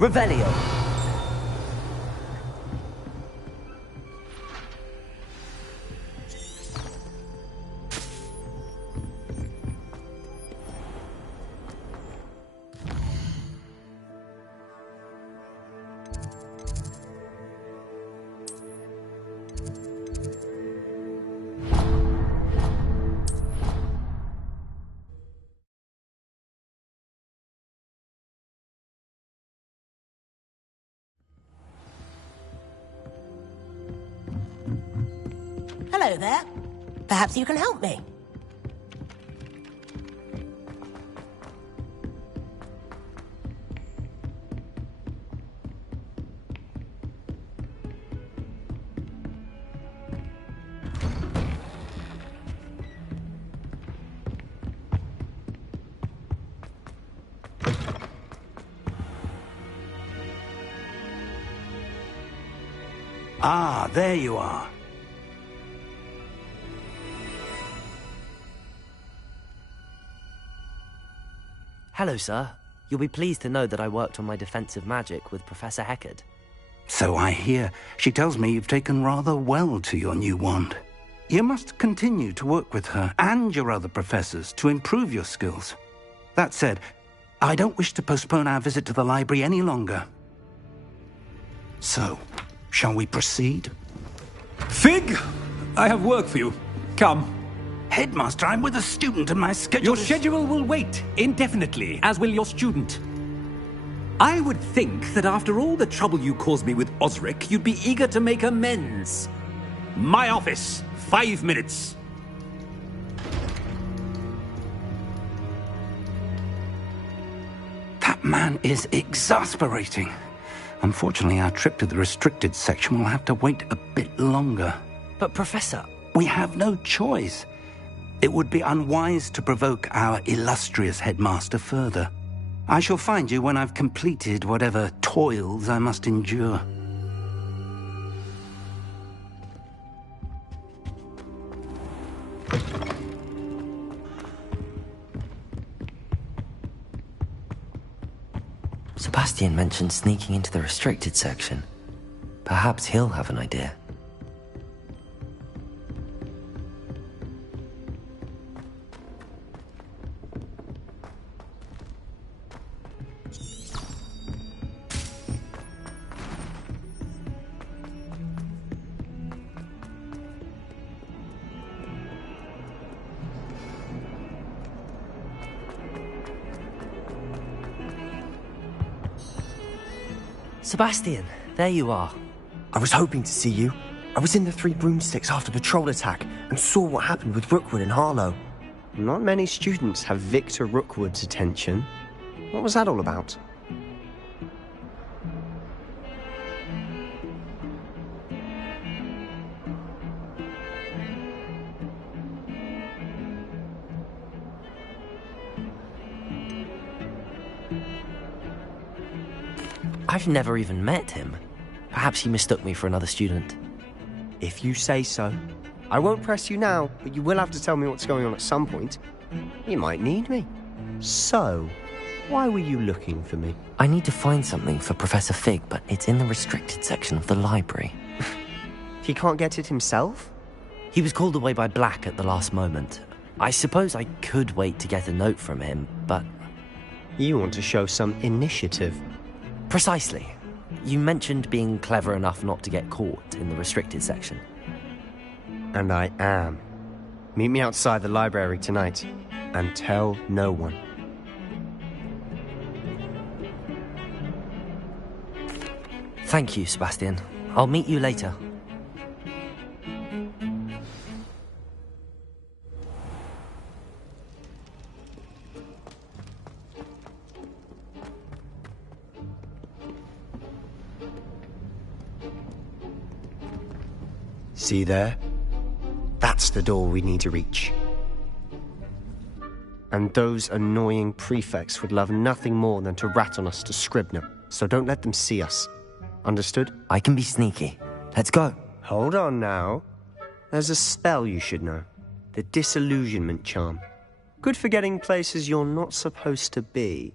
Revelio. Hello there. Perhaps you can help me. Ah, there you are. Hello, sir. You'll be pleased to know that I worked on my defensive magic with Professor Hecat. So I hear. She tells me you've taken rather well to your new wand. You must continue to work with her and your other professors to improve your skills. That said, I don't wish to postpone our visit to the library any longer. So, shall we proceed? Fig! I have work for you. Come. Headmaster, I'm with a student and my schedule Your schedule will wait indefinitely, as will your student. I would think that after all the trouble you caused me with Osric, you'd be eager to make amends. My office, 5 minutes. That man is exasperating. Unfortunately, our trip to the restricted section will have to wait a bit longer. But Professor... We have no choice. It would be unwise to provoke our illustrious headmaster further. I shall find you when I've completed whatever toils I must endure. Sebastian mentioned sneaking into the restricted section. Perhaps he'll have an idea. Sebastian, there you are. I was hoping to see you. I was in the Three Broomsticks after patrol attack and saw what happened with Rookwood and Harlow. Not many students have Victor Rookwood's attention. What was that all about? I've never even met him. Perhaps he mistook me for another student. If you say so. I won't press you now, but you will have to tell me what's going on at some point. You might need me. So, why were you looking for me? I need to find something for Professor Fig, but it's in the restricted section of the library. He can't get it himself? He was called away by Black at the last moment. I suppose I could wait to get a note from him, but... You want to show some initiative. Precisely. You mentioned being clever enough not to get caught in the restricted section. And I am. Meet me outside the library tonight, and tell no one. Thank you, Sebastian. I'll meet you later. See there? That's the door we need to reach. And those annoying prefects would love nothing more than to rat on us to Scribner, so don't let them see us. Understood? I can be sneaky. Let's go. Hold on now. There's a spell you should know. The Disillusionment Charm. Good for getting places you're not supposed to be.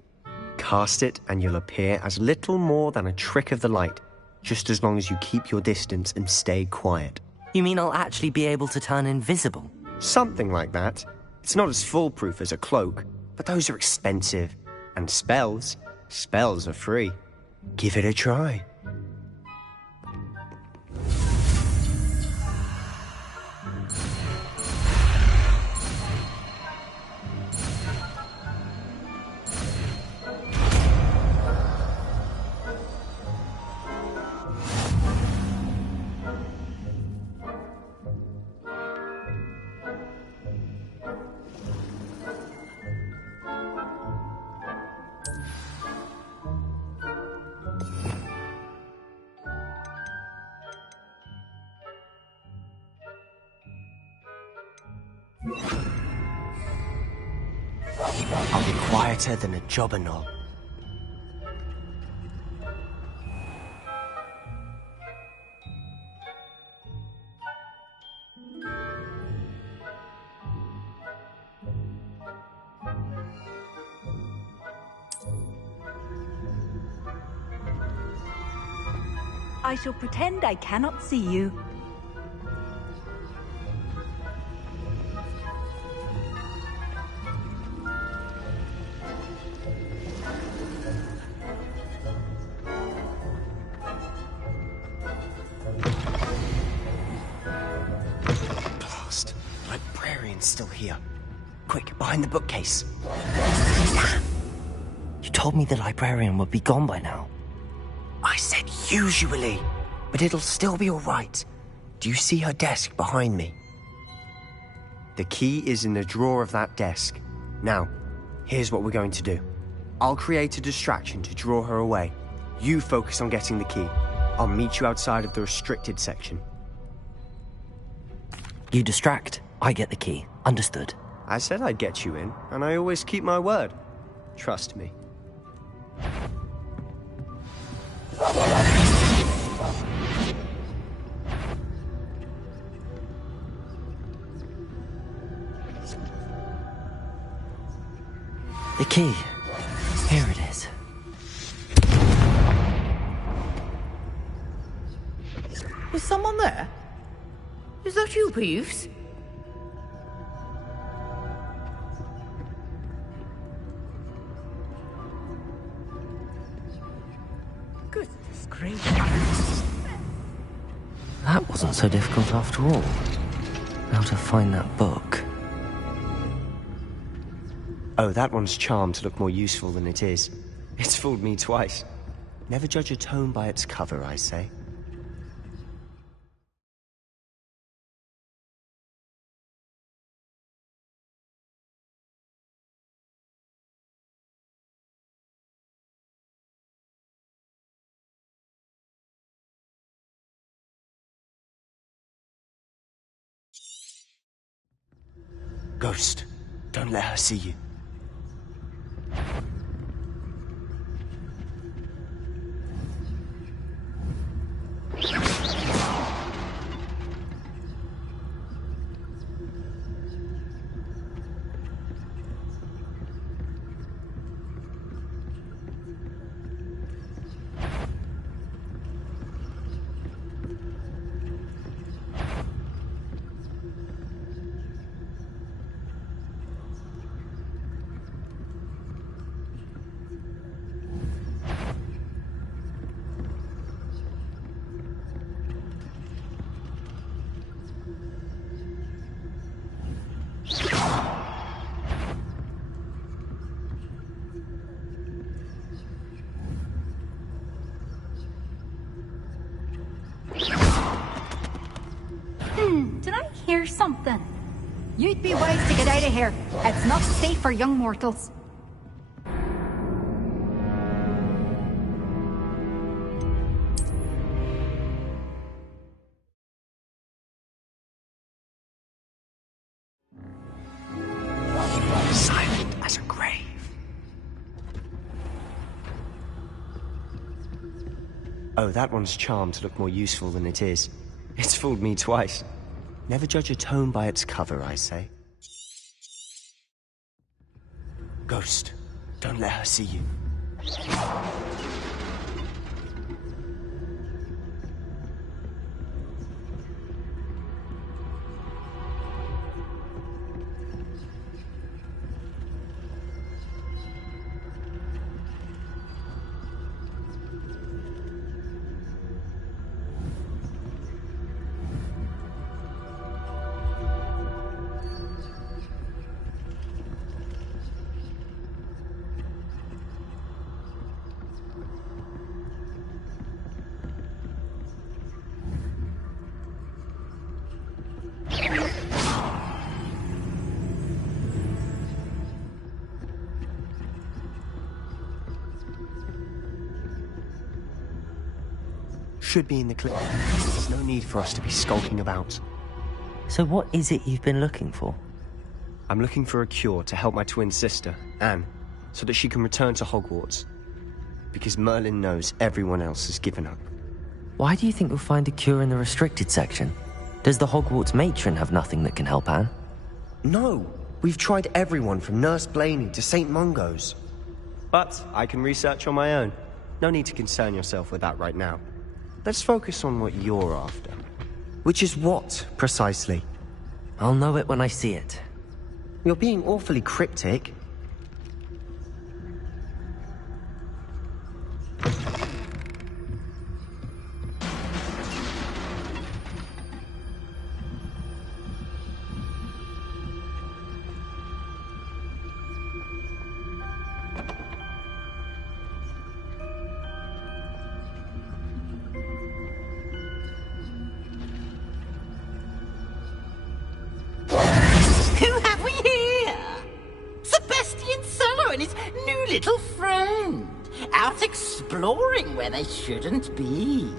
Cast it and you'll appear as little more than a trick of the light, just as long as you keep your distance and stay quiet. You mean I'll actually be able to turn invisible? Something like that. It's not as foolproof as a cloak, but those are expensive. And spells are free. Give it a try. I'll be quieter than a jobberknoll. I shall pretend I cannot see you. Still here. Quick, behind the bookcase. told me the librarian would be gone by now. I said usually, but it'll still be all right. Do you see her desk behind me? The key is in the drawer of that desk. Now, here's what we're going to do. I'll create a distraction to draw her away. You focus on getting the key. I'll meet you outside of the restricted section. You distract, I get the key. Understood. I said I'd get you in, and I always keep my word. Trust me. The key. Here it is. Is someone there? Is that you, Ps5? Goodness gracious. That wasn't so difficult after all. How to find that book. Oh, that one's charmed to look more useful than it is. It's fooled me twice. Never judge a tome by its cover, I say. Ghost, don't let her see you. Did I hear something? You'd be wise to get out of here. It's not safe for young mortals. Silent as a grave. Oh, that one's charmed to look more useful than it is. It's fooled me twice. Never judge a tome by its cover, I say. Ghost, don't let her see you. Should be in the clip. There's no need for us to be skulking about. So what is it you've been looking for? I'm looking for a cure to help my twin sister, Anne, so that she can return to Hogwarts. Because Merlin knows everyone else has given up. Why do you think you'll find a cure in the restricted section? Does the Hogwarts matron have nothing that can help Anne? No! We've tried everyone from Nurse Blaney to St. Mungo's. But I can research on my own. No need to concern yourself with that right now. Let's focus on what you're after. Which is what, precisely? I'll know it when I see it. You're being awfully cryptic. little friend, out exploring where they shouldn't be.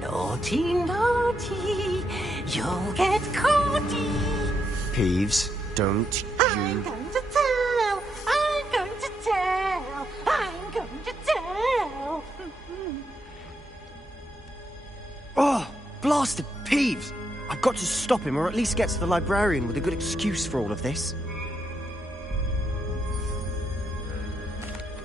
Naughty, naughty, you'll get caughty. Peeves, don't you... I'm going to tell, I'm going to tell, I'm going to tell. Oh, blasted Peeves! I've got to stop him, or at least get to the librarian with a good excuse for all of this.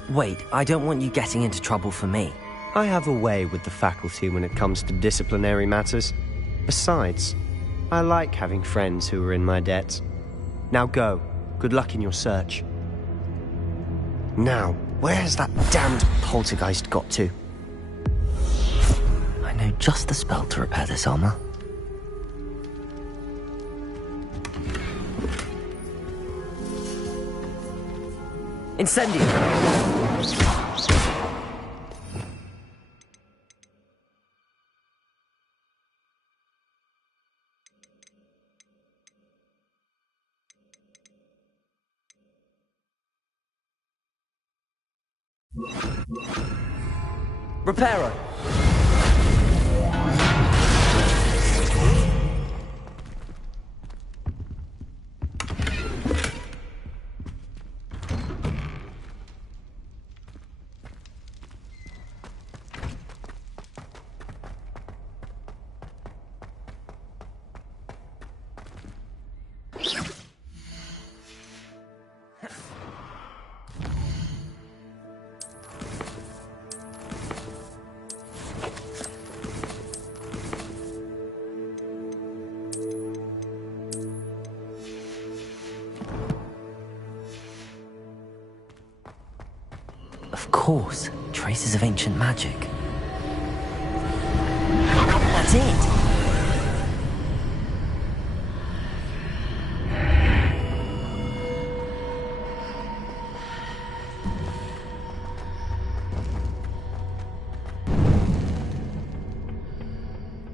Wait, I don't want you getting into trouble for me. I have a way with the faculty when it comes to disciplinary matters. Besides, I like having friends who are in my debt. Now go. Good luck in your search. Now, where's that damned poltergeist got to? I know just the spell to repair this armor. Incendio! Reparo! Of course, traces of ancient magic. That's it!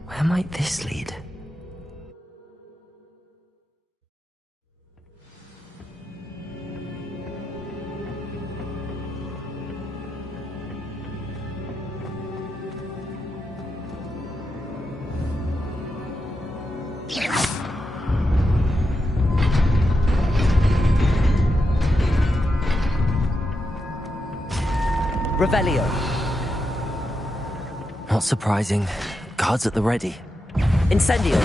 Where might this lead? Revelio. Not surprising. Guards at the ready. Incendio.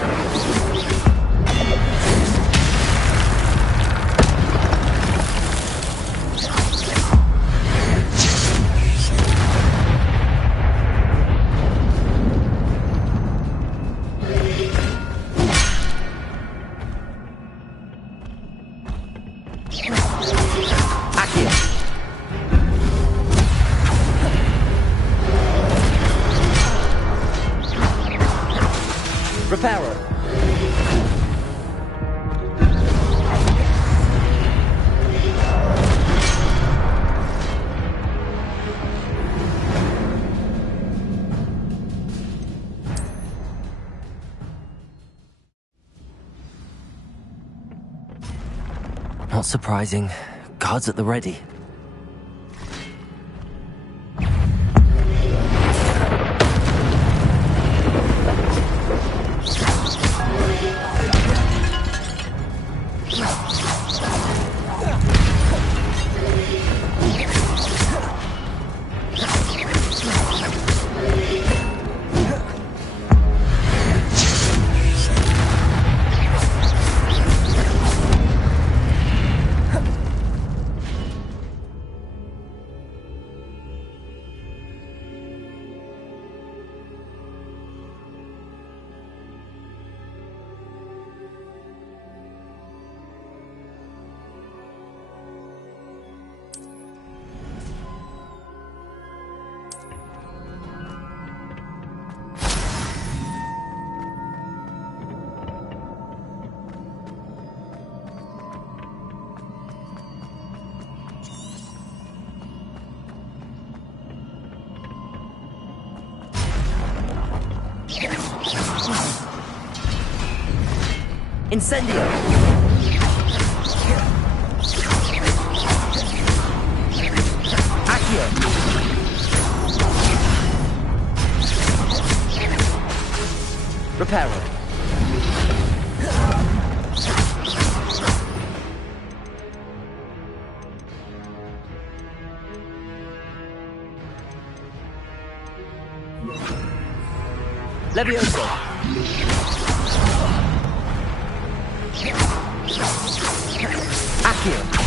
Reparo. Not surprising. Guards at the ready. Incendio! Reparo. Levioso. Accio.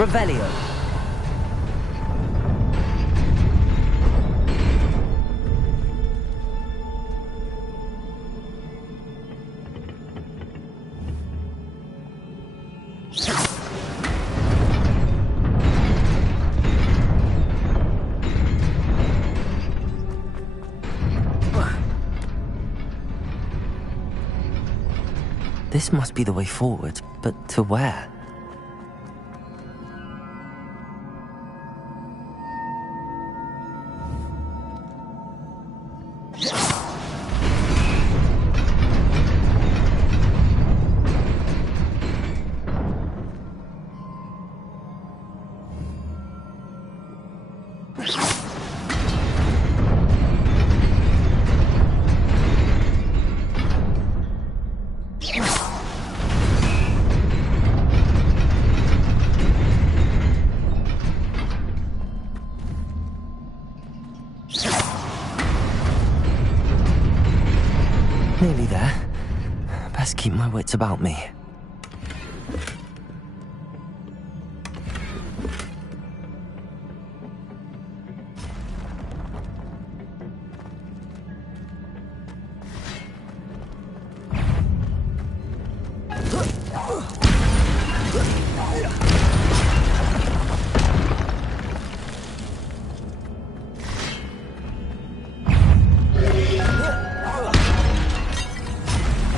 Revelio. This must be the way forward, but to where? Nearly there. Best keep my wits about me.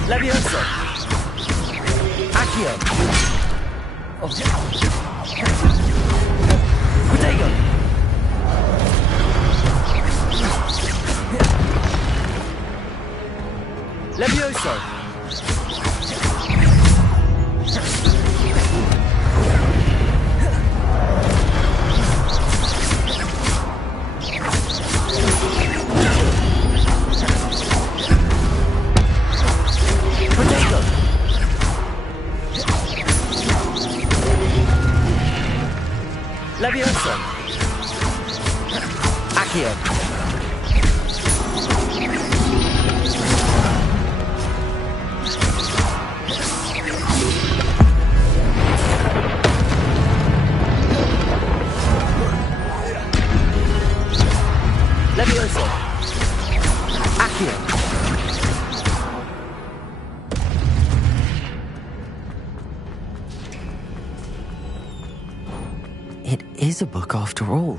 Levioso. Accio. Protego. Levioso. Levioso. Accio. Levioso. Accio. is a book after all.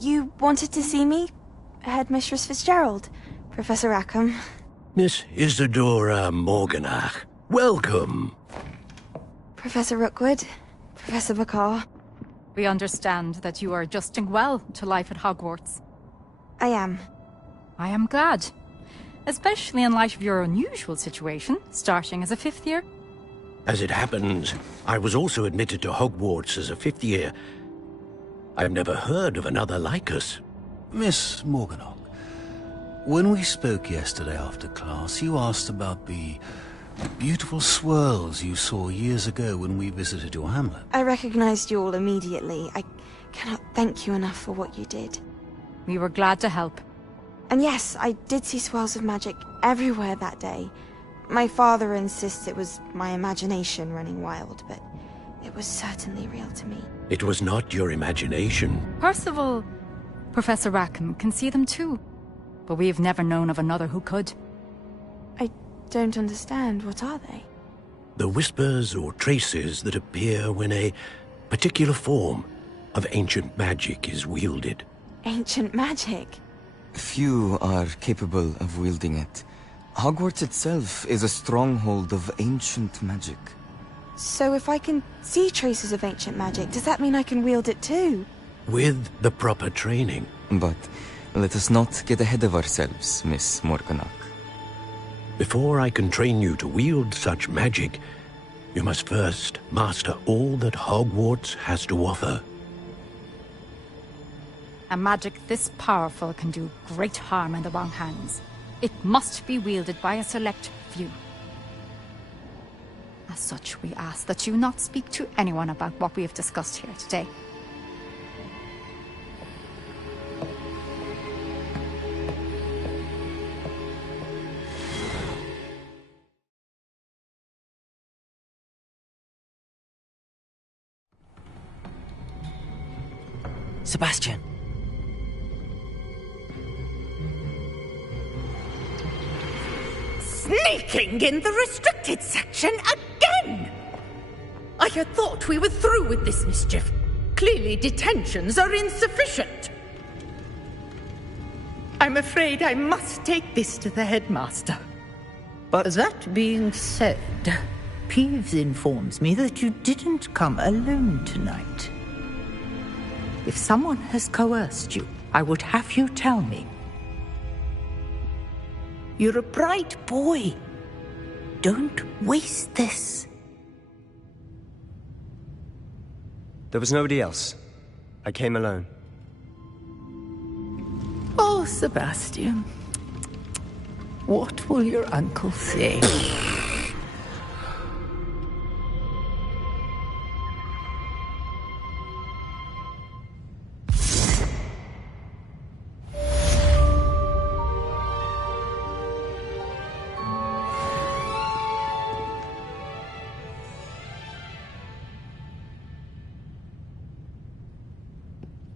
You wanted to see me? Headmistress Fitzgerald, Professor Rackham. Miss Isadora Morganach, welcome. Professor Rookwood, Professor Bakar. We understand that you are adjusting well to life at Hogwarts. I am. I am glad. Especially in light of your unusual situation, starting as a 5th year. As it happens, I was also admitted to Hogwarts as a 5th year. I've never heard of another like us. Miss Morganach, when we spoke yesterday after class, you asked about the beautiful swirls you saw years ago when we visited your hamlet. I recognized you all immediately. I cannot thank you enough for what you did. We were glad to help. And yes, I did see swirls of magic everywhere that day. My father insists it was my imagination running wild, but it was certainly real to me. It was not your imagination. Percival, Professor Rackham can see them too. But we have never known of another who could. I don't understand. What are they? The whispers or traces that appear when a particular form of ancient magic is wielded. Ancient magic? Few are capable of wielding it. Hogwarts itself is a stronghold of ancient magic. So if I can see traces of ancient magic, does that mean I can wield it too? With the proper training. But let us not get ahead of ourselves, Miss Morganach. Before I can train you to wield such magic, you must first master all that Hogwarts has to offer. A magic this powerful can do great harm in the wrong hands. It must be wielded by a select few. As such, we ask that you not speak to anyone about what we have discussed here today. Sebastian. Sneaking in the restricted section again! I had thought we were through with this mischief. Clearly detentions are insufficient. I'm afraid I must take this to the headmaster. But that being said, Ps5 informs me that you didn't come alone tonight. If someone has coerced you, I would have you tell me. You're a bright boy. Don't waste this. There was nobody else. I came alone. Oh, Sebastian. What will your uncle say?